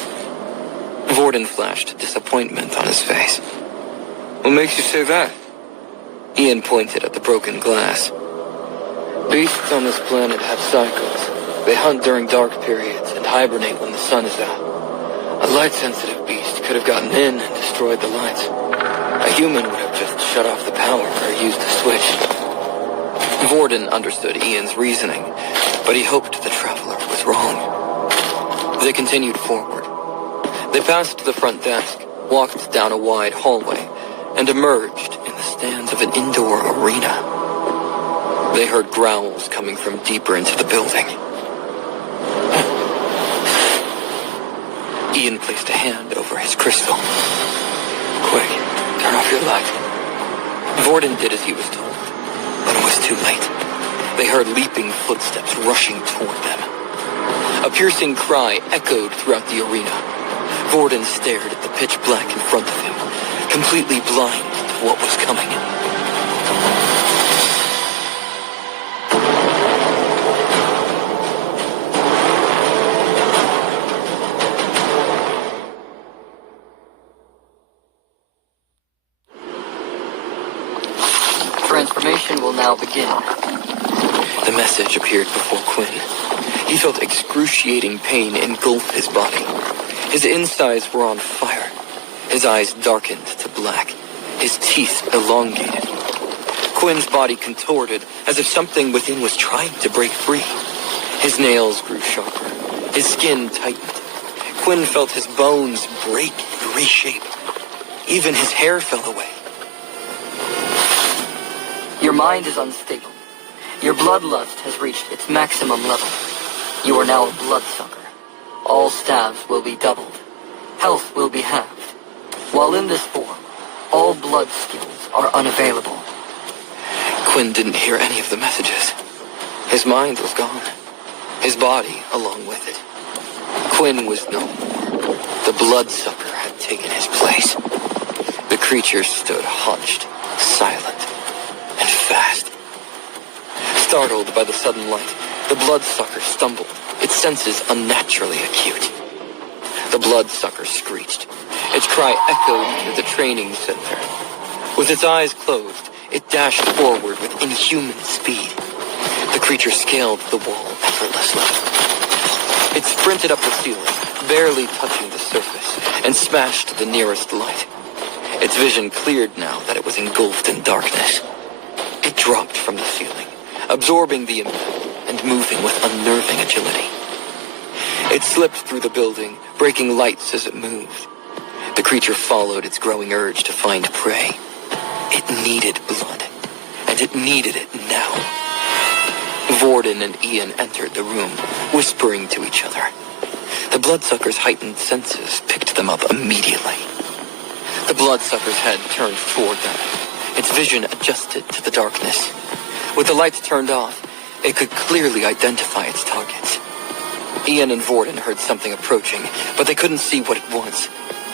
Vorden flashed disappointment on his face. What makes you say that? Ian pointed at the broken glass. Beasts on this planet have cycles. They hunt during dark periods and hibernate when the sun is out. A light-sensitive beast could have gotten in and destroyed the lights. A human would have just shut off the power or used a switch. Vorden understood Ian's reasoning, but he hoped the traveler was wrong. They continued forward. They passed the front desk, walked down a wide hallway, and emerged in the stands of an indoor arena. They heard growls coming from deeper into the building. Ian placed a hand over his crystal. Quick, turn off your light. Vorden did as he was told, but it was too late. They heard leaping footsteps rushing toward them. A piercing cry echoed throughout the arena. Vorden stared at the pitch black in front of him, completely blind to what was coming. Transformation will now begin. The message appeared before Quinn. He felt excruciating pain engulf his body. His insides were on fire. His eyes darkened to black. His teeth elongated. Quinn's body contorted as if something within was trying to break free. His nails grew sharper. His skin tightened. Quinn felt his bones break and reshape. Even his hair fell away. Your mind is unstable. Your bloodlust has reached its maximum level. You are now a bloodsucker. All stabs will be doubled. Health will be halved. While in this form, all blood skills are unavailable. Quinn didn't hear any of the messages. His mind was gone. His body along with it. Quinn was no more. The bloodsucker had taken his place. The creature stood hunched, silent, and fast. Startled by the sudden light, the bloodsucker stumbled, its senses unnaturally acute. The bloodsucker screeched. Its cry echoed through the training center. With its eyes closed, it dashed forward with inhuman speed. The creature scaled the wall effortlessly. It sprinted up the ceiling, barely touching the surface, and smashed the nearest light. Its vision cleared now that it was engulfed in darkness. It dropped from the ceiling, absorbing the impact and moving with unnerving agility. It slipped through the building, breaking lights as it moved. The creature followed its growing urge to find prey. It needed blood, and it needed it now. Vorden and Ian entered the room, whispering to each other. The bloodsucker's heightened senses picked them up immediately. The bloodsucker's head turned toward them. Its vision adjusted to the darkness. With the lights turned off, it could clearly identify its targets. Ian and Vorden heard something approaching, but they couldn't see what it was.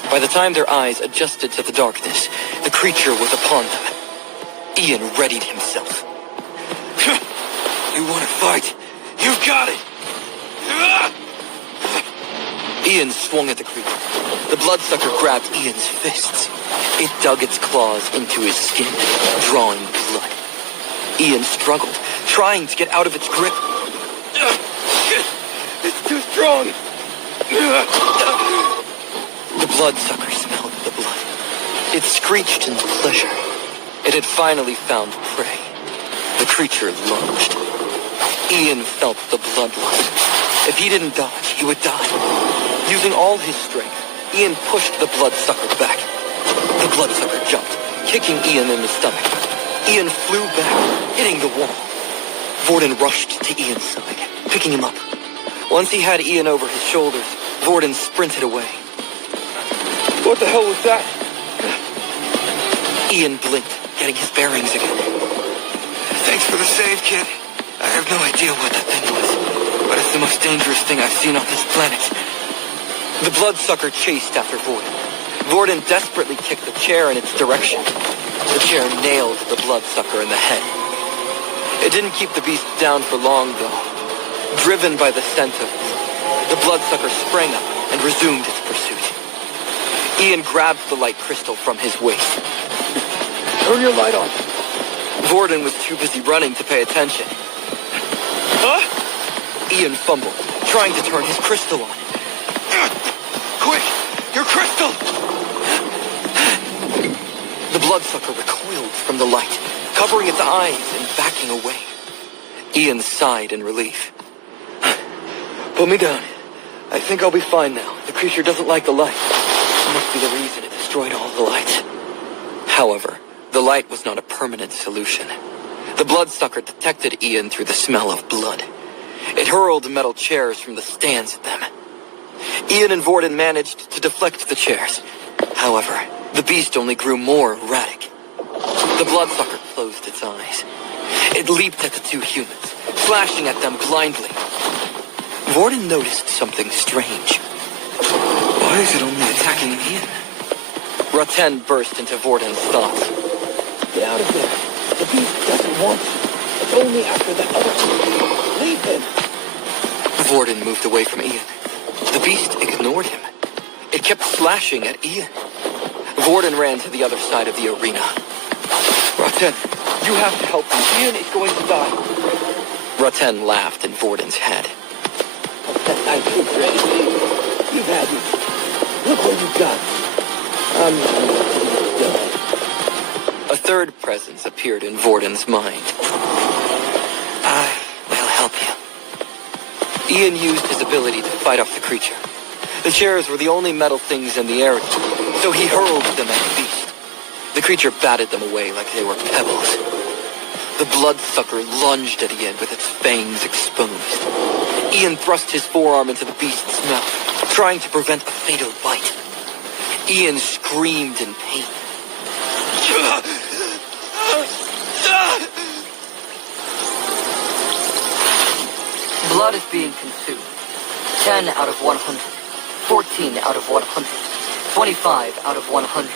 By the time their eyes adjusted to the darkness, the creature was upon them. Ian readied himself. You want to fight? You've got it! Ian swung at the creature. The bloodsucker grabbed Ian's fists. It dug its claws into his skin, drawing blood. Ian struggled, trying to get out of its grip. It's too strong! The bloodsucker smelled It screeched in pleasure. It had finally found prey. The creature lunged. Ian felt the bloodlust. If he didn't dodge, he would die. Using all his strength, Ian pushed the bloodsucker back. The bloodsucker jumped, kicking Ian in the stomach. Ian flew back, hitting the wall. Vorden rushed to Ian's side, picking him up. Once he had Ian over his shoulders, Vorden sprinted away. What the hell was that? Ian blinked, getting his bearings again. Thanks for the save, kid. I have no idea what that thing was, but it's the most dangerous thing I've seen on this planet. The bloodsucker chased after Vorden. Vorden desperately kicked the chair in its direction. The chair nailed the bloodsucker in the head. It didn't keep the beast down for long, though. Driven by the scent of blood, the bloodsucker sprang up and resumed its pursuit. Ian grabbed the light crystal from his waist. Turn your light on. Vorden was too busy running to pay attention. Huh? Ian fumbled, trying to turn his crystal on. Quick! Your crystal! The bloodsucker recoiled from the light, covering its eyes and backing away. Ian sighed in relief. Put me down. I think I'll be fine now. The creature doesn't like the light. It must be the reason it destroyed all the lights. However, the light was not a permanent solution. The bloodsucker detected Ian through the smell of blood. It hurled metal chairs from the stands at them. Ian and Vorden managed to deflect the chairs. However, the beast only grew more erratic. The bloodsucker closed its eyes. It leaped at the two humans, slashing at them blindly. Vorden noticed something strange. Why is it only attacking Ian? Raten burst into Vorden's thoughts. Get out of there. The beast doesn't want you. It's only after the other. Leave him. Vorden moved away from Ian. The beast ignored him. It kept slashing at Ian. Vorden ran to the other side of the arena. Raten, you have to help him. Ian is going to die. Raten laughed in Vorden's head. I took ready. You've had it. Look what you've got. I'm done. A third presence appeared in Vorden's mind. I'll help you. Ian used his ability to fight off the creature. The chairs were the only metal things in the area, so he hurled them at the beast. The creature batted them away like they were pebbles. The bloodsucker lunged at Ian with its fangs exposed. Ian thrust his forearm into the beast's mouth, trying to prevent a fatal bite. Ian screamed in pain. Blood is being consumed. 10 out of 100. 14 out of 100. 25 out of 100.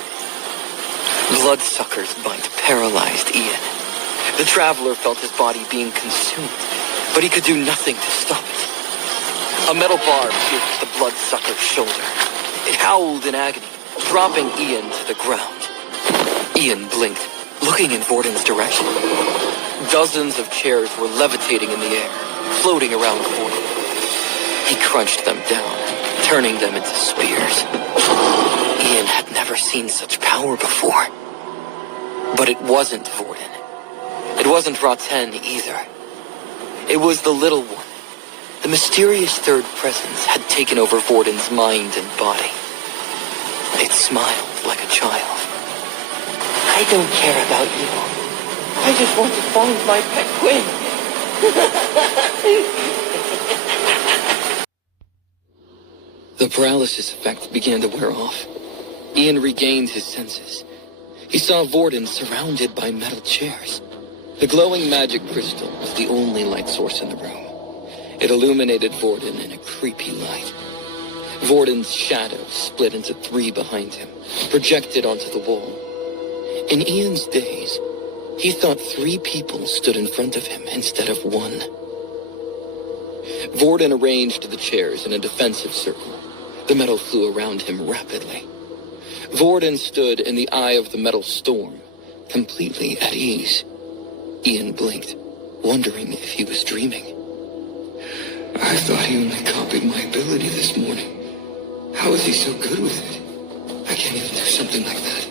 Bloodsucker's bite paralyzed Ian. The traveler felt his body being consumed, but he could do nothing to stop it. A metal bar pierced the bloodsucker's shoulder. It howled in agony, dropping Ian to the ground. Ian blinked, looking in Vorden's direction. Dozens of chairs were levitating in the air, floating around Vorden. He crunched them down, turning them into spears. Ian had never seen such power before. But it wasn't Vorden. It wasn't Raten either. It was the little one. The mysterious third presence had taken over Vorden's mind and body. It smiled like a child. I don't care about you. I just want to find my pet Quinn. The paralysis effect began to wear off. Ian regained his senses. He saw Vorden surrounded by metal chairs. The glowing magic crystal was the only light source in the room. It illuminated Vorden in a creepy light. Vorden's shadow split into 3 behind him, projected onto the wall. In Ian's daze, he thought 3 people stood in front of him instead of 1. Vorden arranged the chairs in a defensive circle. The metal flew around him rapidly. Vorden stood in the eye of the metal storm, completely at ease. Ian blinked, wondering if he was dreaming. I thought he only copied my ability this morning. How is he so good with it? I can't even do something like that.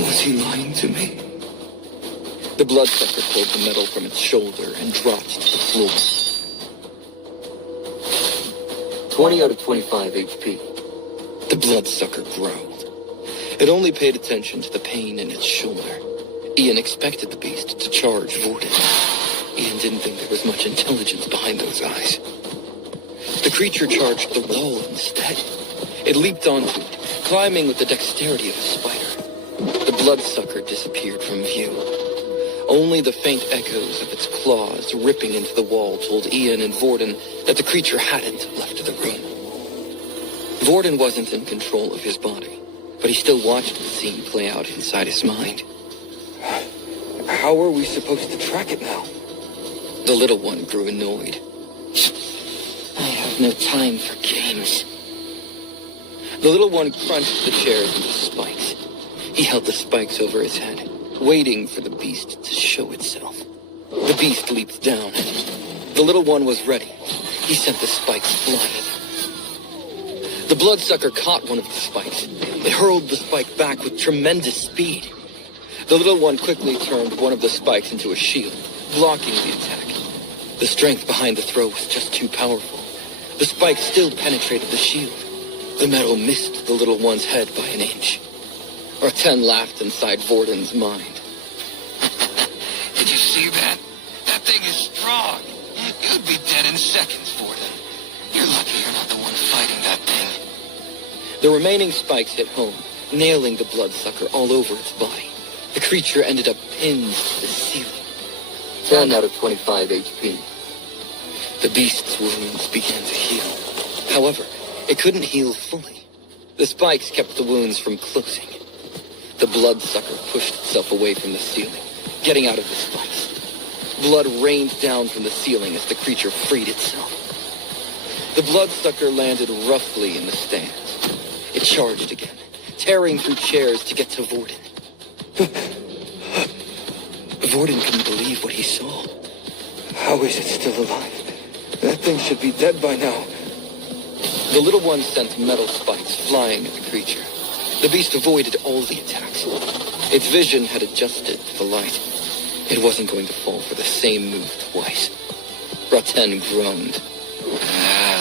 Was he lying to me? The bloodsucker pulled the metal from its shoulder and dropped to the floor. 20 out of 25 HP. The bloodsucker growled. It only paid attention to the pain in its shoulder. Ian expected the beast to charge Vorden. Ian didn't think there was much intelligence behind those eyes. The creature charged the wall instead. It leaped onto it, climbing with the dexterity of a spider. The bloodsucker disappeared from view. Only the faint echoes of its claws ripping into the wall told Ian and Vorden that the creature hadn't left the room. Vorden wasn't in control of his body, but he still watched the scene play out inside his mind. How are we supposed to track it now? The little one grew annoyed. I have no time for games. The little one crunched the chairs into spikes. He held the spikes over his head, waiting for the beast to show itself. The beast leaped down. The little one was ready. He sent the spikes flying. The bloodsucker caught one of the spikes. It hurled the spike back with tremendous speed. The little one quickly turned one of the spikes into a shield, blocking the attack. The strength behind the throw was just too powerful. The spike still penetrated the shield. The metal missed the little one's head by an inch. Raten laughed inside Vorden's mind. Did you see that? That thing is strong. You'd be dead in seconds, Vorden. You're lucky you're not the one fighting that thing. The remaining spikes hit home, nailing the bloodsucker all over its body. The creature ended up pinned to the ceiling. 10 out of 25 HP. The beast's wounds began to heal. However, it couldn't heal fully. The spikes kept the wounds from closing. The bloodsucker pushed itself away from the ceiling, getting out of the spikes. Blood rained down from the ceiling as the creature freed itself. The bloodsucker landed roughly in the stands. It charged again, tearing through chairs to get to Vorden. Vorden couldn't believe what he saw. How is it still alive? That thing should be dead by now. The little one sent metal spikes flying at the creature. The beast avoided all the attacks. Its vision had adjusted to the light. It wasn't going to fall for the same move twice. Raten groaned.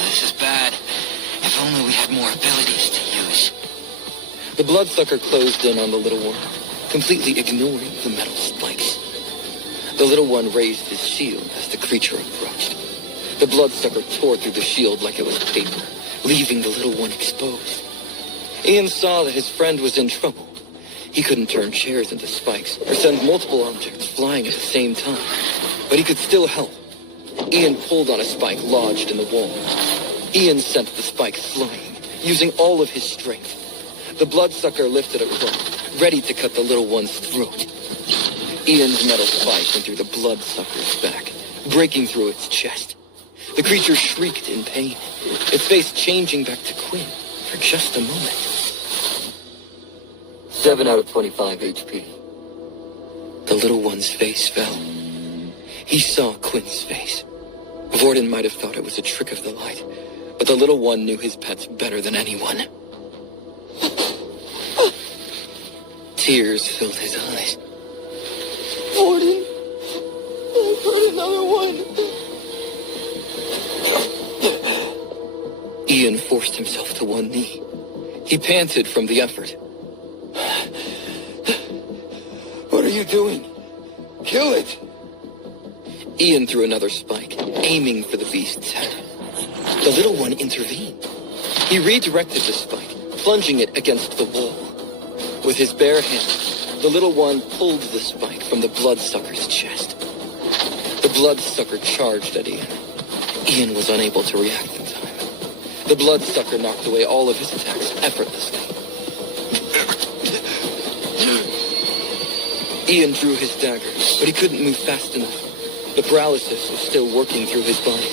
This is bad. If only we had more abilities to use. The bloodsucker closed in on the little one, completely ignoring the metal spikes. The little one raised his shield as the creature approached. The bloodsucker tore through the shield like it was paper, leaving the little one exposed. Ian saw that his friend was in trouble. He couldn't turn chairs into spikes or send multiple objects flying at the same time, but he could still help. Ian pulled on a spike lodged in the wall. Ian sent the spikes flying, using all of his strength. The bloodsucker lifted a claw, ready to cut the little one's throat. Ian's metal spike went through the bloodsucker's back, breaking through its chest. The creature shrieked in pain, its face changing back to Quinn for just a moment. 7 out of 25 HP. The little one's face fell. He saw Quinn's face. Vorden might have thought it was a trick of the light, but the little one knew his pets better than anyone. Tears filled his eyes. Vorden! I've heard another one! Ian forced himself to one knee. He panted from the effort. What are you doing? Kill it! Ian threw another spike, aiming for the beast's head. The little one intervened. He redirected the spike, plunging it against the wall. With his bare hand, the little one pulled the spike from the bloodsucker's chest. The bloodsucker charged at Ian. Ian was unable to react in time. The bloodsucker knocked away all of his attacks effortlessly. Ian drew his dagger, but he couldn't move fast enough. The paralysis was still working through his body.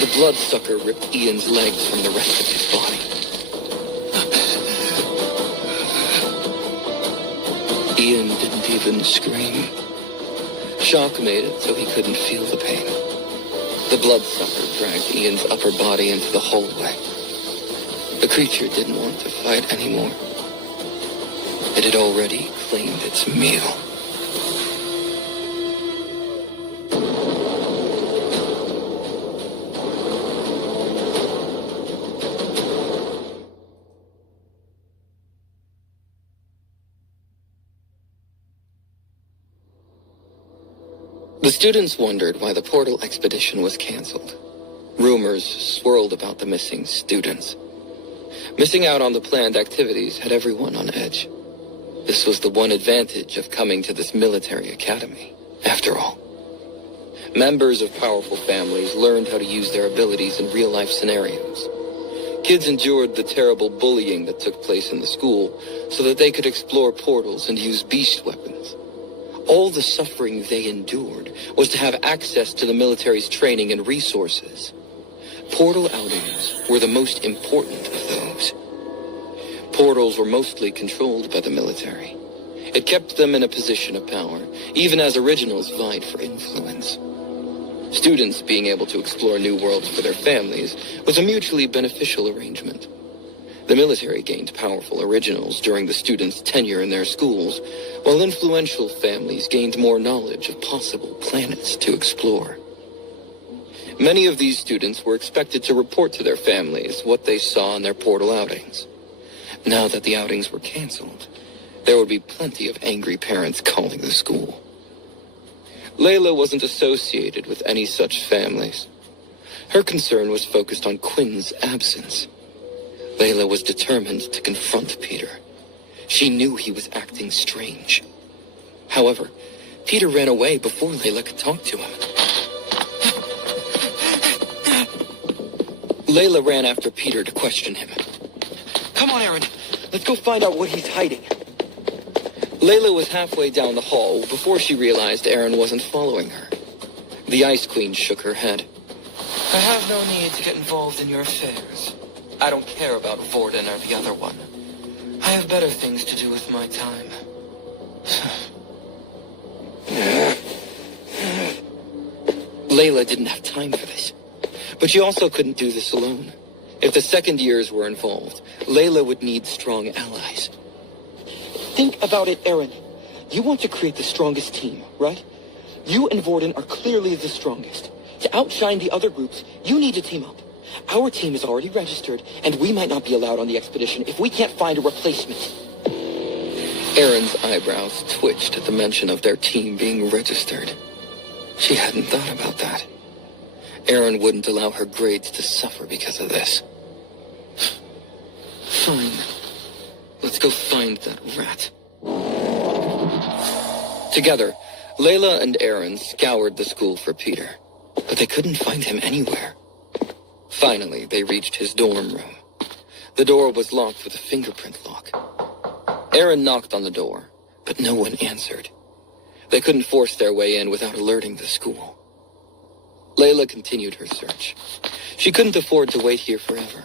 The bloodsucker ripped Ian's legs from the rest of his body. Ian didn't even scream. Shock made it so he couldn't feel the pain. The bloodsucker dragged Ian's upper body into the hallway. The creature didn't want to fight anymore. It had already claimed its meal. The students wondered why the portal expedition was canceled. Rumors swirled about the missing students. Missing out on the planned activities had everyone on edge. This was the one advantage of coming to this military academy, after all. Members of powerful families learned how to use their abilities in real-life scenarios. Kids endured the terrible bullying that took place in the school so that they could explore portals and use beast weapons. All the suffering they endured was to have access to the military's training and resources. Portal outings were the most important of those. Portals were mostly controlled by the military. It kept them in a position of power, even as originals vied for influence. Students being able to explore new worlds for their families was a mutually beneficial arrangement. The military gained powerful originals during the students' tenure in their schools, while influential families gained more knowledge of possible planets to explore. Many of these students were expected to report to their families what they saw in their portal outings. Now that the outings were canceled, there would be plenty of angry parents calling the school. Layla wasn't associated with any such families. Her concern was focused on Quinn's absence. Layla was determined to confront Peter. She knew he was acting strange. However, Peter ran away before Layla could talk to him. Layla ran after Peter to question him. Come on, Aaron. Let's go find out what he's hiding. Layla was halfway down the hall before she realized Aaron wasn't following her. The Ice Queen shook her head. I have no need to get involved in your affairs. I don't care about Vorden or the other one. I have better things to do with my time. Layla didn't have time for this. But she also couldn't do this alone. If the second years were involved, Layla would need strong allies. Think about it, Aaron. You want to create the strongest team, right? You and Vorden are clearly the strongest. To outshine the other groups, you need to team up. Our team is already registered, and we might not be allowed on the expedition if we can't find a replacement. Aaron's eyebrows twitched at the mention of their team being registered. She hadn't thought about that. Aaron wouldn't allow her grades to suffer because of this. Fine. Let's go find that rat. Together, Layla and Aaron scoured the school for Peter, but they couldn't find him anywhere. Finally, they reached his dorm room. The door was locked with a fingerprint lock. Aaron knocked on the door, but no one answered. They couldn't force their way in without alerting the school. Layla continued her search. She couldn't afford to wait here forever.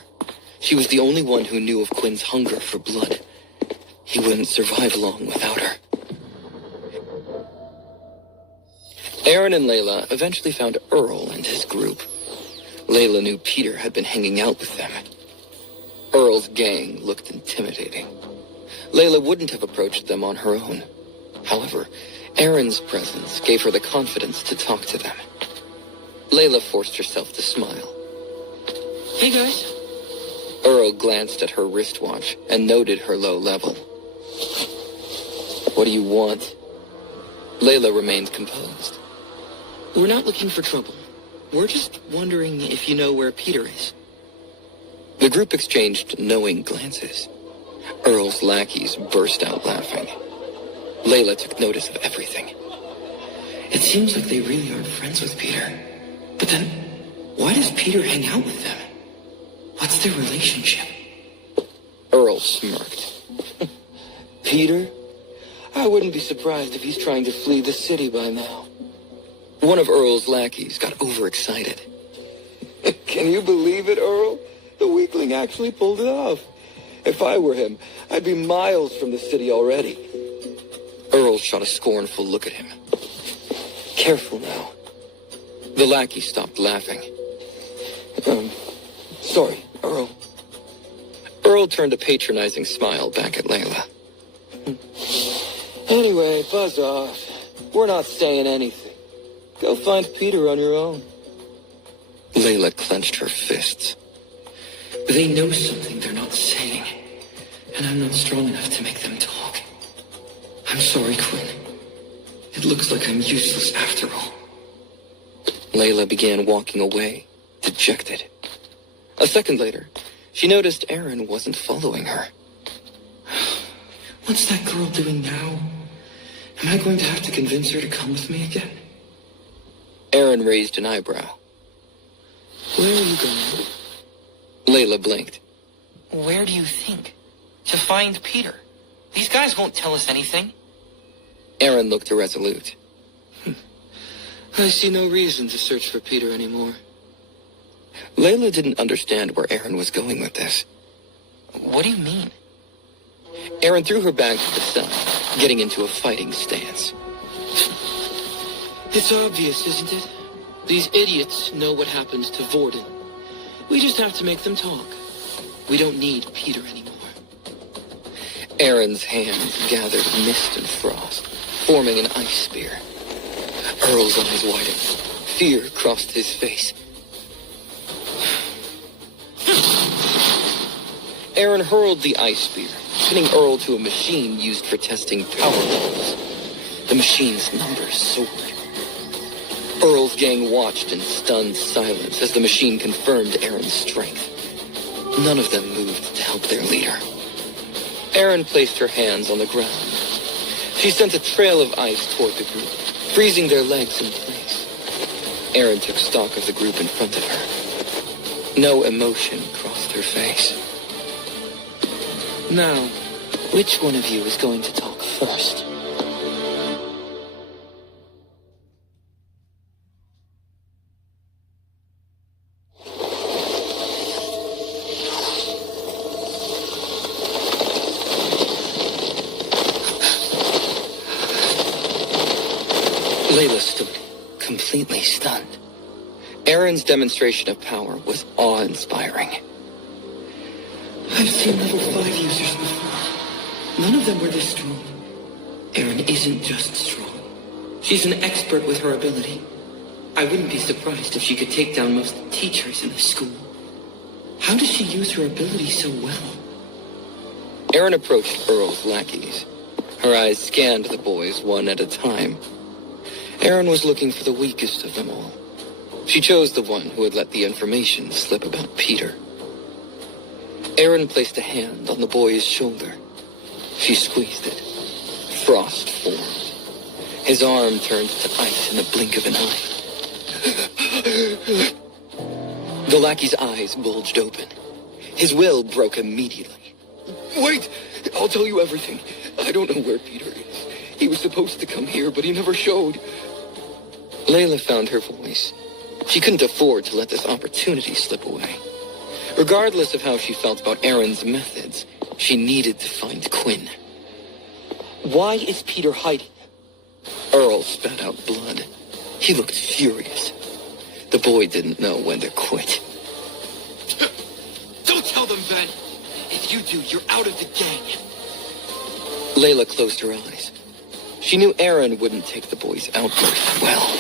She was the only one who knew of Quinn's hunger for blood. He wouldn't survive long without her. Aaron and Layla eventually found Earl and his group. Layla knew Peter had been hanging out with them. Earl's gang looked intimidating. Layla wouldn't have approached them on her own. However, Aaron's presence gave her the confidence to talk to them. Layla forced herself to smile. Hey, guys. Earl glanced at her wristwatch and noted her low level. What do you want? Layla remained composed. We're not looking for trouble. We're just wondering if you know where Peter is. The group exchanged knowing glances. Earl's lackeys burst out laughing. Layla took notice of everything. It seems like they really aren't friends with Peter. But then, why does Peter hang out with them? What's their relationship? Earl smirked. Peter? I wouldn't be surprised if he's trying to flee the city by now. One of Earl's lackeys got overexcited. Can you believe it, Earl? The weakling actually pulled it off. If I were him, I'd be miles from the city already. Earl shot a scornful look at him. Careful now. The lackey stopped laughing. Sorry, Earl. Earl turned a patronizing smile back at Layla. Anyway, buzz off. We're not saying anything. Go find Peter on your own. Layla clenched her fists. They know something they're not saying, and I'm not strong enough to make them talk. I'm sorry, Quinn. It looks like I'm useless after all. Layla began walking away, dejected. A second later, she noticed Aaron wasn't following her. What's that girl doing now? Am I going to have to convince her to come with me again? Aaron raised an eyebrow. Where are you going? Layla blinked. Where do you think? To find Peter. These guys won't tell us anything. Aaron looked irresolute. I see no reason to search for Peter anymore. Layla didn't understand where Aaron was going with this. What do you mean? Aaron threw her back to the side, getting into a fighting stance. It's obvious, isn't it? These idiots know what happens to Vorden. We just have to make them talk. We don't need Peter anymore. Aaron's hands gathered mist and frost, forming an ice spear. Earl's eyes widened. Fear crossed his face. Aaron hurled the ice spear, pinning Earl to a machine used for testing power levels. The machine's numbers soared. Earl's gang watched in stunned silence as the machine confirmed Aaron's strength. None of them moved to help their leader. Aaron placed her hands on the ground. She sent a trail of ice toward the group, freezing their legs in place. Aaron took stock of the group in front of her. No emotion crossed her face. Now, which one of you is going to talk first? Layla stood, completely stunned. Aaron's demonstration of power was awe-inspiring. I've seen level 5 users before. None of them were this strong. Aaron isn't just strong. She's an expert with her ability. I wouldn't be surprised if she could take down most teachers in the school. How does she use her ability so well? Aaron approached Earl's lackeys. Her eyes scanned the boys one at a time. Aaron was looking for the weakest of them all. She chose the one who had let the information slip about Peter. Aaron placed a hand on the boy's shoulder. She squeezed it. Frost formed. His arm turned to ice in the blink of an eye. The lackey's eyes bulged open. His will broke immediately. Wait! I'll tell you everything. I don't know where Peter is. He was supposed to come here, but he never showed. Layla found her voice. She couldn't afford to let this opportunity slip away. Regardless of how she felt about Aaron's methods, she needed to find Quinn. Why is Peter hiding? Earl spat out blood. He looked furious. The boy didn't know when to quit. Don't tell them, Ben! If you do, you're out of the gang. Layla closed her eyes. She knew Aaron wouldn't take the boy's outburst well.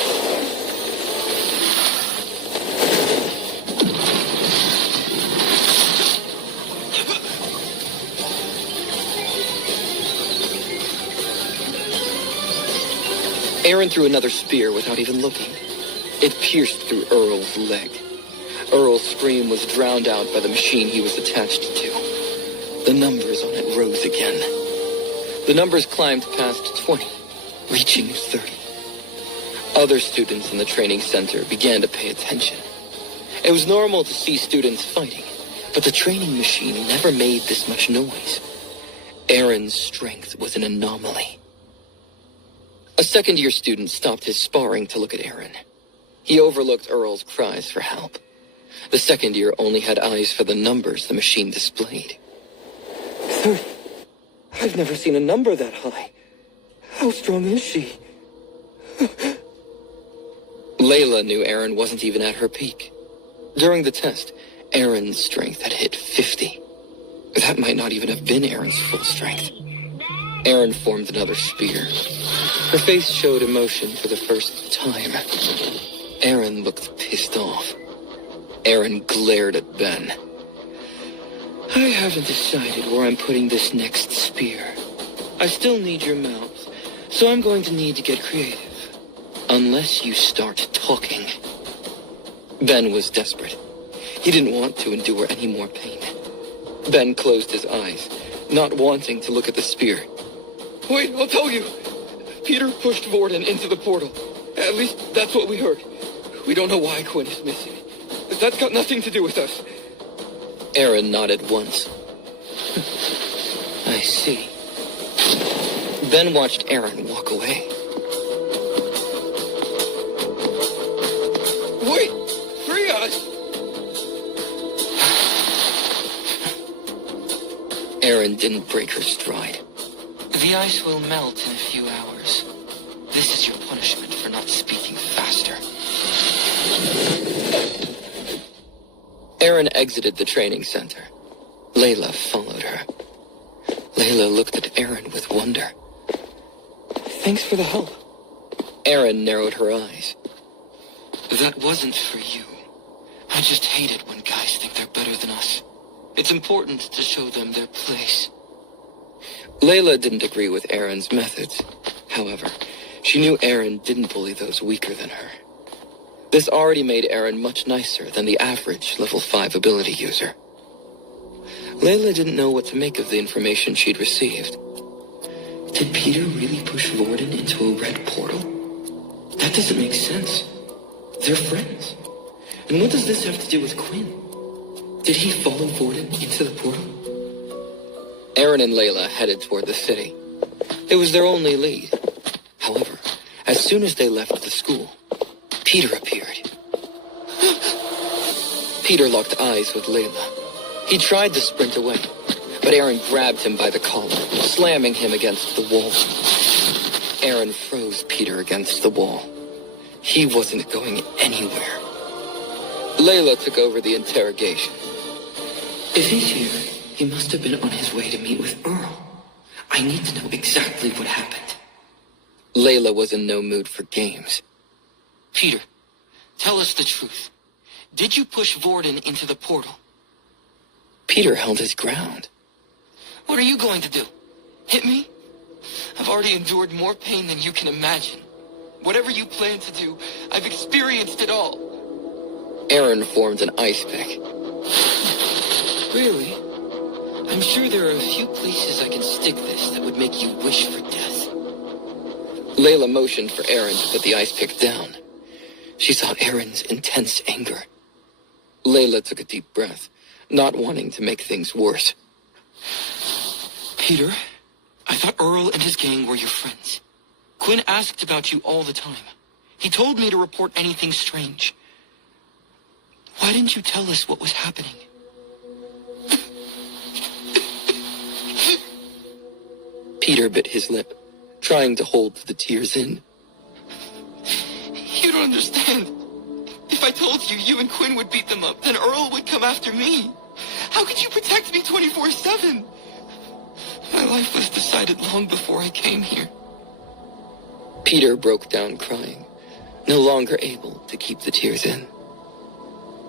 Aaron threw another spear without even looking. It pierced through Earl's leg. Earl's scream was drowned out by the machine he was attached to. The numbers on it rose again. The numbers climbed past 20, reaching 30. Other students in the training center began to pay attention. It was normal to see students fighting, but the training machine never made this much noise. Aaron's strength was an anomaly. A second-year student stopped his sparring to look at Aaron. He overlooked Earl's cries for help. The second year only had eyes for the numbers the machine displayed. 30. I've never seen a number that high. How strong is she? Layla knew Aaron wasn't even at her peak. During the test, Aaron's strength had hit 50. That might not even have been Aaron's full strength. Erin formed another spear. Her face showed emotion for the first time. Erin looked pissed off. Erin glared at Ben. I haven't decided where I'm putting this next spear. I still need your mouth, so I'm going to need to get creative. Unless you start talking. Ben was desperate. He didn't want to endure any more pain. Ben closed his eyes, not wanting to look at the spear. Wait, I'll tell you. Peter pushed Vorden into the portal. At least that's what we heard. We don't know why Quinn is missing. That's got nothing to do with us. Erin nodded once. I see. Ben watched Erin walk away. Wait! Free us! Erin didn't break her stride. The ice will melt in a few hours. This is your punishment for not speaking faster. Erin exited the training center. Layla followed her. Layla looked at Erin with wonder. Thanks for the help. Erin narrowed her eyes. That wasn't for you. I just hate it when guys think they're better than us. It's important to show them their place. Layla didn't agree with Erin's methods. However, she knew Erin didn't bully those weaker than her. This already made Erin much nicer than the average level 5 ability user. Layla didn't know what to make of the information she'd received. Did Peter really push Vorden into a red portal? That doesn't make sense. They're friends. And what does this have to do with Quinn? Did he follow Vorden into the portal? Erin and Layla headed toward the city. It was their only lead. However, as soon as they left the school, Peter appeared. Peter locked eyes with Layla. He tried to sprint away, but Erin grabbed him by the collar, slamming him against the wall. Erin froze Peter against the wall. He wasn't going anywhere. Layla took over the interrogation. If he's here, he must have been on his way to meet with Earl. I need to know exactly what happened. Layla was in no mood for games. Peter, tell us the truth. Did you push Vorden into the portal? Peter held his ground. What are you going to do? Hit me? I've already endured more pain than you can imagine. Whatever you plan to do, I've experienced it all. Erin formed an ice pick. Really? I'm sure there are a few places I can stick this that would make you wish for death. Layla motioned for Erin to put the ice pick down. She saw Erin's intense anger. Layla took a deep breath, not wanting to make things worse. Peter, I thought Earl and his gang were your friends. Quinn asked about you all the time. He told me to report anything strange. Why didn't you tell us what was happening? Peter bit his lip, trying to hold the tears in. You don't understand. If I told you, you and Quinn would beat them up, then Earl would come after me. How could you protect me 24/7? My life was decided long before I came here. Peter broke down crying, no longer able to keep the tears in.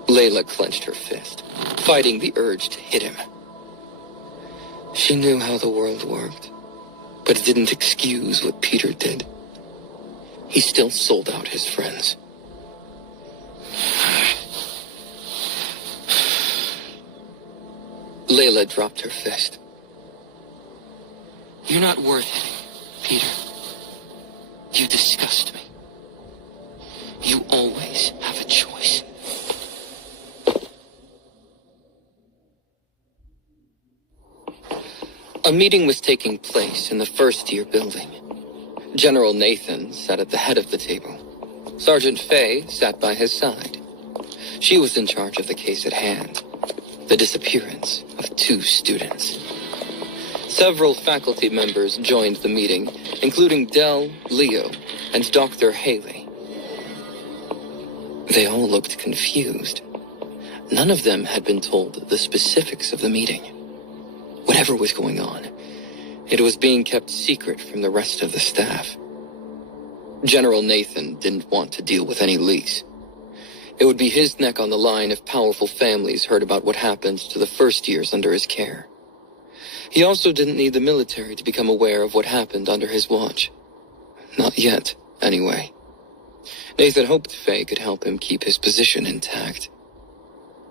Layla clenched her fist, fighting the urge to hit him. She knew how the world worked, but it didn't excuse what Peter did. He still sold out his friends. Layla dropped her fist. You're not worth hitting, Peter. You disgust me. You always have a choice. A meeting was taking place in the first-year building. General Nathan sat at the head of the table. Sergeant Faye sat by his side. She was in charge of the case at hand, the disappearance of 2 students. Several faculty members joined the meeting, including Del, Leo, and Dr. Haley. They all looked confused. None of them had been told the specifics of the meeting. Whatever was going on, It was being kept secret from the rest of the staff. General Nathan didn't want to deal with any leaks. It would be his neck on the line if powerful families heard about what happened to the first years under his care. He also didn't need the military to become aware of what happened under his watch. Not yet, anyway. Nathan hoped Faye could help him keep his position intact.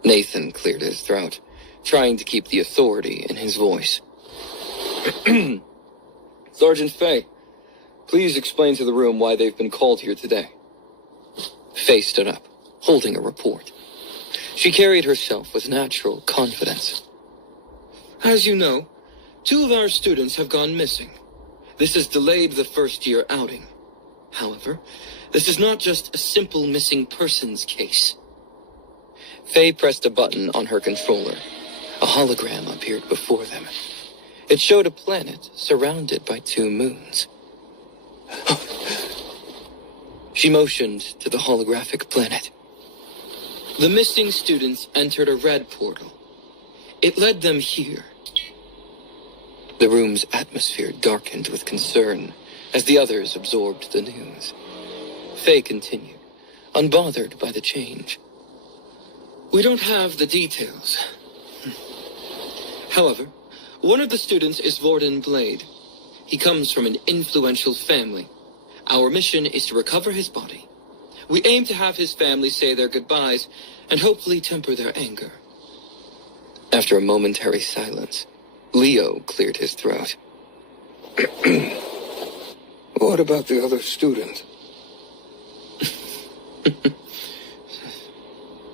Nathan cleared his throat, trying to keep the authority in his voice. Sergeant Faye, please explain to the room why they've been called here today. Faye stood up, holding a report. She carried herself with natural confidence. As you know, 2 of our students have gone missing. This has delayed the first-year outing. However, this is not just a simple missing persons case. Faye pressed a button on her controller. A hologram appeared before them. It showed a planet surrounded by 2 moons. She motioned to the holographic planet. The missing students entered a red portal. It led them here. The room's atmosphere darkened with concern as the others absorbed the news. Faye continued, unbothered by the change. We don't have the details. However, one of the students is Vorden Blade. He comes from an influential family. Our mission is to recover his body. We aim to have his family say their goodbyes and hopefully temper their anger. After a momentary silence, Leo cleared his throat. What about the other student?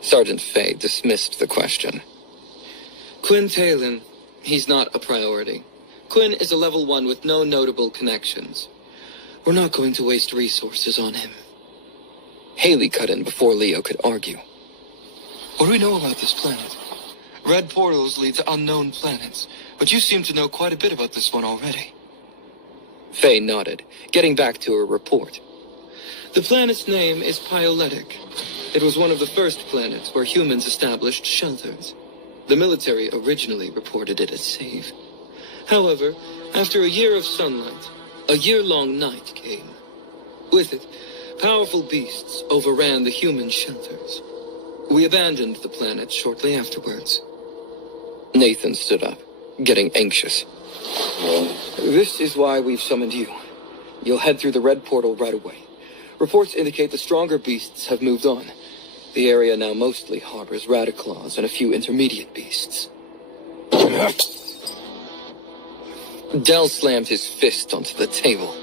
Sergeant Faye dismissed the question. Quinn Talon. He's not a priority. Quinn is a level 1 with no notable connections. We're not going to waste resources on him. Haley cut in before Leo could argue. What do we know about this planet? Red portals lead to unknown planets, but you seem to know quite a bit about this one already. Faye nodded, getting back to her report. The planet's name is Pyoletic. It was one of the first planets where humans established shelters. The military originally reported it as safe. However, after a year of sunlight, a year-long night came. With it, powerful beasts overran the human shelters. We abandoned the planet shortly afterwards. Nathan stood up, getting anxious. This is why we've summoned you. You'll head through the red portal right away. Reports indicate the stronger beasts have moved on. The area now mostly harbors Radiclaws and a few intermediate beasts. Dell slammed his fist onto the table.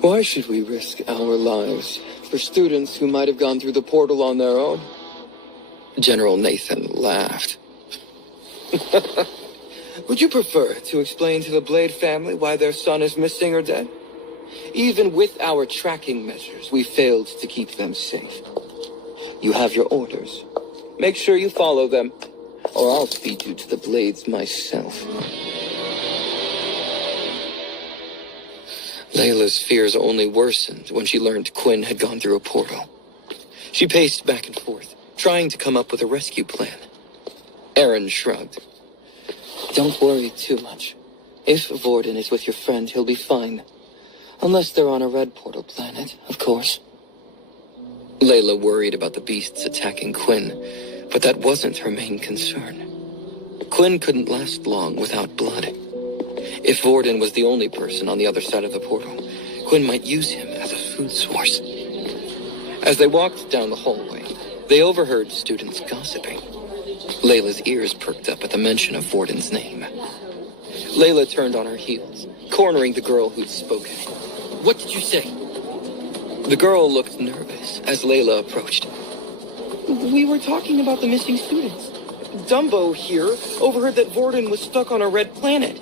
Why should we risk our lives for students who might have gone through the portal on their own? General Nathan laughed. Would you prefer to explain to the Blade family why their son is missing or dead? Even with our tracking measures, we failed to keep them safe. You have your orders. Make sure you follow them, or I'll feed you to the Blades myself. Layla's fears only worsened when she learned Quinn had gone through a portal. She paced back and forth, trying to come up with a rescue plan. Aaron shrugged. Don't worry too much. If Vorden is with your friend, he'll be fine. Unless they're on a red portal planet, of course. Layla worried about the beasts attacking Quinn, but that wasn't her main concern. Quinn couldn't last long without blood. If Vorden was the only person on the other side of the portal, Quinn might use him as a food source. As they walked down the hallway, they overheard students gossiping. Layla's ears perked up at the mention of Vorden's name. Layla turned on her heels, cornering the girl who'd spoken. What did you say? The girl looked nervous as Layla approached. We were talking about the missing students. Dumbo here overheard that Vorden was stuck on a red planet.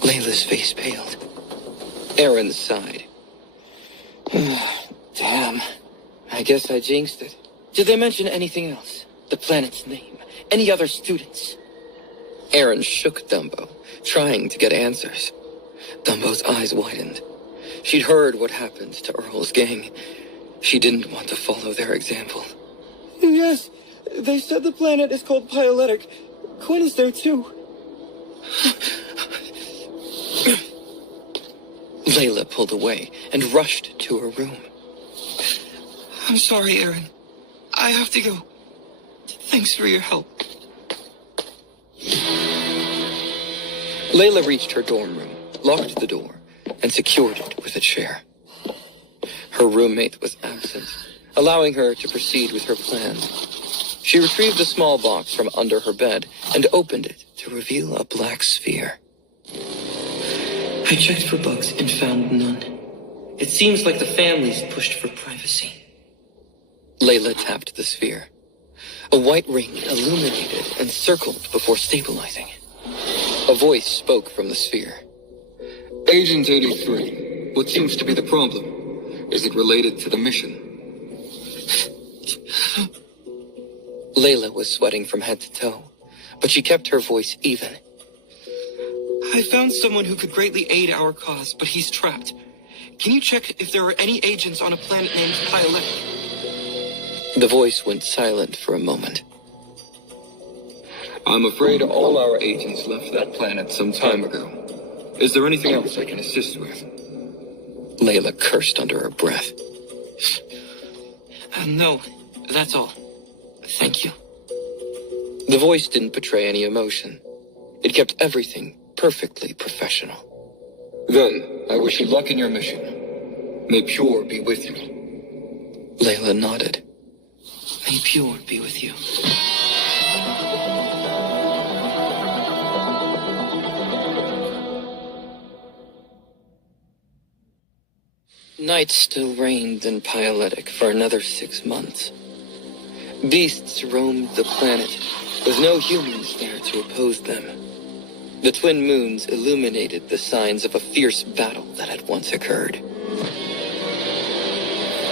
Layla's face paled. Aaron sighed. Damn. I guess I jinxed it. Did they mention anything else? The planet's name? Any other students? Aaron shook Dumbo, trying to get answers. Dumbo's eyes widened. She'd heard what happened to Earl's gang. She didn't want to follow their example. Yes, They said the planet is called Pyoletic. Quinn is there too. Layla pulled away and rushed to her room. I'm sorry, Aaron. I have to go. Thanks for your help. Layla reached her dorm room, locked the door, and secured it with a chair. Her roommate was absent, allowing her to proceed with her plan. She retrieved a small box from under her bed and opened it to reveal a black sphere. I checked for bugs and found none. It seems like the families pushed for privacy. Layla tapped the sphere. A white ring illuminated and circled before stabilizing. A voice spoke from the sphere. Agent 83, what seems to be the problem? Is it related to the mission? Layla was sweating from head to toe, but she kept her voice even. I found someone who could greatly aid our cause, but he's trapped. Can you check if there are any agents on a planet named Pyoletic? The voice went silent for a moment. I'm afraid all our agents left that planet some time ago. Is there anything else I can assist with? Layla cursed under her breath. No, that's all. Thank you. The voice didn't betray any emotion. It kept everything perfectly professional. Then, I wish you luck in your mission. May Pure be with you. Layla nodded. May Pure be with you. Night still reigned in Pyoletic for another 6 months. Beasts roamed the planet, with no humans there to oppose them. The twin moons illuminated the signs of a fierce battle that had once occurred.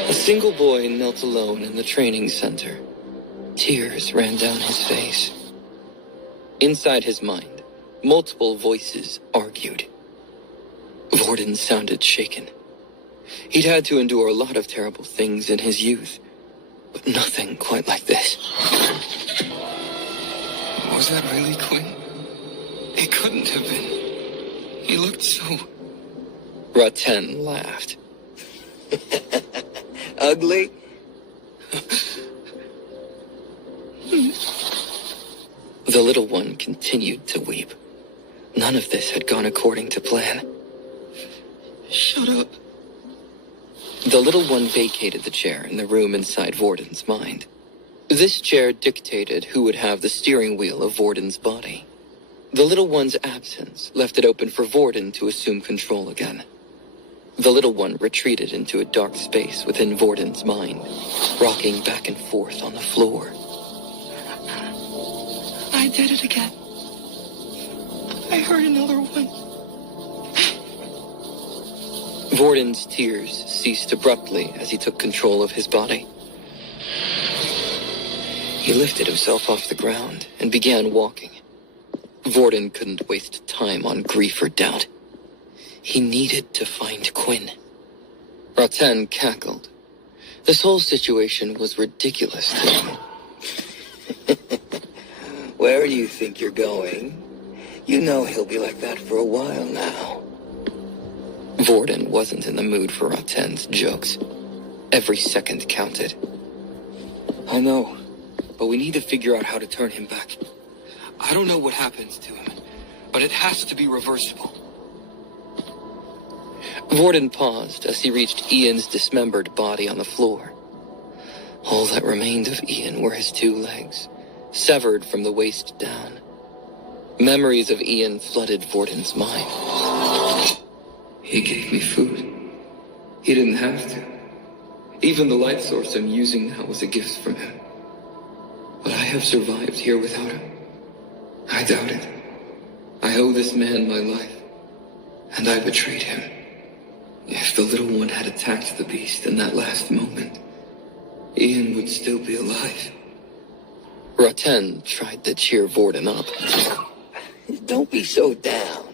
A single boy knelt alone in the training center. Tears ran down his face. Inside his mind, multiple voices argued. Vorden sounded shaken. He'd had to endure a lot of terrible things in his youth, but nothing quite like this. Was that really Quinn? It couldn't have been. He looked so... Raten laughed. Ugly? The little one continued to weep. None of this had gone according to plan. Shut up. The little one vacated the chair in the room inside Vorden's mind. This chair dictated who would have the steering wheel of Vorden's body. The little one's absence left it open for Vorden to assume control again. The little one retreated into a dark space within Vorden's mind, rocking back and forth on the floor. I did it again. I heard another one. Vorden's tears ceased abruptly as he took control of his body. He lifted himself off the ground and began walking. Vorden couldn't waste time on grief or doubt. He needed to find Quinn. Raten cackled. This whole situation was ridiculous to him. Where do you think you're going? You know he'll be like that for a while now. Vorden wasn't in the mood for Raten's jokes. Every second counted. I know, but we need to figure out how to turn him back. I don't know what happens to him, but it has to be reversible. Vorden paused as he reached Ian's dismembered body on the floor. All that remained of Ian were his 2 legs, severed from the waist down. Memories of Ian flooded Vorden's mind. He gave me food. He didn't have to. Even the light source I'm using now was a gift from him. But I have survived here without him. I doubt it. I owe this man my life, and I betrayed him. If the little one had attacked the beast in that last moment, Ian would still be alive. Raten tried to cheer Vorden up. Don't be so down.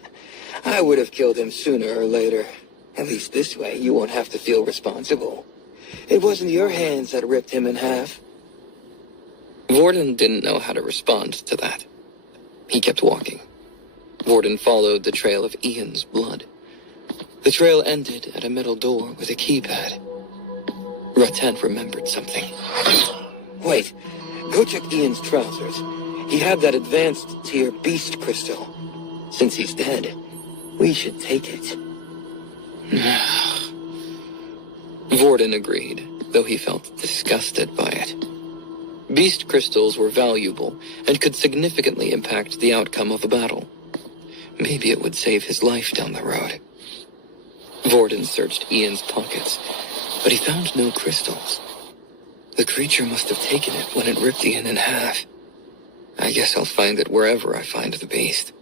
I would have killed him sooner or later. At least this way, you won't have to feel responsible. It wasn't your hands that ripped him in half. Vorden didn't know how to respond to that. He kept walking. Vorden followed the trail of Ian's blood. The trail ended at a metal door with a keypad. Rattan remembered something. Wait, go check Ian's trousers. He had that advanced tier beast crystal. Since he's dead, we should take it. Vorden agreed, though he felt disgusted by it. Beast crystals were valuable and could significantly impact the outcome of a battle. Maybe it would save his life down the road. Vorden searched Ian's pockets, but he found no crystals. The creature must have taken it when it ripped Ian in half. I guess I'll find it wherever I find the beast.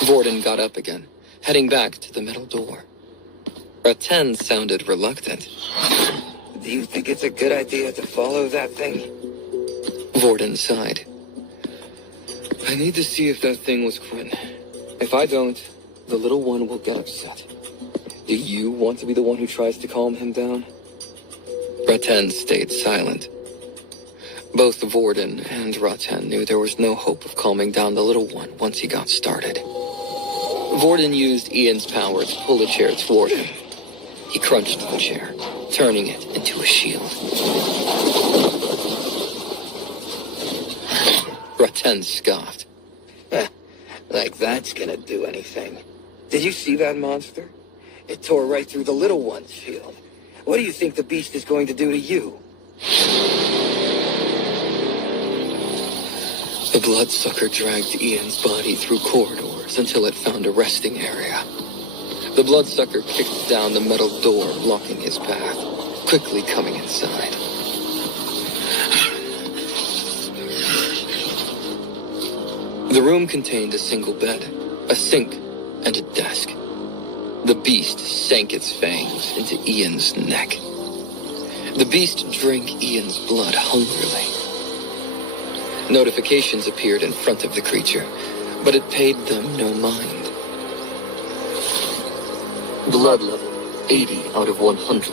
Vorden got up again, heading back to the metal door. Rattan sounded reluctant. Do you think it's a good idea to follow that thing? Vorden sighed. I need to see if that thing was Quinn. If I don't, the little one will get upset. Do you want to be the one who tries to calm him down? Rattan stayed silent. Both Vorden and Rattan knew there was no hope of calming down the little one once he got started. Vorden used Ian's power to pull a chair toward him. He crunched the chair, turning it into a shield. Rattan scoffed. Like that's gonna do anything. Did you see that monster? It tore right through the little one's shield. What do you think the beast is going to do to you? The bloodsucker dragged Ian's body through corridors until it found a resting area. The bloodsucker kicked down the metal door, blocking his path, quickly coming inside. The room contained a single bed, a sink, and a desk. The beast sank its fangs into Ian's neck. The beast drank Ian's blood hungrily. Notifications appeared in front of the creature, but it paid them no mind. Blood level 80 out of 100.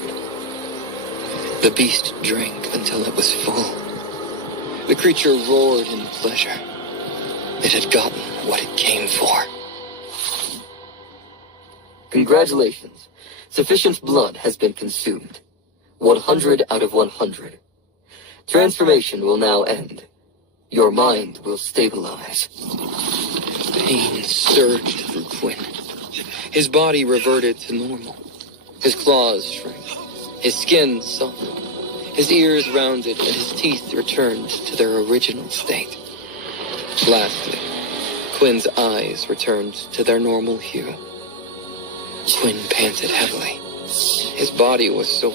The beast drank until it was full. The creature roared in pleasure. It had gotten what it came for. Congratulations. Sufficient blood has been consumed. 100 out of 100. Transformation will now end. Your mind will stabilize. Pain surged through Quinn. His body reverted to normal. His claws shrank. His skin softened. His ears rounded and his teeth returned to their original state. Lastly, Quinn's eyes returned to their normal hue. Quinn panted heavily. His body was sore.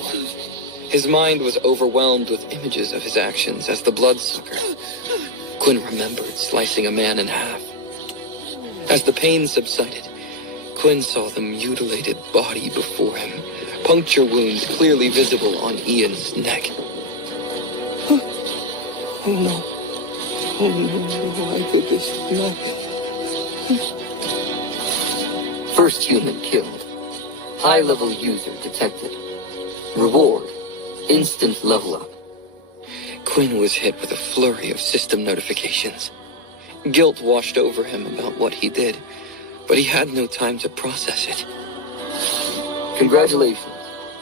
His mind was overwhelmed with images of his actions as the bloodsucker. Quinn remembered slicing a man in half. As the pain subsided, Quinn saw the mutilated body before him, puncture wounds clearly visible on Ian's neck. Oh no. Oh no, I did this. No. First human killed. High-level user detected. Reward. Instant level up. Quinn was hit with a flurry of system notifications. Guilt washed over him about what he did, but he had no time to process it. Congratulations.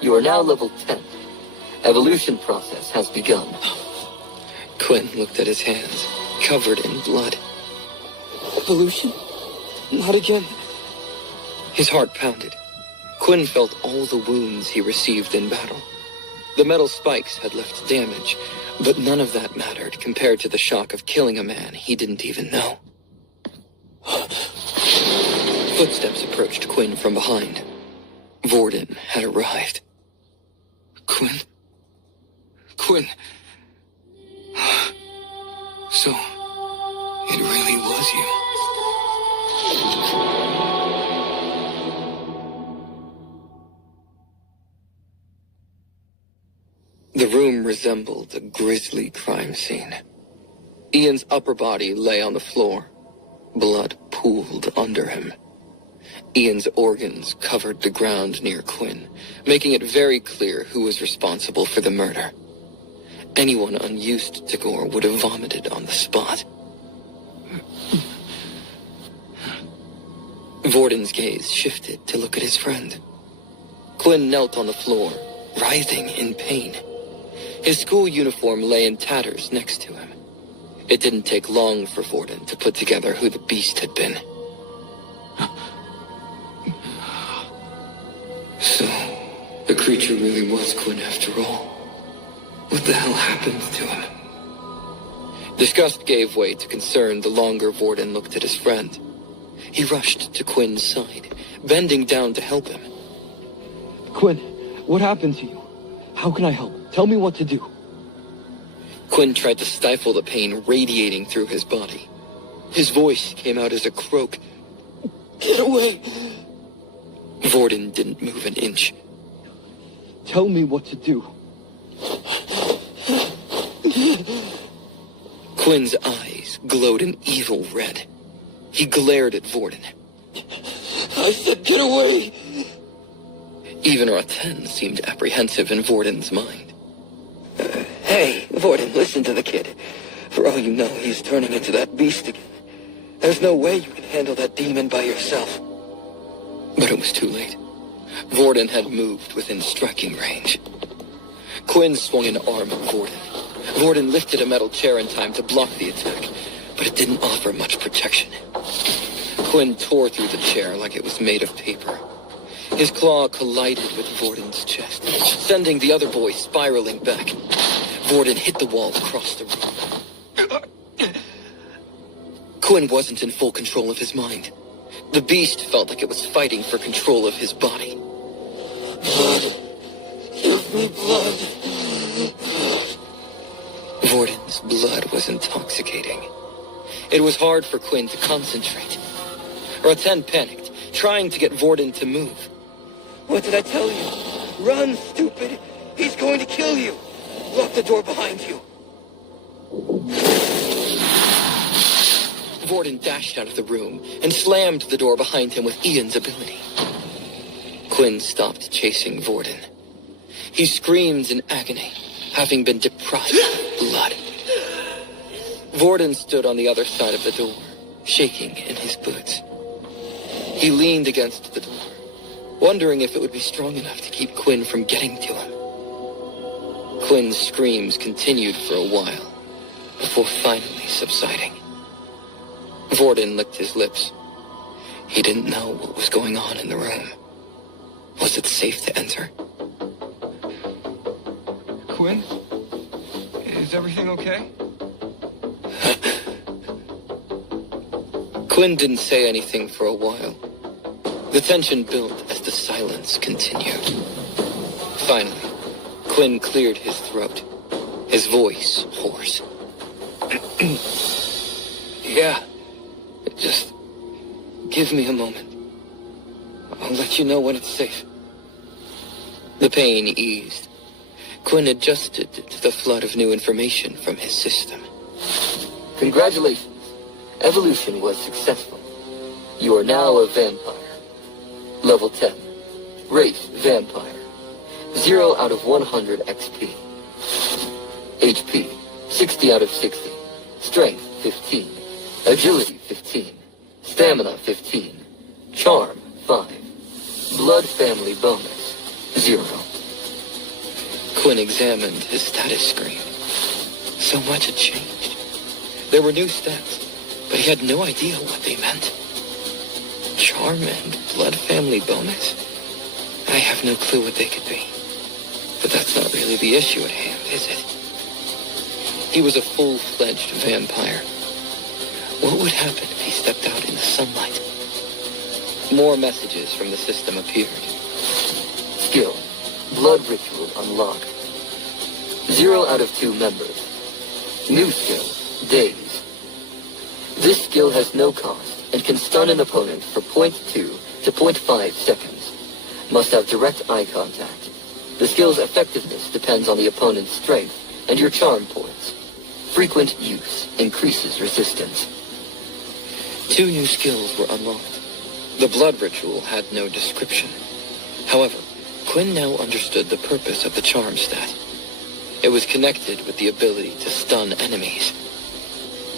You are now level 10. Evolution process has begun. Quinn looked at his hands, covered in blood. Evolution? Not again. His heart pounded. Quinn felt all the wounds he received in battle. The metal spikes had left damage, but none of that mattered compared to the shock of killing a man he didn't even know. Footsteps approached Quinn from behind. Vorden had arrived. Quinn? Quinn? So, it really was you. The room resembled a grisly crime scene. Ian's upper body lay on the floor. Blood pooled under him. Ian's organs covered the ground near Quinn, making it very clear who was responsible for the murder. Anyone unused to gore would have vomited on the spot. Vorden's gaze shifted to look at his friend. Quinn knelt on the floor, writhing in pain. His school uniform lay in tatters next to him. It didn't take long for Vorden to put together who the beast had been. So, the creature really was Quinn after all. What the hell happened to him? Disgust gave way to concern the longer Vorden looked at his friend. He rushed to Quinn's side, bending down to help him. Quinn, what happened to you? How can I help? Tell me what to do. Quinn tried to stifle the pain radiating through his body. His voice came out as a croak. Get away! Vorden didn't move an inch. Tell me what to do. Quinn's eyes glowed an evil red. He glared at Vorden. I said get away! Even Raten seemed apprehensive in Vorden's mind. Hey, Vorden, listen to the kid. For all you know, he's turning into that beast again. There's no way you can handle that demon by yourself. But it was too late. Vorden had moved within striking range. Quinn swung an arm at Vorden. Vorden lifted a metal chair in time to block the attack, but it didn't offer much protection. Quinn tore through the chair like it was made of paper. His claw collided with Vorden's chest, sending the other boy spiraling back. Vorden hit the wall across the room. Quinn wasn't in full control of his mind. The beast felt like it was fighting for control of his body. Blood. Give me blood. Vorden's blood was intoxicating. It was hard for Quinn to concentrate. Raten panicked, trying to get Vorden to move. What did I tell you? Run, stupid! He's going to kill you! Lock the door behind you! Vorden dashed out of the room and slammed the door behind him with Ian's ability. Quinn stopped chasing Vorden. He screamed in agony, having been deprived of blood. Vorden stood on the other side of the door, shaking in his boots. He leaned against the door, wondering if it would be strong enough to keep Quinn from getting to him. Quinn's screams continued for a while, before finally subsiding. Vorden licked his lips. He didn't know what was going on in the room. Was it safe to enter? Quinn? Is everything okay? Quinn didn't say anything for a while. The tension built as the silence continued. Finally, Quinn cleared his throat, his voice hoarse. Yeah, just give me a moment. I'll let you know when it's safe. The pain eased. Quinn adjusted to the flood of new information from his system. Congratulations. Evolution was successful. You are now a vampire. Level 10. Race, vampire. 0 out of 100 XP. HP, 60 out of 60. Strength, 15. Agility, 15. Stamina, 15. Charm, 5. Blood family bonus, 0. Quinn examined his status screen. So much had changed. There were new stats, but he had no idea what they meant. Charm and blood family bonus? I have no clue what they could be. But that's not really the issue at hand, is it? He was a full-fledged vampire. What would happen if he stepped out in the sunlight? More messages from the system appeared. Skill, blood ritual unlocked. 0 out of 2 members. New skill, daze. This skill has no cost and can stun an opponent for 0.2 to 0.5 seconds. Must have direct eye contact. The skill's effectiveness depends on the opponent's strength and your charm points. Frequent use increases resistance. 2 new skills were unlocked. The blood ritual had no description. However, Quinn now understood the purpose of the charm stat. It was connected with the ability to stun enemies.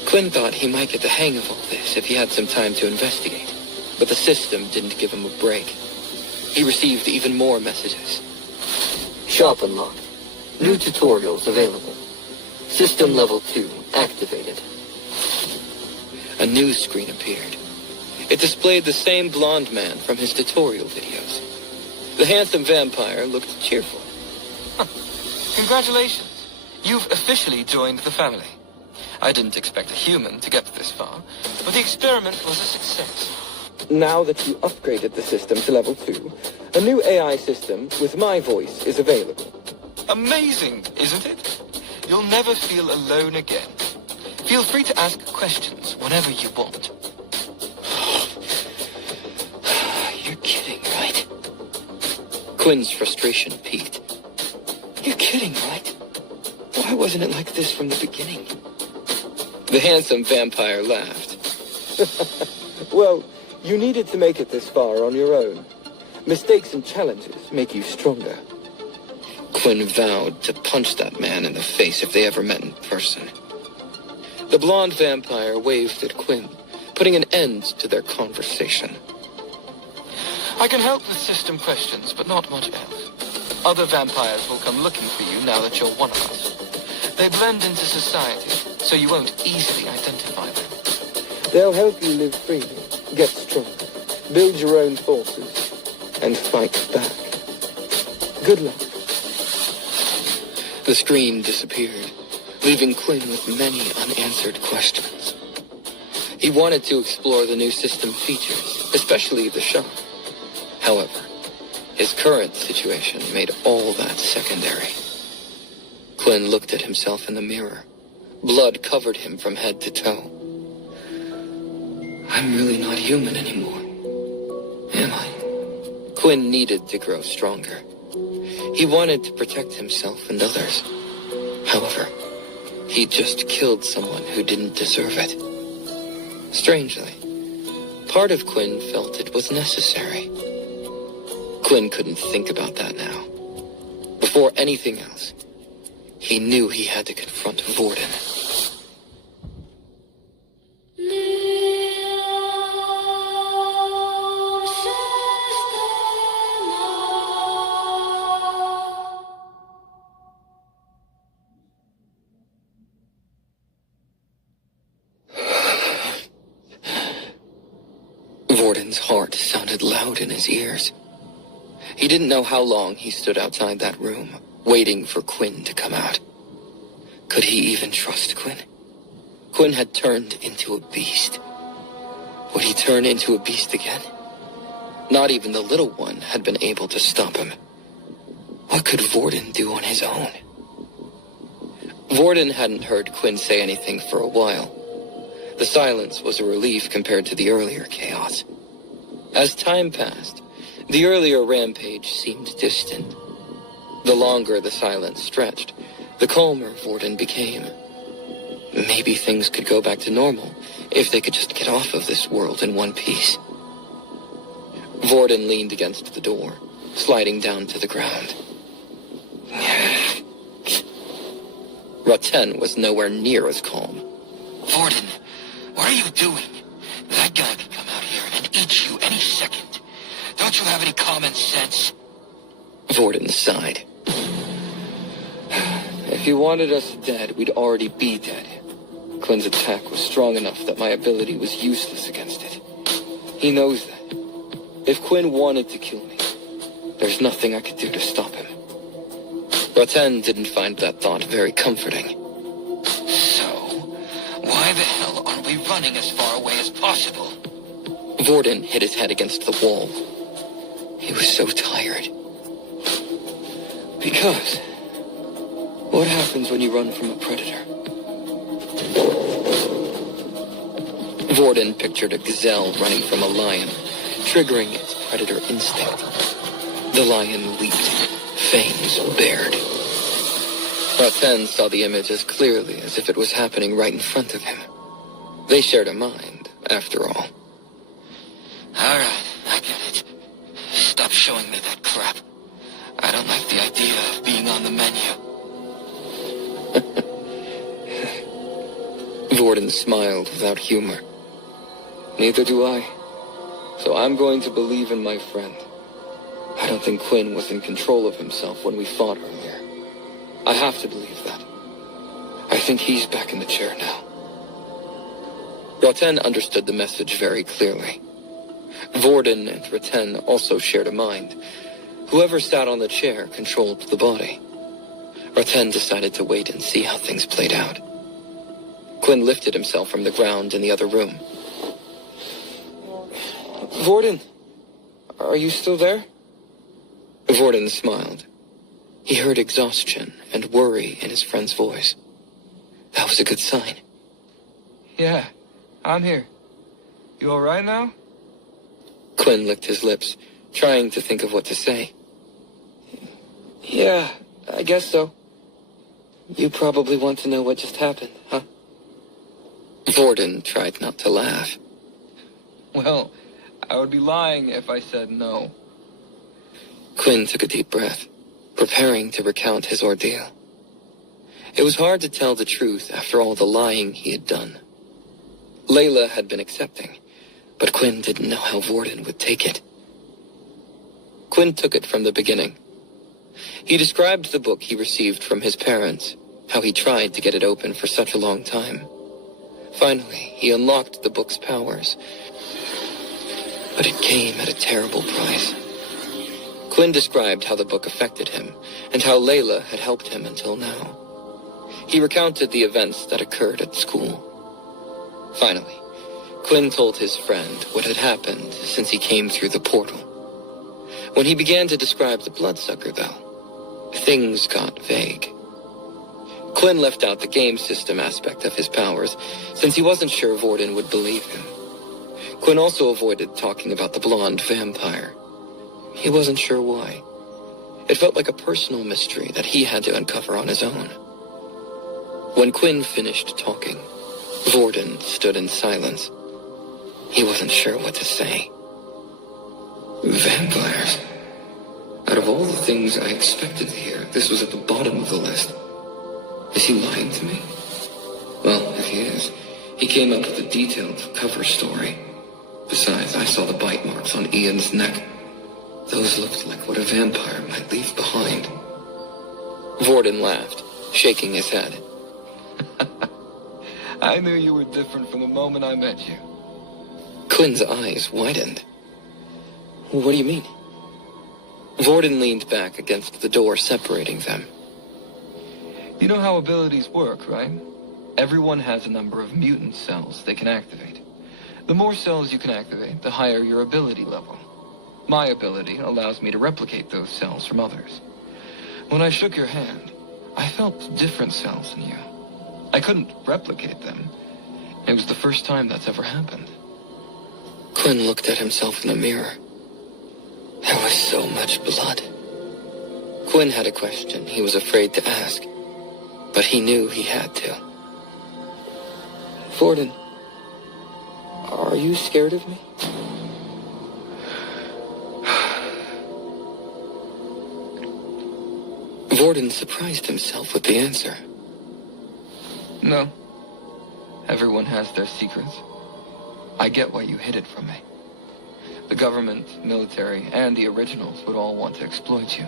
Quinn thought he might get the hang of all this if he had some time to investigate, but the system didn't give him a break. He received even more messages. Shop unlocked. New tutorials available. System level 2 activated. A news screen appeared. It displayed the same blonde man from his tutorial videos. The handsome vampire looked cheerful. Congratulations. You've officially joined the family. I didn't expect a human to get this far, but the experiment was a success. Now that you upgraded the system to level 2, a new AI system with my voice is available. Amazing, isn't it? You'll never feel alone again. Feel free to ask questions whenever you want. You're kidding, right? Quinn's frustration peaked. You're kidding, right? Why wasn't it like this from the beginning? The handsome vampire laughed. Well, you needed to make it this far on your own. Mistakes and challenges make you stronger. Quinn vowed to punch that man in the face if they ever met in person. The blonde vampire waved at Quinn, putting an end to their conversation. I can help with system questions, but not much else. Other vampires will come looking for you now that you're one of us. They blend into society, so you won't easily identify them. They'll help you live freely, get stronger, build your own forces, and fight back. Good luck. The screen disappeared, leaving Quinn with many unanswered questions. He wanted to explore the new system features, especially the shop. However, his current situation made all that secondary. Quinn looked at himself in the mirror. Blood covered him from head to toe. I'm really not human anymore, am I? Quinn needed to grow stronger. He wanted to protect himself and others. However, he just killed someone who didn't deserve it. Strangely, part of Quinn felt it was necessary. Quinn couldn't think about that now. Before anything else, he knew he had to confront Vorden. Vorden's heart sounded loud in his ears. He didn't know how long he stood outside that room, waiting for Quinn to come out. Could he even trust Quinn? Quinn had turned into a beast. Would he turn into a beast again? Not even the little one had been able to stop him. What could Vorden do on his own? Vorden hadn't heard Quinn say anything for a while. The silence was a relief compared to the earlier chaos. As time passed, the earlier rampage seemed distant. The longer the silence stretched, the calmer Vorden became. Maybe things could go back to normal if they could just get off of this world in one piece. Vorden leaned against the door, sliding down to the ground. Raten was nowhere near as calm. Vorden, what are you doing? That guy could come out here and eat you any second. Don't you have any common sense? Vorden sighed. If you wanted us dead, we'd already be dead. Quinn's attack was strong enough that my ability was useless against it. He knows that. If Quinn wanted to kill me, there's nothing I could do to stop him. Raten didn't find that thought very comforting. So, why the hell aren't we running as far away as possible? Vorden hit his head against the wall. He was so tired. Because what happens when you run from a predator? Vorden pictured a gazelle running from a lion, triggering its predator instinct. The lion leaped, fangs bared. Raten saw the image as clearly as if it was happening right in front of him. They shared a mind, after all. Alright, I get it. Stop showing me that crap. I don't like the idea of being on the menu. Vorden smiled without humor. Neither do I. So I'm going to believe in my friend. I don't think Quinn was in control of himself when we fought earlier. I have to believe that. I think he's back in the chair now. Raten understood the message very clearly. Vorden and Raten also shared a mind. Whoever sat on the chair controlled the body. Raten decided to wait and see how things played out. Quinn lifted himself from the ground in the other room. Vorden, are you still there? Vorden smiled. He heard exhaustion and worry in his friend's voice. That was a good sign. Yeah, I'm here. You alright now? Quinn licked his lips, trying to think of what to say. Yeah, I guess so. You probably want to know what just happened, huh? Vorden tried not to laugh. Well, I would be lying if I said no. Quinn took a deep breath, preparing to recount his ordeal. It was hard to tell the truth after all the lying he had done. Layla had been accepting, but Quinn didn't know how Vorden would take it. Quinn took it from the beginning. He described the book he received from his parents, how he tried to get it open for such a long time. Finally, he unlocked the book's powers, but it came at a terrible price. Quinn described how the book affected him, and how Layla had helped him until now. He recounted the events that occurred at school. Finally, Quinn told his friend what had happened since he came through the portal. When he began to describe the bloodsucker, though, things got vague. Quinn left out the game system aspect of his powers, since he wasn't sure Vorden would believe him. Quinn also avoided talking about the blonde vampire. He wasn't sure why. It felt like a personal mystery that he had to uncover on his own. When Quinn finished talking, Vorden stood in silence. He wasn't sure what to say. Vampires. Out of all the things I expected to hear, this was at the bottom of the list. Is he lying to me? Well, if he is, he came up with a detailed cover story. Besides, I saw the bite marks on Ian's neck. Those looked like what a vampire might leave behind. Vorden laughed, shaking his head. I knew you were different from the moment I met you. Quinn's eyes widened. What do you mean? Vorden leaned back against the door separating them. You know how abilities work, right? Everyone has a number of mutant cells they can activate. The more cells you can activate, the higher your ability level. My ability allows me to replicate those cells from others. When I shook your hand, I felt different cells in you. I couldn't replicate them. It was the first time that's ever happened. Quinn looked at himself in the mirror. There was so much blood. Quinn had a question he was afraid to ask, but he knew he had to. Vorden, are you scared of me? Vorden surprised himself with the answer. No. Everyone has their secrets. I get why you hid it from me. The government, military, and the originals would all want to exploit you.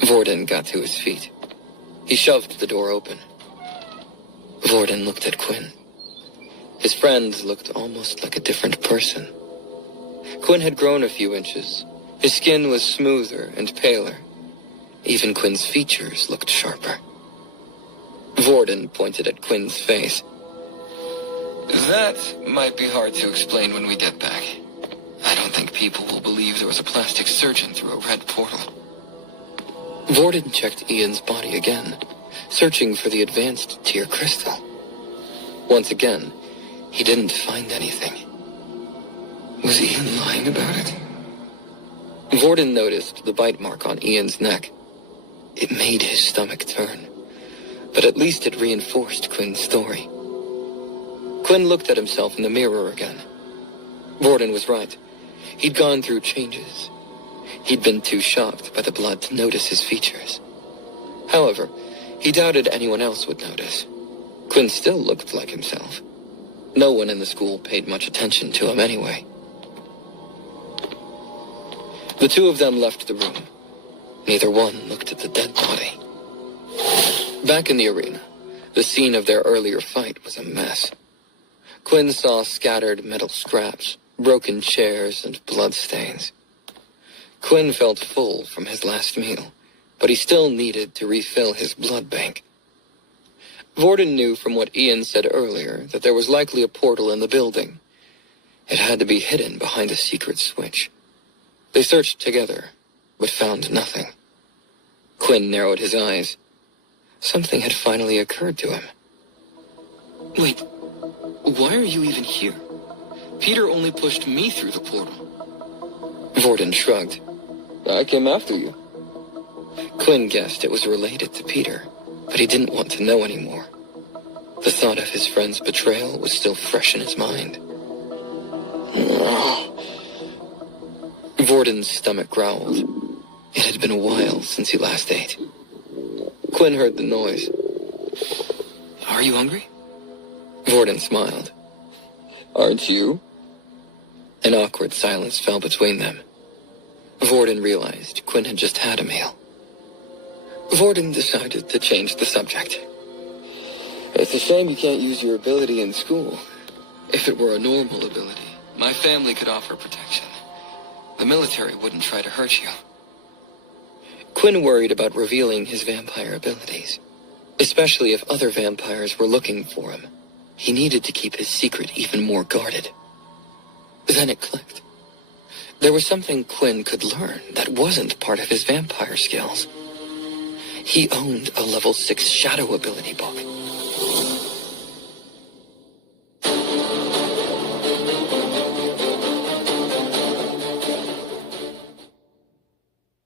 Vorden got to his feet. He shoved the door open. Vorden looked at Quinn. His friend looked almost like a different person. Quinn had grown a few inches. His skin was smoother and paler. Even Quinn's features looked sharper. Vorden pointed at Quinn's face. That might be hard to explain when we get back. I don't think people will believe there was a plastic surgeon through a red portal. Vorden checked Ian's body again, searching for the advanced tier crystal. Once again, he didn't find anything. Was Ian lying about it? Vorden noticed the bite mark on Ian's neck. It made his stomach turn, but at least it reinforced Quinn's story. Quinn looked at himself in the mirror again. Vorden was right. He'd gone through changes. He'd been too shocked by the blood to notice his features. However, he doubted anyone else would notice. Quinn still looked like himself. No one in the school paid much attention to him anyway. The two of them left the room. Neither one looked at the dead body. Back in the arena, the scene of their earlier fight was a mess. Quinn saw scattered metal scraps, broken chairs, and bloodstains. Quinn felt full from his last meal, but he still needed to refill his blood bank. Vorden knew from what Ian said earlier that there was likely a portal in the building. It had to be hidden behind a secret switch. They searched together, but found nothing. Quinn narrowed his eyes. Something had finally occurred to him. Wait, why are you even here? Peter only pushed me through the portal. Vorden shrugged. I came after you. Quinn guessed it was related to Peter, but he didn't want to know anymore. The thought of his friend's betrayal was still fresh in his mind. Vorden's stomach growled. It had been a while since he last ate. Quinn heard the noise. Are you hungry? Vorden smiled. Aren't you? An awkward silence fell between them. Vorden realized Quinn had just had a meal. Vorden decided to change the subject. It's a shame you can't use your ability in school. If it were a normal ability, my family could offer protection. The military wouldn't try to hurt you. Quinn worried about revealing his vampire abilities, especially if other vampires were looking for him. He needed to keep his secret even more guarded. Then it clicked. There was something Quinn could learn that wasn't part of his vampire skills. He owned a level 6 shadow ability book.